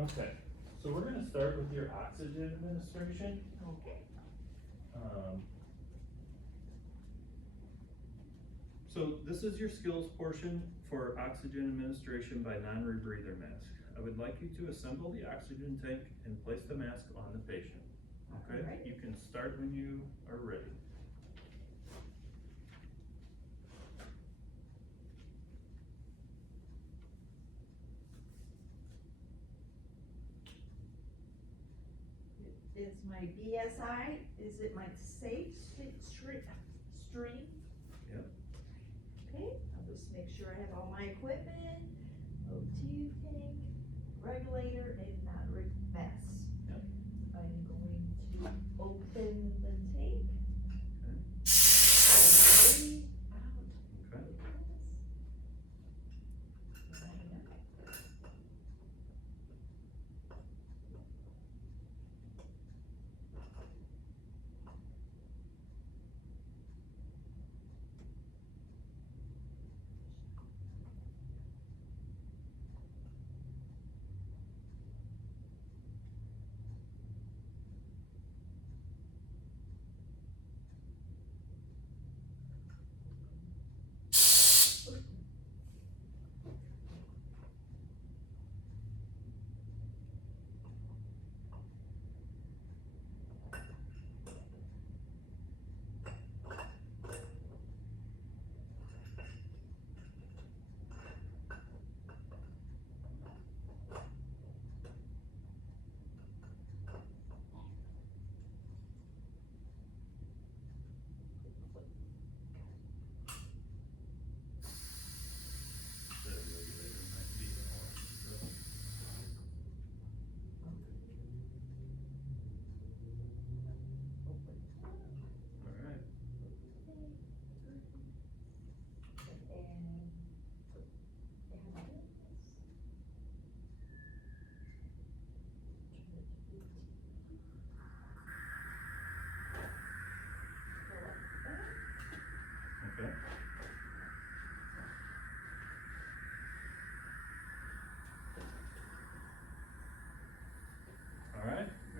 Okay, so we're gonna start with your oxygen administration. Okay. So this is your skills portion for oxygen administration by non-rebreather mask. I would like you to assemble the oxygen tank and place the mask on the patient. Okay, Alright. you can start when you are ready. It's my BSI, is it my safe stream? Yep. Okay, I'll just make sure I have all my equipment, O2 tank, regulator, and mask. Yep. I'm going to open the tank. Okay. Out. Okay.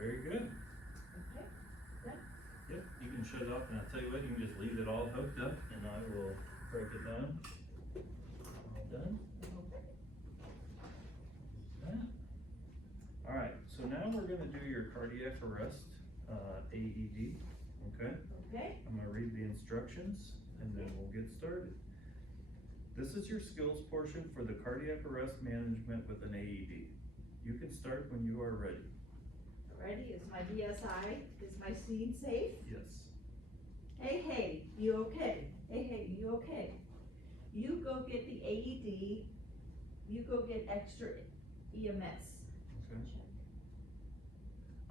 Very good. Okay, Yep, you can shut it off, and I'll tell you what, you can just leave it all hooked up, and I will break it down. All done. That. All right, so now we're gonna do your cardiac arrest, AED, okay? okay, I'm gonna read the instructions, and then we'll get started. This is your skills portion for the cardiac arrest management with an AED. You can start when you are ready. ready, is my BSI, is my scene safe? Yes. Hey, you okay? Hey, you okay? You go get the AED, you go get extra EMS. Okay. Check.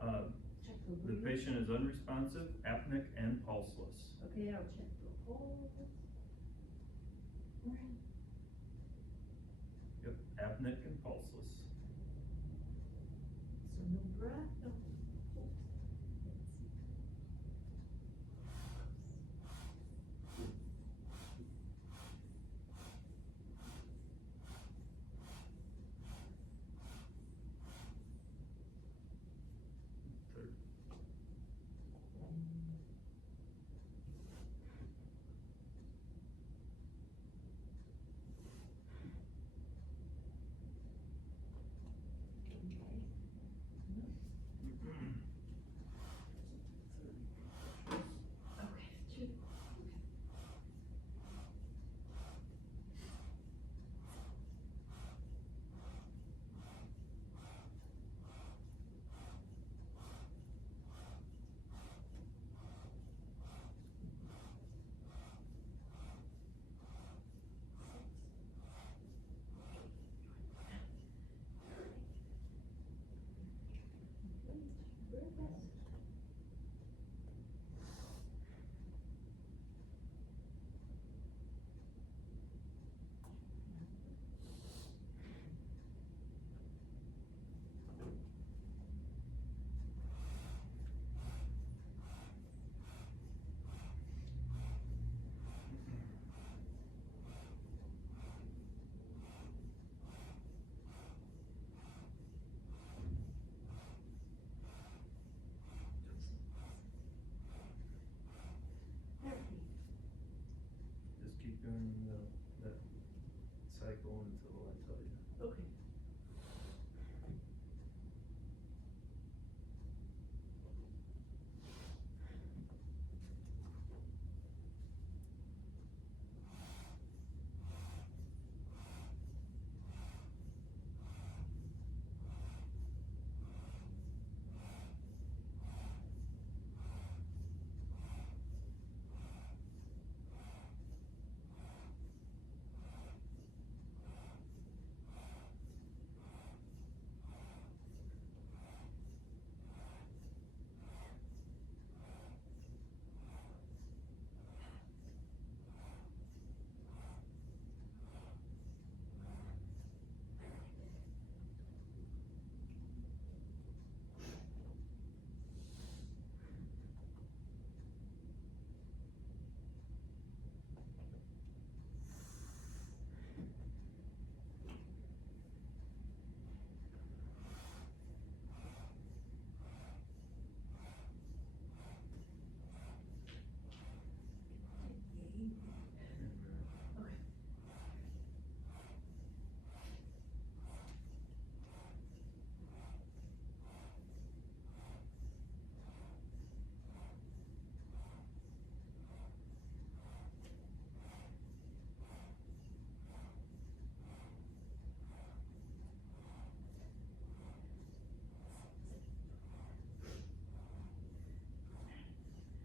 Uh, Check the the breathing. patient is unresponsive, apneic, and pulseless. Okay, I'll check the pulse. Yep, apneic and pulseless. So no breath, no pulse. Let's see. Third. Okay, two. Just keep doing that cycle until I tell you. Okay.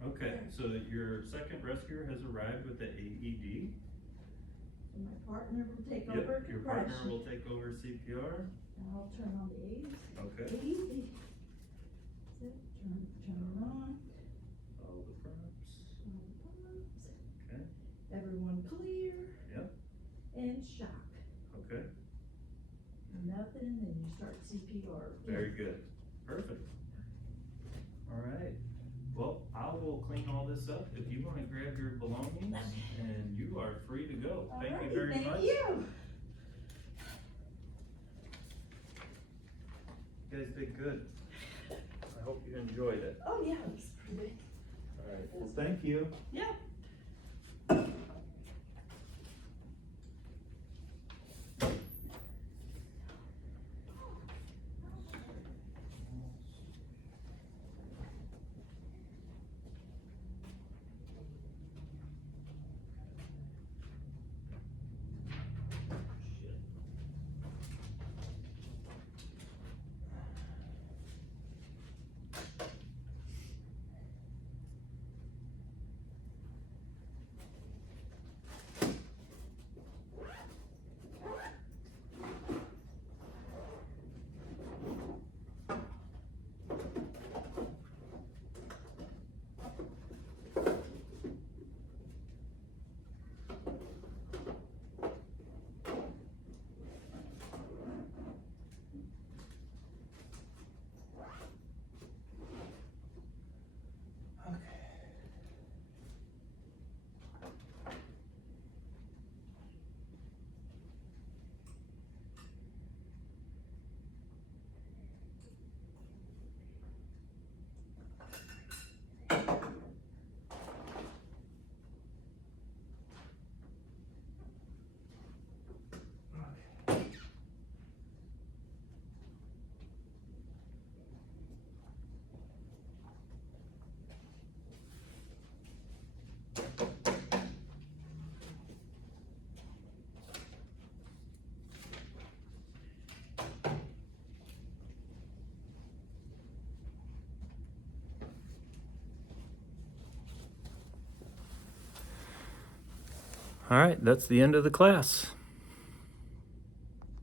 Okay, so your second rescuer has arrived with the AED. So my partner will take Yep, over your partner compression. will take over CPR. And I'll turn on the A's. Okay. Easy. Sit, turn it on. All the props. All the pumps. Okay. Everyone clear. Yep. And shock. Okay. Nothing, then you start CPR. Very good. Perfect. All right. Well, I will clean all this up. If you want to grab your belongings, and you are free to go. Thank you Alrighty, very much. Thank you. You guys did good. I hope you enjoyed it. Oh, yeah, it was pretty. All right, well, thank you. Yeah. All right, that's the end of the class.